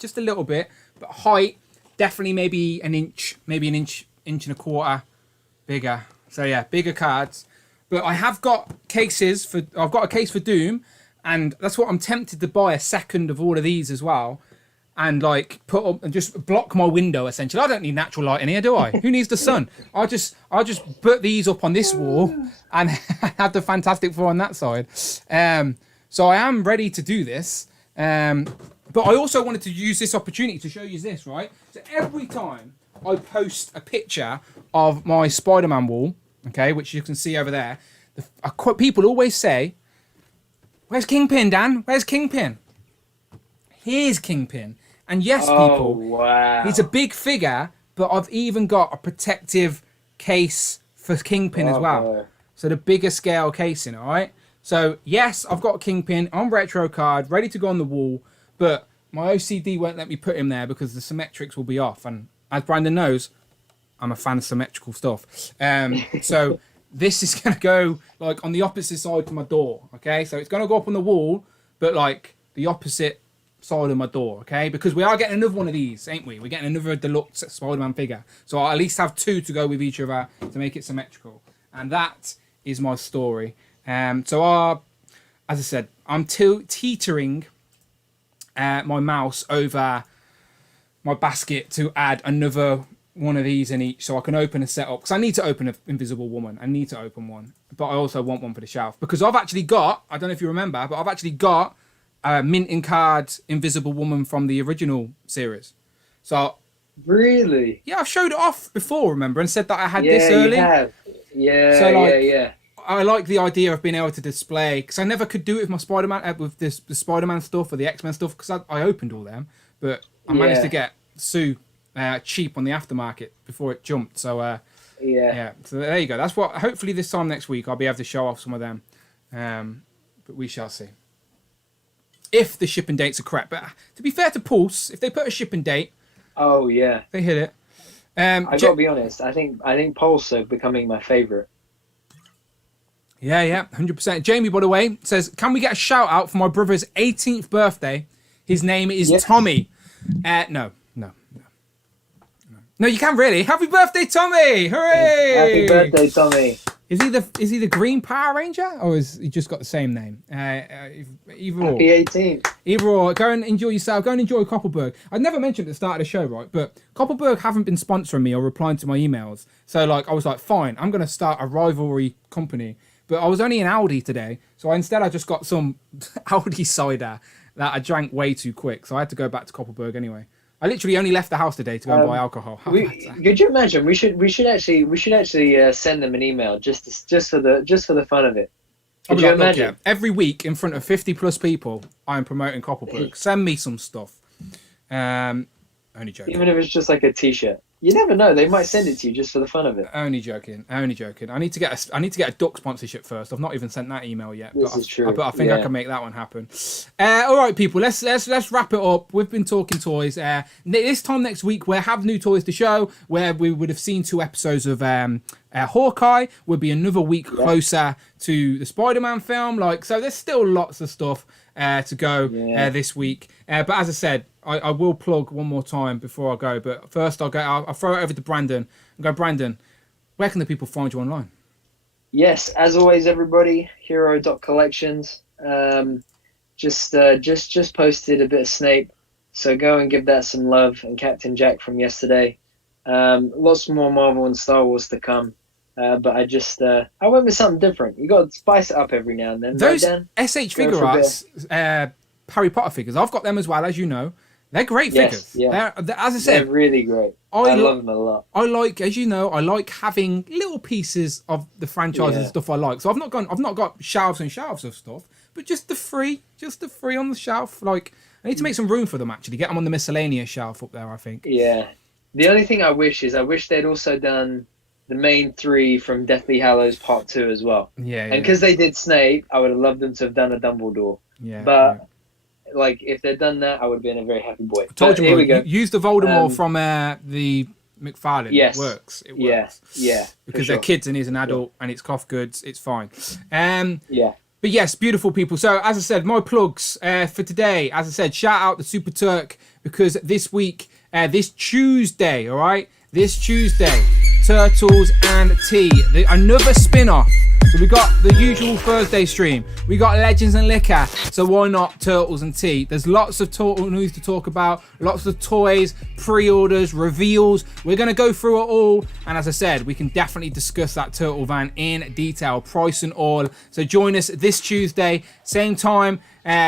But height, definitely maybe an inch, inch and a quarter bigger. So yeah, bigger cards. But I have got cases for. I've got a case for Doom, and that's what I'm tempted to buy a second of all of these as well, and like put up and just block my window essentially. I don't need natural light in here, do I? Who needs the sun? I'll just put these up on this wall and have the Fantastic Four on that side. So I am ready to do this. But I also wanted to use this opportunity to show you this, right? So every time I post a picture of my Spider-Man wall, okay, which you can see over there, people always say, where's Kingpin, Dan? Where's Kingpin? Here's Kingpin. And yes, people, wow. He's a big figure, but I've even got a protective case for Kingpin as well. Boy. So the bigger scale casing, all right? So yes, I've got Kingpin on retro card, ready to go on the wall, but my OCD won't let me put him there because the symmetrics will be off. And as Brandon knows, I'm a fan of symmetrical stuff. So this is going to go like on the opposite side to my door, okay? So it's going to go up on the wall, but like the opposite side of my door, okay? Because we are getting another one of these, ain't we? We're getting another deluxe Spider-Man figure. So I'll at least have two to go with each other to make it symmetrical. And that is my story. As I said, I'm teetering my mouse over my basket to add another one of these in each so I can open a setup. Because I need to open an Invisible Woman. I need to open one. But I also want one for the shelf. Because I've actually got, I don't know if you remember, but I've actually got a minting card Invisible Woman from the original series. So really? Yeah, I've showed it off before, remember, and said that I had this early. You have. Yeah. I like the idea of being able to display, because I never could do it with my Spider-Man, with the Spider-Man stuff or the X-Men stuff, because I opened all them, but I managed to get Sue cheap on the aftermarket before it jumped. So so there you go. That's what. Hopefully this time next week I'll be able to show off some of them, but we shall see. If the shipping dates are correct, but to be fair to Pulse, if they put a shipping date, they hit it. I gotta be honest. I think Pulse are becoming my favorite. Yeah, 100%. Jamie, by the way, says, can we get a shout out for my brother's 18th birthday? His name is Tommy. No, you can really. Happy birthday, Tommy! Hooray! Happy birthday, Tommy. Is he the Green Power Ranger, or has he just got the same name? Either or. Happy 18th. Either or. Go and enjoy yourself. Go and enjoy Koppelberg. I never mentioned at the start of the show, right? But Koppelberg haven't been sponsoring me or replying to my emails. So I was like, fine, I'm going to start a rivalry company But I was only in Aldi today, so instead I just got some Aldi cider that I drank way too quick. So I had to go back to Koppelberg anyway. I literally only left the house today to go and buy alcohol. Could you imagine? We should actually send them an email just for the fun of it. Could you imagine? Look, yeah, every week in front of 50+ people, I'm promoting Koppelberg. Send me some stuff. Only joking. Even if it's just like a T-shirt. You never know. They might send it to you just for the fun of it. Only joking. I need to get a duck sponsorship first. I've not even sent that email yet. This is true. But I think I can make that one happen. All right, people. Let's wrap it up. We've been talking toys. This time next week we'll have new toys to show. Where we would have seen 2 episodes of Hawkeye. We'll be another week closer to the Spider-Man film. So there's still lots of stuff to go this week. But as I said, I will plug one more time before I go. But first I'll throw it over to Brandon and go, Brandon, where can the people find you online? Yes, as always, everybody, hero.collections. Just posted a bit of Snape, so go and give that some love, and Captain Jack from yesterday. Lots more Marvel and Star Wars to come. But I went with something different. You got to spice it up every now and then. Those right, SH figure arts, Harry Potter figures, I've got them as well, as you know. They're great figures. Yeah. They're, as I said, they're really great. I love them a lot. I like, as you know, I like having little pieces of the franchise and stuff I like. So I've not got shelves and shelves of stuff, but just the three on the shelf. Like, I need to make some room for them actually. Get them on the miscellaneous shelf up there, I think. Yeah. The only thing I wish they'd also done the main 3 from Deathly Hallows Part 2 as well. Yeah. And because they did Snape, I would have loved them to have done a Dumbledore. Yeah. But like, if they'd done that, I would have been a very happy boy. I told you, here we go. Use the Voldemort from the McFarlane. Yes. It works. It works. Yeah. Because they're kids and he's an adult and it's cloth goods. It's fine. Yeah. But yes, beautiful people. So as I said, my plugs for today, as I said, shout out to Super Turk because this week, this Tuesday, all right? This Tuesday, Turtles and Tea. Another spin-off. So we got the usual Thursday stream. We got Legends and Liquor. So why not Turtles and Tea? There's lots of turtle news to talk about. Lots of toys, pre-orders, reveals. We're going to go through it all. And as I said, we can definitely discuss that Turtle van in detail, price and all. So join us this Tuesday, same time,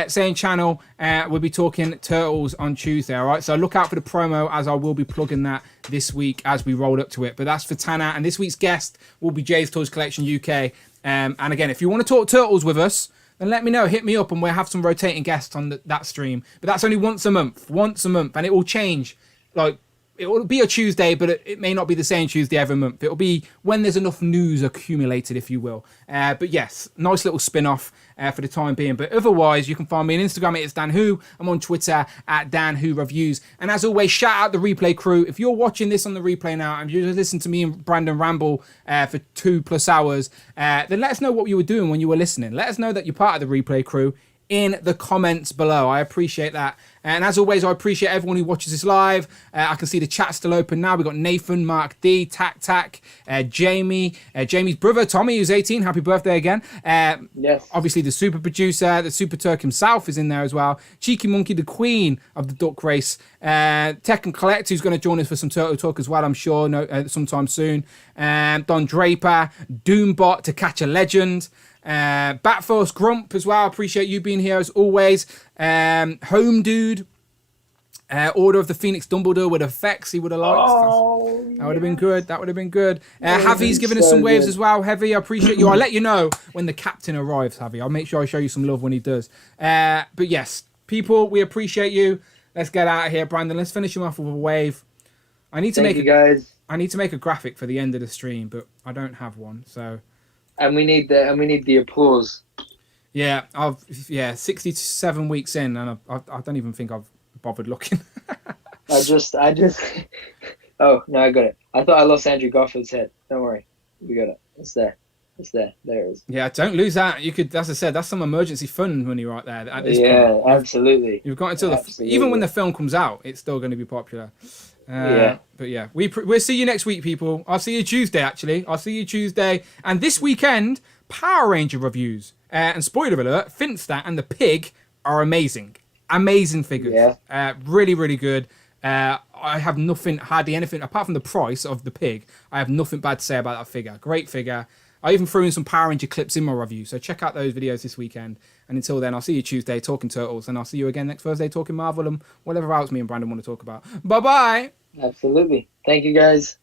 same channel. We'll be talking Turtles on Tuesday, all right? So look out for the promo as I will be plugging that this week as we roll up to it. But that's for Tanner. And this week's guest will be Jay's Toys Collection UK. And again, if you want to talk Turtles with us, then let me know. Hit me up and we'll have some rotating guests on that stream. But that's only once a month. And it will change. Like, it will be a Tuesday, but it may not be the same Tuesday every month. It'll be when there's enough news accumulated, if you will. But yes, nice little spin-off for the time being. But otherwise, you can find me on Instagram. It's Dan Who. I'm on Twitter at Dan Who Reviews. And as always, shout out the replay crew. If you're watching this on the replay now and you listen to me and Brandon ramble for 2+ hours, then let us know what you were doing when you were listening. Let us know that you're part of the replay crew in the comments below. I appreciate that. And as always, I appreciate everyone who watches this live. I can see the chat still open now. We've got Nathan, Mark D, Tac, Jamie, Jamie's brother, Tommy, who's 18. Happy birthday again. Yes. Obviously, the super producer, the Super Turk himself is in there as well. Cheeky Monkey, the queen of the duck race. Tech and Collect, who's going to join us for some Turtle Talk as well, I'm sure, sometime soon. Don Draper, Doombot, To Catch a Legend. Batforce Grump as well. Appreciate you being here as always. Home Dude. Order of the Phoenix Dumbledore with effects he would have liked. That would have been good. That would have been good. Javi's giving us some waves as well. Heavy, I appreciate you. I'll let you know when the captain arrives, Javi. I'll make sure I show you some love when he does. But yes, people, we appreciate you. Let's get out of here, Brandon. Let's finish him off with a wave. I need to make a graphic for the end of the stream, but I don't have one. So. And we need the applause. Yeah, 67 weeks in, and I don't even think I've bothered looking. I just. Oh no, I got it. I thought I lost Andrew Garfield's head. Don't worry, we got it. It's there. There it is. Yeah, don't lose that. You could, as I said, that's some emergency fund money right there. At this point. Absolutely. You've got until even when the film comes out, it's still going to be popular. But yeah, we'll see you next week, people. I'll see you Tuesday, actually. And this weekend, Power Ranger reviews. And spoiler alert, Finstat and the Pig are amazing. Amazing figures. Yeah. Really, really good. I have hardly anything, apart from the price of the Pig, I have nothing bad to say about that figure. Great figure. I even threw in some Power Ranger clips in my review, so check out those videos this weekend. And until then, I'll see you Tuesday talking Turtles, and I'll see you again next Thursday talking Marvel and whatever else me and Brandon want to talk about. Bye-bye! Absolutely. Thank you, guys.